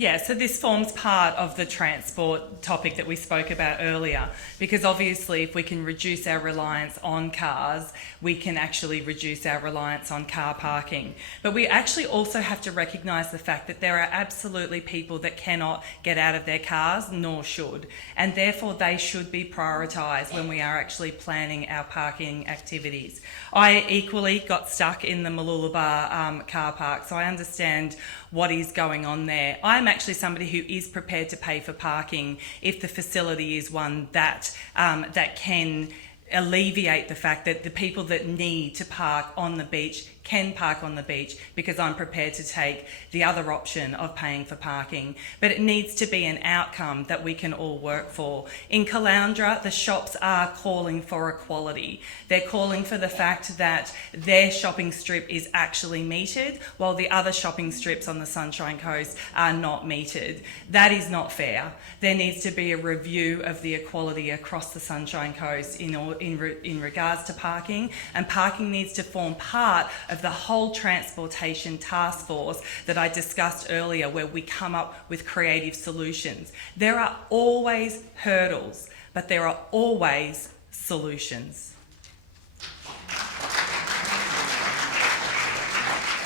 Yeah, so this forms part of the transport topic that we spoke about earlier, because obviously if we can reduce our reliance on cars, we can actually reduce our reliance on car parking. But we actually also have to recognise the fact that there are absolutely people that cannot get out of their cars, nor should, and therefore they should be prioritised when we are actually planning our parking activities. I equally got stuck in the Mooloolaba car park, so I understand what is going on there. I'm actually somebody who is prepared to pay for parking if the facility is one that that can alleviate the fact that the people that need to park on the beach can park on the beach, because I'm prepared to take the other option of paying for parking. But it needs to be an outcome that we can all work for. In Caloundra, the shops are calling for equality. They're calling for the fact that their shopping strip is actually metered, while the other shopping strips on the Sunshine Coast are not metered. That is not fair. There needs to be a review of the equality across the Sunshine Coast in regards to parking, and parking needs to form part of the whole transportation task force that I discussed earlier, where we come up with creative solutions. There are always hurdles, but there are always solutions.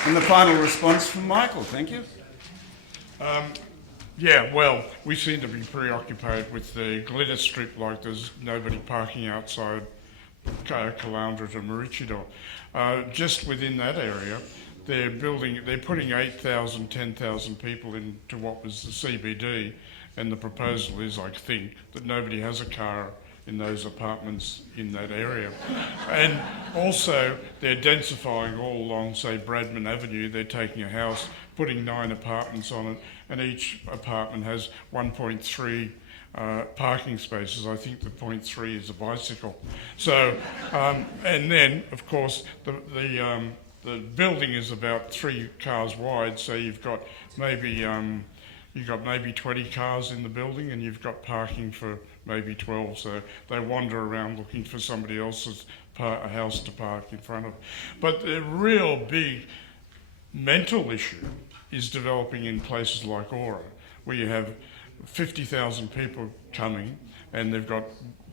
And the final response from Michael, thank you. Yeah, well, we seem to be preoccupied with the glitter strip, like there's nobody parking outside Caloundra to Maroochydore. Just within that area, they're putting 8,000, 10,000 people into what was the CBD, and the proposal is, I think, that nobody has a car in those apartments in that area. And also, they're densifying all along, say, Bradman Avenue. They're taking a house, putting 9 apartments on it, and each apartment has 1.3 parking spaces. I think the 0.3 is a bicycle. So, and then, of course, the building is about 3 cars wide, so you've got maybe 20 cars in the building, and you've got parking for maybe 12. So they wander around looking for somebody else's house to park in front of. But the real big mental issue is developing in places like Aura, where you have 50,000 people coming, and they've got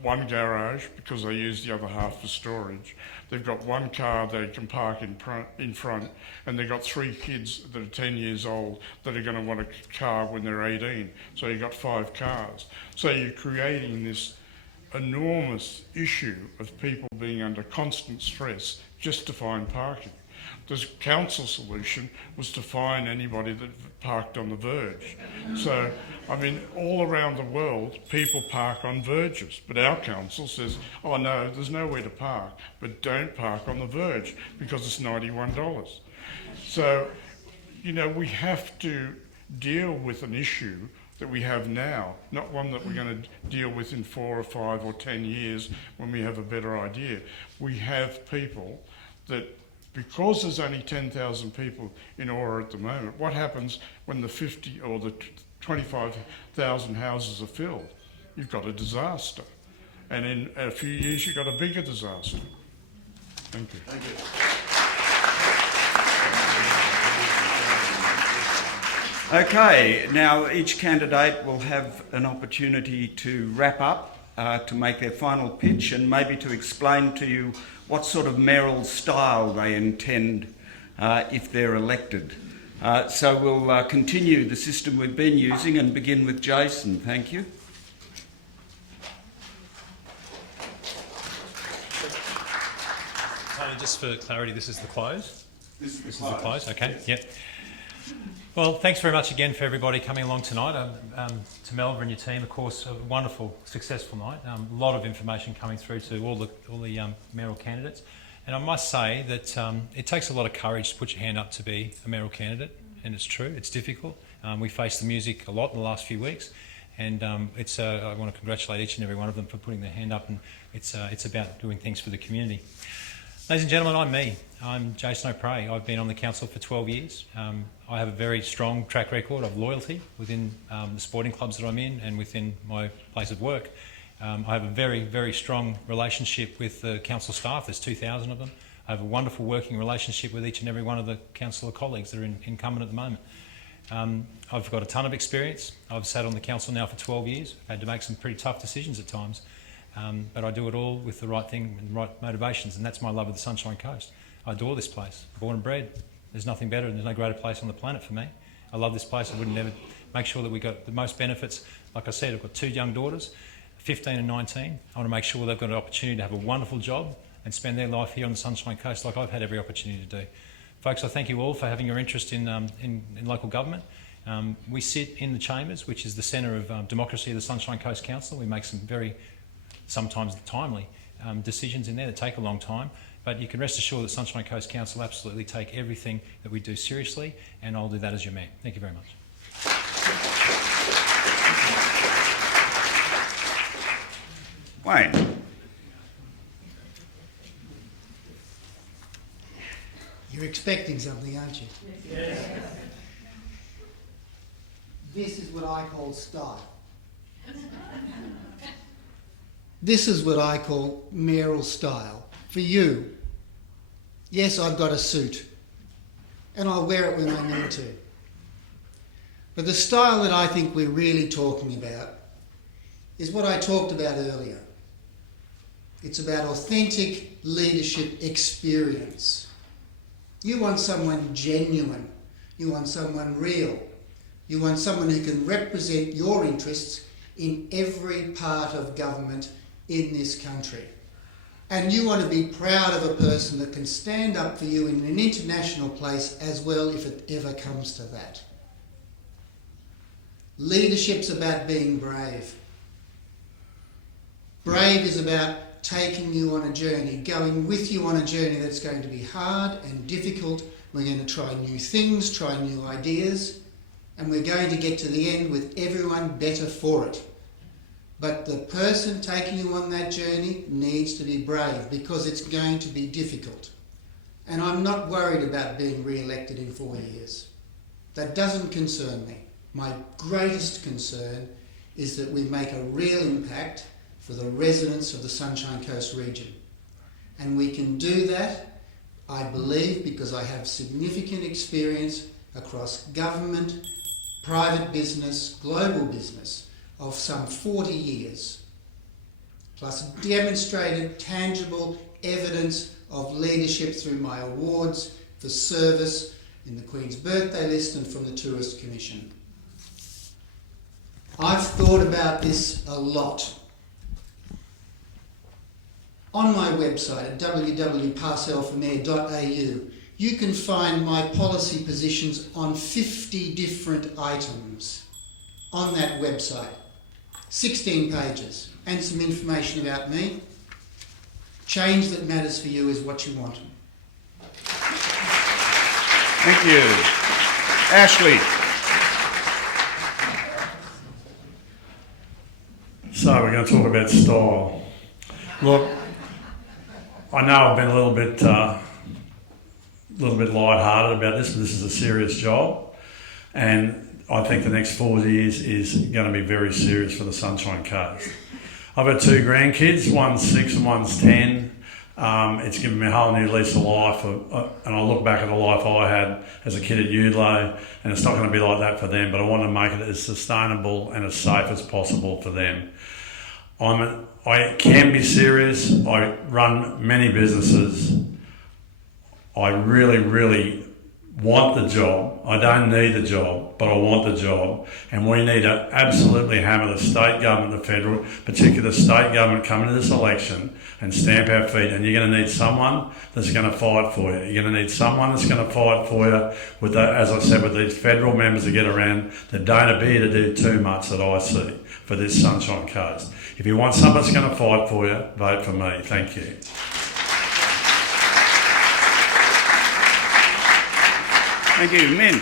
one garage because they use the other half for storage. They've got one car they can park in front, and they've got 3 kids that are 10 years old that are going to want a car when they're 18. So you've got 5 cars. So you're creating this enormous issue of people being under constant stress just to find parking. The council solution was to fine anybody that parked on the verge. So, I mean, all around the world, people park on verges, but our council says, oh no, there's nowhere to park, but don't park on the verge because it's $91. So, you know, we have to deal with an issue that we have now, not one that we're going to deal with in 4 or 5 or 10 years when we have a better idea. We have people that, because there's only 10,000 people in Aura at the moment, what happens when the 50 or the 25,000 houses are filled? You've got a disaster. And in a few years, you've got a bigger disaster. Thank you. Thank you. Okay, now each candidate will have an opportunity to wrap up, to make their final pitch, and maybe to explain to you what sort of mayoral style they intend if they're elected. So we'll continue the system we've been using and begin with Jason. Thank you. Tony, just for clarity, this is the close? This is the close, okay, yep. Well, thanks very much again for everybody coming along tonight. To Melba and your team, of course, a wonderful, successful night. A lot of information coming through to all the mayoral candidates. And I must say that it takes a lot of courage to put your hand up to be a mayoral candidate, and it's true, it's difficult. We faced the music a lot in the last few weeks, and I want to congratulate each and every one of them for putting their hand up, and it's about doing things for the community. Ladies and gentlemen, I'm me. I'm Jason O'Prey. I've been on the council for 12 years. I have a very strong track record of loyalty within the sporting clubs that I'm in and within my place of work. I have a very, very strong relationship with the council staff. There's 2,000 of them. I have a wonderful working relationship with each and every one of the councillor colleagues that are incumbent at the moment. I've got a ton of experience. I've sat on the council now for 12 years. I've had to make some pretty tough decisions at times, but I do it all with the right thing and the right motivations, and that's my love of the Sunshine Coast. I adore this place, born and bred. There's nothing better and there's no greater place on the planet for me. I love this place. I wouldn't ever make sure that we got the most benefits. Like I said, I've got 2 young daughters, 15 and 19. I want to make sure they've got an opportunity to have a wonderful job and spend their life here on the Sunshine Coast like I've had every opportunity to do. Folks, I thank you all for having your interest in local government. We sit in the chambers, which is the centre of democracy of the Sunshine Coast Council. We make some very, sometimes timely decisions in there that take a long time. But you can rest assured that Sunshine Coast Council absolutely take everything that we do seriously, and I'll do that as your mayor. Thank you very much. Wayne. You're expecting something, aren't you? Yes. This is what I call style. This is what I call mayoral style. For you, yes, I've got a suit, and I'll wear it when I need to. But the style that I think we're really talking about is what I talked about earlier. It's about authentic leadership experience. You want someone genuine. You want someone real. You want someone who can represent your interests in every part of government in this country. And you want to be proud of a person that can stand up for you in an international place as well, if it ever comes to that. Leadership's about being brave. Brave is about taking you on a journey, going with you on a journey that's going to be hard and difficult. We're going to try new things, try new ideas, and we're going to get to the end with everyone better for it. But the person taking you on that journey needs to be brave, because it's going to be difficult. And I'm not worried about being re-elected in 4 years. That doesn't concern me. My greatest concern is that we make a real impact for the residents of the Sunshine Coast region. And we can do that, I believe, because I have significant experience across government, private business, global business, of some 40 years, plus demonstrated tangible evidence of leadership through my awards for service in the Queen's Birthday List and from the Tourist Commission. I've thought about this a lot. On my website at www.parcellformayor.au, you can find my policy positions on 50 different items on that website. 16 pages and some information about me. Change that matters for you is what you want. Thank you. Ashley. So we're going to talk about style. Look, I know I've been a little bit light-hearted about this, but this is a serious job, and I think the next 4 years is going to be very serious for the Sunshine Coast. I've got 2 grandkids, one's 6 and one's 10. It's given me a whole new lease of life, and I look back at the life I had as a kid at Udlow, and it's not going to be like that for them, but I want to make it as sustainable and as safe as possible for them. I can be serious. I run many businesses. I really want the job. I don't need the job, but I want the job. And we need to absolutely hammer the state government, the federal, particularly the state government coming to this election and stamp our feet. And you're going to need someone that's going to fight for you. You're going to need someone that's going to fight for you with, as I said, with these federal members that get around that don't appear to do too much that I see for this Sunshine Coast. If you want someone that's going to fight for you, vote for me. Thank you. Thank you. Min.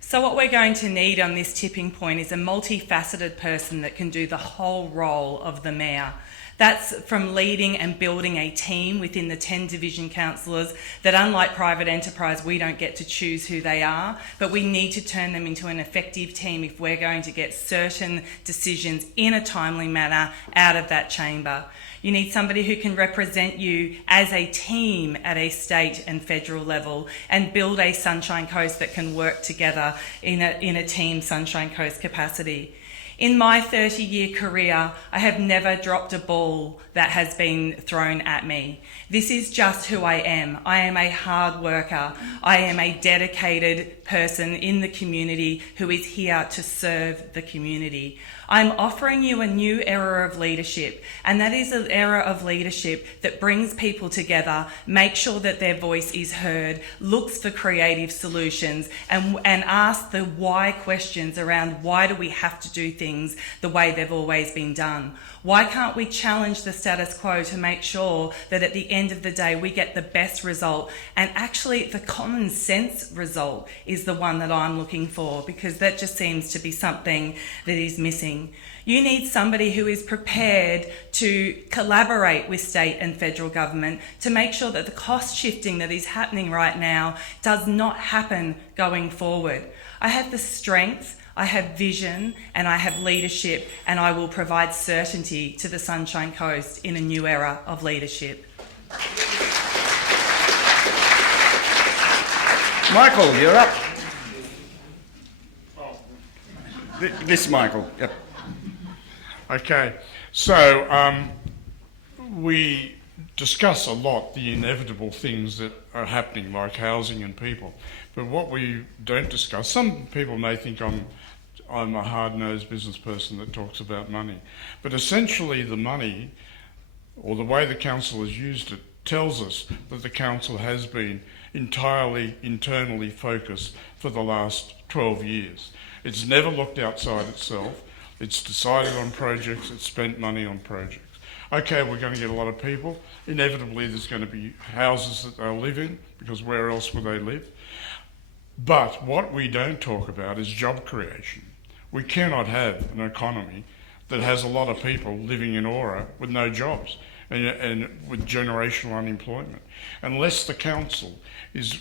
So what we're going to need on this tipping point is a multifaceted person that can do the whole role of the mayor. That's from leading and building a team within the 10 division councillors that, unlike private enterprise, we don't get to choose who they are, but we need to turn them into an effective team if we're going to get certain decisions in a timely manner out of that chamber. You need somebody who can represent you as a team at a state and federal level and build a Sunshine Coast that can work together in a team Sunshine Coast capacity. In my 30-year career, I have never dropped a ball that has been thrown at me. This is just who I am. I am a hard worker. I am a dedicated person in the community who is here to serve the community. I'm offering you a new era of leadership, and that is an era of leadership that brings people together, makes sure that their voice is heard, looks for creative solutions, and asks the why questions around why do we have to do things the way they've always been done. Why can't we challenge the status quo to make sure that at the end of the day we get the best result, and actually the common sense result is the one that I'm looking for, because that just seems to be something that is missing. You need somebody who is prepared to collaborate with state and federal government to make sure that the cost shifting that is happening right now does not happen going forward. I have the strength, I have vision, and I have leadership, and I will provide certainty to the Sunshine Coast in a new era of leadership. Michael, you're up. This Michael, yep. Okay, so we discuss a lot the inevitable things that are happening, like housing and people. But what we don't discuss, some people may think I'm a hard-nosed business person that talks about money. But essentially the money, or the way the council has used it, tells us that the council has been entirely internally focused for the last 12 years. It's never looked outside itself. It's decided on projects, it's spent money on projects. Okay, we're going to get a lot of people. Inevitably, there's going to be houses that they'll live in, because where else would they live? But what we don't talk about is job creation. We cannot have an economy that has a lot of people living in Aura with no jobs and with generational unemployment. Unless the council is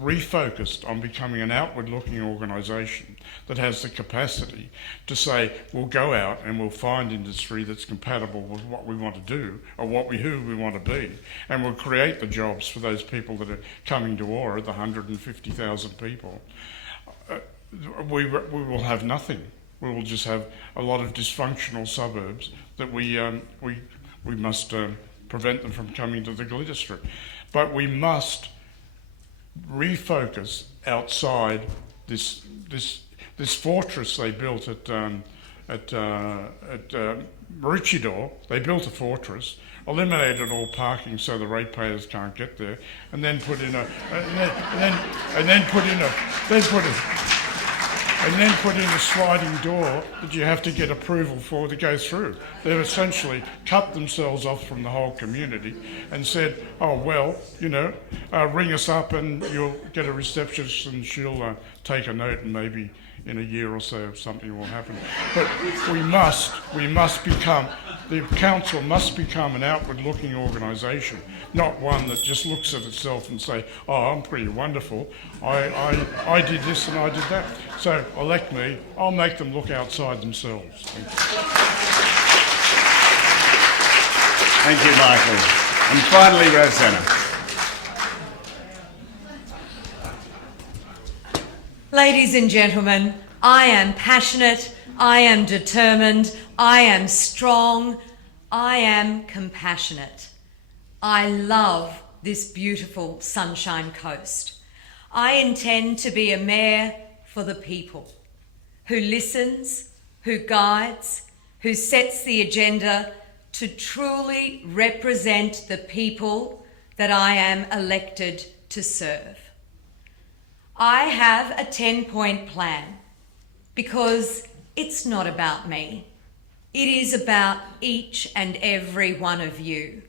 refocused on becoming an outward-looking organisation that has the capacity to say, we'll go out and we'll find industry that's compatible with what we want to do, or who we want to be, and we'll create the jobs for those people that are coming to Aura, the 150,000 people, we will have nothing. We will just have a lot of dysfunctional suburbs that we must prevent them from coming to the glitter strip. But we must refocus outside this fortress they built at Maroochydore. They built a fortress, eliminated all parking so the ratepayers can't get there, and then put in a sliding door that you have to get approval for to go through. They've essentially cut themselves off from the whole community and said, oh, well, ring us up and you'll get a receptionist and she'll take a note, and maybe in a year or so something will happen. But we must become, the council must become an outward-looking organisation, not one that just looks at itself and say, oh, I'm pretty wonderful, I did this and I did that. So elect me, I'll make them look outside themselves. Thank you, Michael. And finally, Rosanna. Ladies and gentlemen, I am passionate, I am determined, I am strong, I am compassionate. I love this beautiful Sunshine Coast. I intend to be a mayor for the people, who listens, who guides, who sets the agenda to truly represent the people that I am elected to serve. I have a 10-point plan because it's not about me. It is about each and every one of you,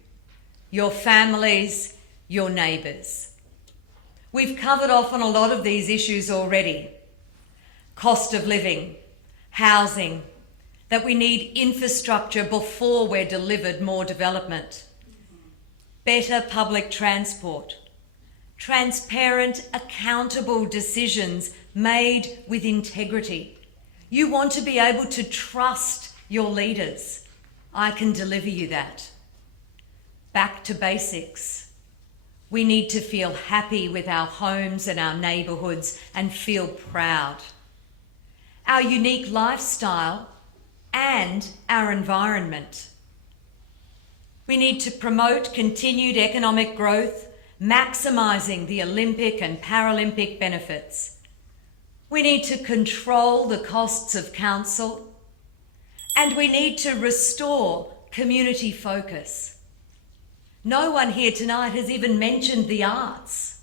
your families, your neighbours. We've covered off on a lot of these issues already. Cost of living, housing, that we need infrastructure before we're delivered more development, better public transport, transparent, accountable decisions made with integrity. You want to be able to trust your leaders. I can deliver you that. back to basics. We need to feel happy with our homes and our neighbourhoods and feel proud. Our unique lifestyle and our environment. We need to promote continued economic growth, maximising the Olympic and Paralympic benefits. We need to control the costs of council, and we need to restore community focus. No one here tonight has even mentioned the arts.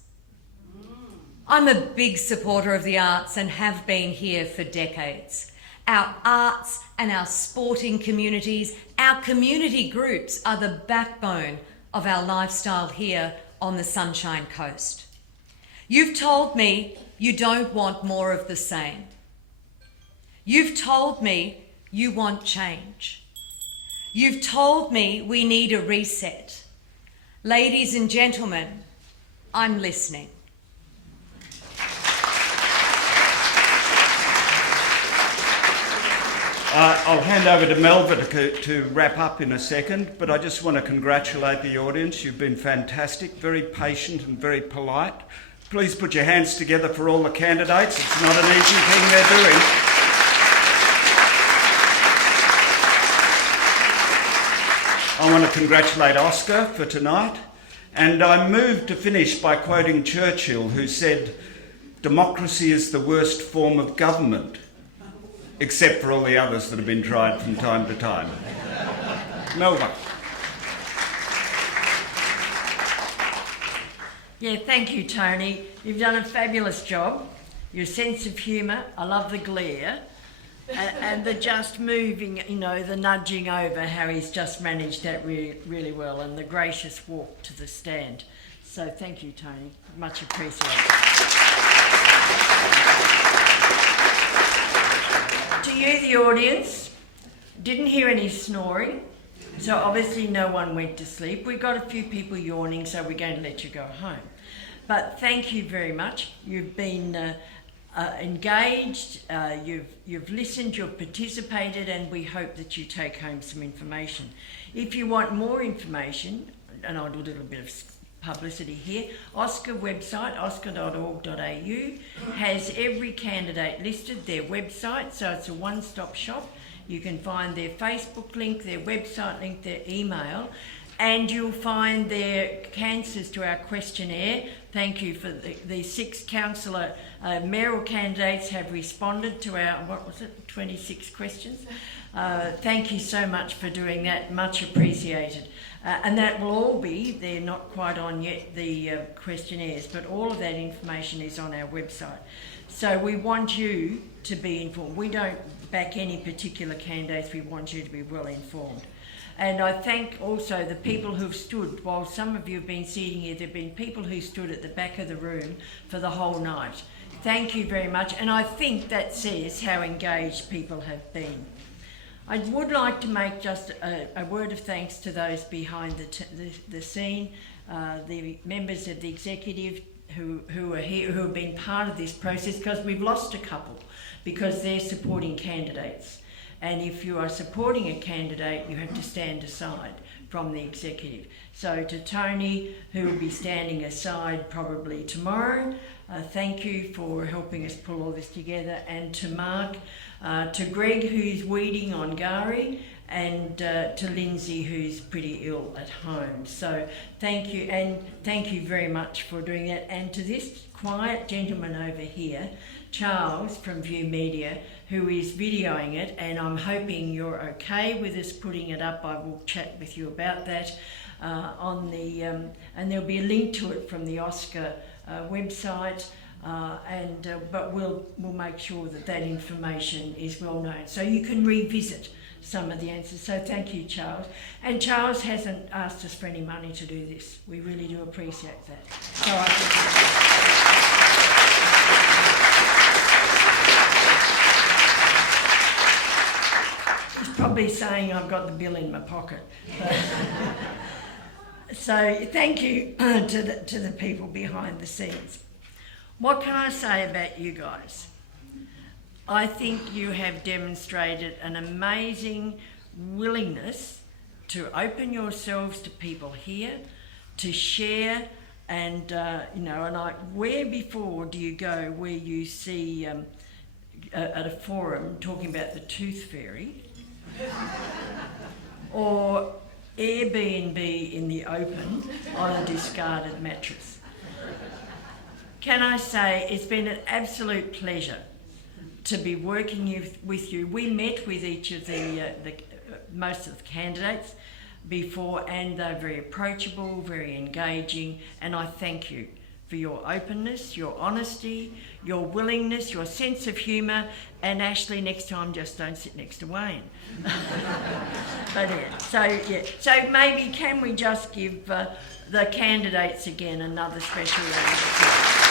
I'm a big supporter of the arts and have been here for decades. Our arts and our sporting communities, our community groups are the backbone of our lifestyle here on the Sunshine Coast. You've told me you don't want more of the same. You've told me you want change. You've told me we need a reset. Ladies and gentlemen, I'm listening. I'll hand over to Melba to wrap up in a second, but I just want to congratulate the audience. You've been fantastic, very patient and very polite. Please put your hands together for all the candidates. It's not an easy thing they're doing. I want to congratulate Oscar for tonight, and I'm moved to finish by quoting Churchill, who said, "Democracy is the worst form of government, except for all the others that have been tried from time to time." Melba. Yeah, thank you, Tony. You've done a fabulous job. Your sense of humour, I love the glare, and the just moving, the nudging over, how he's just managed that really well, and the gracious walk to the stand. So thank you, Tony. Much appreciated. To you, the audience, didn't hear any snoring, so obviously no one went to sleep. We got a few people yawning, so we're going to let you go home. But thank you very much. You've been engaged, you've listened, you've participated, and we hope that you take home some information. If you want more information, and I'll do a little bit of publicity here, Oscar website, oscar.org.au, has every candidate listed, their website, so it's a one-stop shop. You can find their Facebook link, their website link, their email, and you'll find their answers to our questionnaire. Thank you for the 6 councillor mayoral candidates have responded to our, 26 questions. Thank you so much for doing that, much appreciated. And that will all be, they're not quite on yet, the questionnaires, but all of that information is on our website. So we want you to be informed. We don't back any particular candidates, we want you to be well informed. And I thank also the people who've stood, while some of you have been sitting here, there have been people who stood at the back of the room for the whole night. Thank you very much, and I think that says how engaged people have been. I would like to make just a word of thanks to those behind the scene, the members of the executive who are here, who have been part of this process, because we've lost a couple because they're supporting candidates. And if you are supporting a candidate, you have to stand aside from the executive. So to Tony, who will be standing aside probably tomorrow, thank you for helping us pull all this together, and to Mark, to Greg, who's weeding on Gari, and to Lindsay, who's pretty ill at home. So thank you, and thank you very much for doing that. And to this quiet gentleman over here, Charles from View Media, who is videoing it, and I'm hoping you're okay with us putting it up. I will chat with you about that on the, and there'll be a link to it from the Oscar website. But we'll make sure that information is well known, so you can revisit some of the answers. So thank you, Charles. And Charles hasn't asked us for any money to do this. We really do appreciate that. So I think he's probably saying I've got the bill in my pocket. So thank you to the people behind the scenes. What can I say about you guys? I think you have demonstrated an amazing willingness to open yourselves to people here, to share, and where before do you go where you see at a forum talking about the tooth fairy, or Airbnb in the open on a discarded mattress? Can I say it's been an absolute pleasure to be working with you. We met with each of most of the candidates before, and they're very approachable, very engaging, and I thank you for your openness, your honesty, your willingness, your sense of humour, and Ashley, next time just don't sit next to Wayne. So maybe can we just give the candidates again another special round of applause?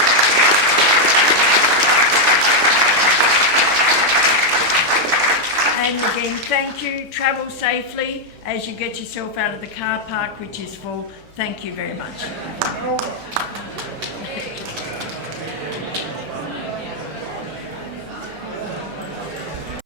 And again, thank you. Travel safely as you get yourself out of the car park, which is full. Thank you very much.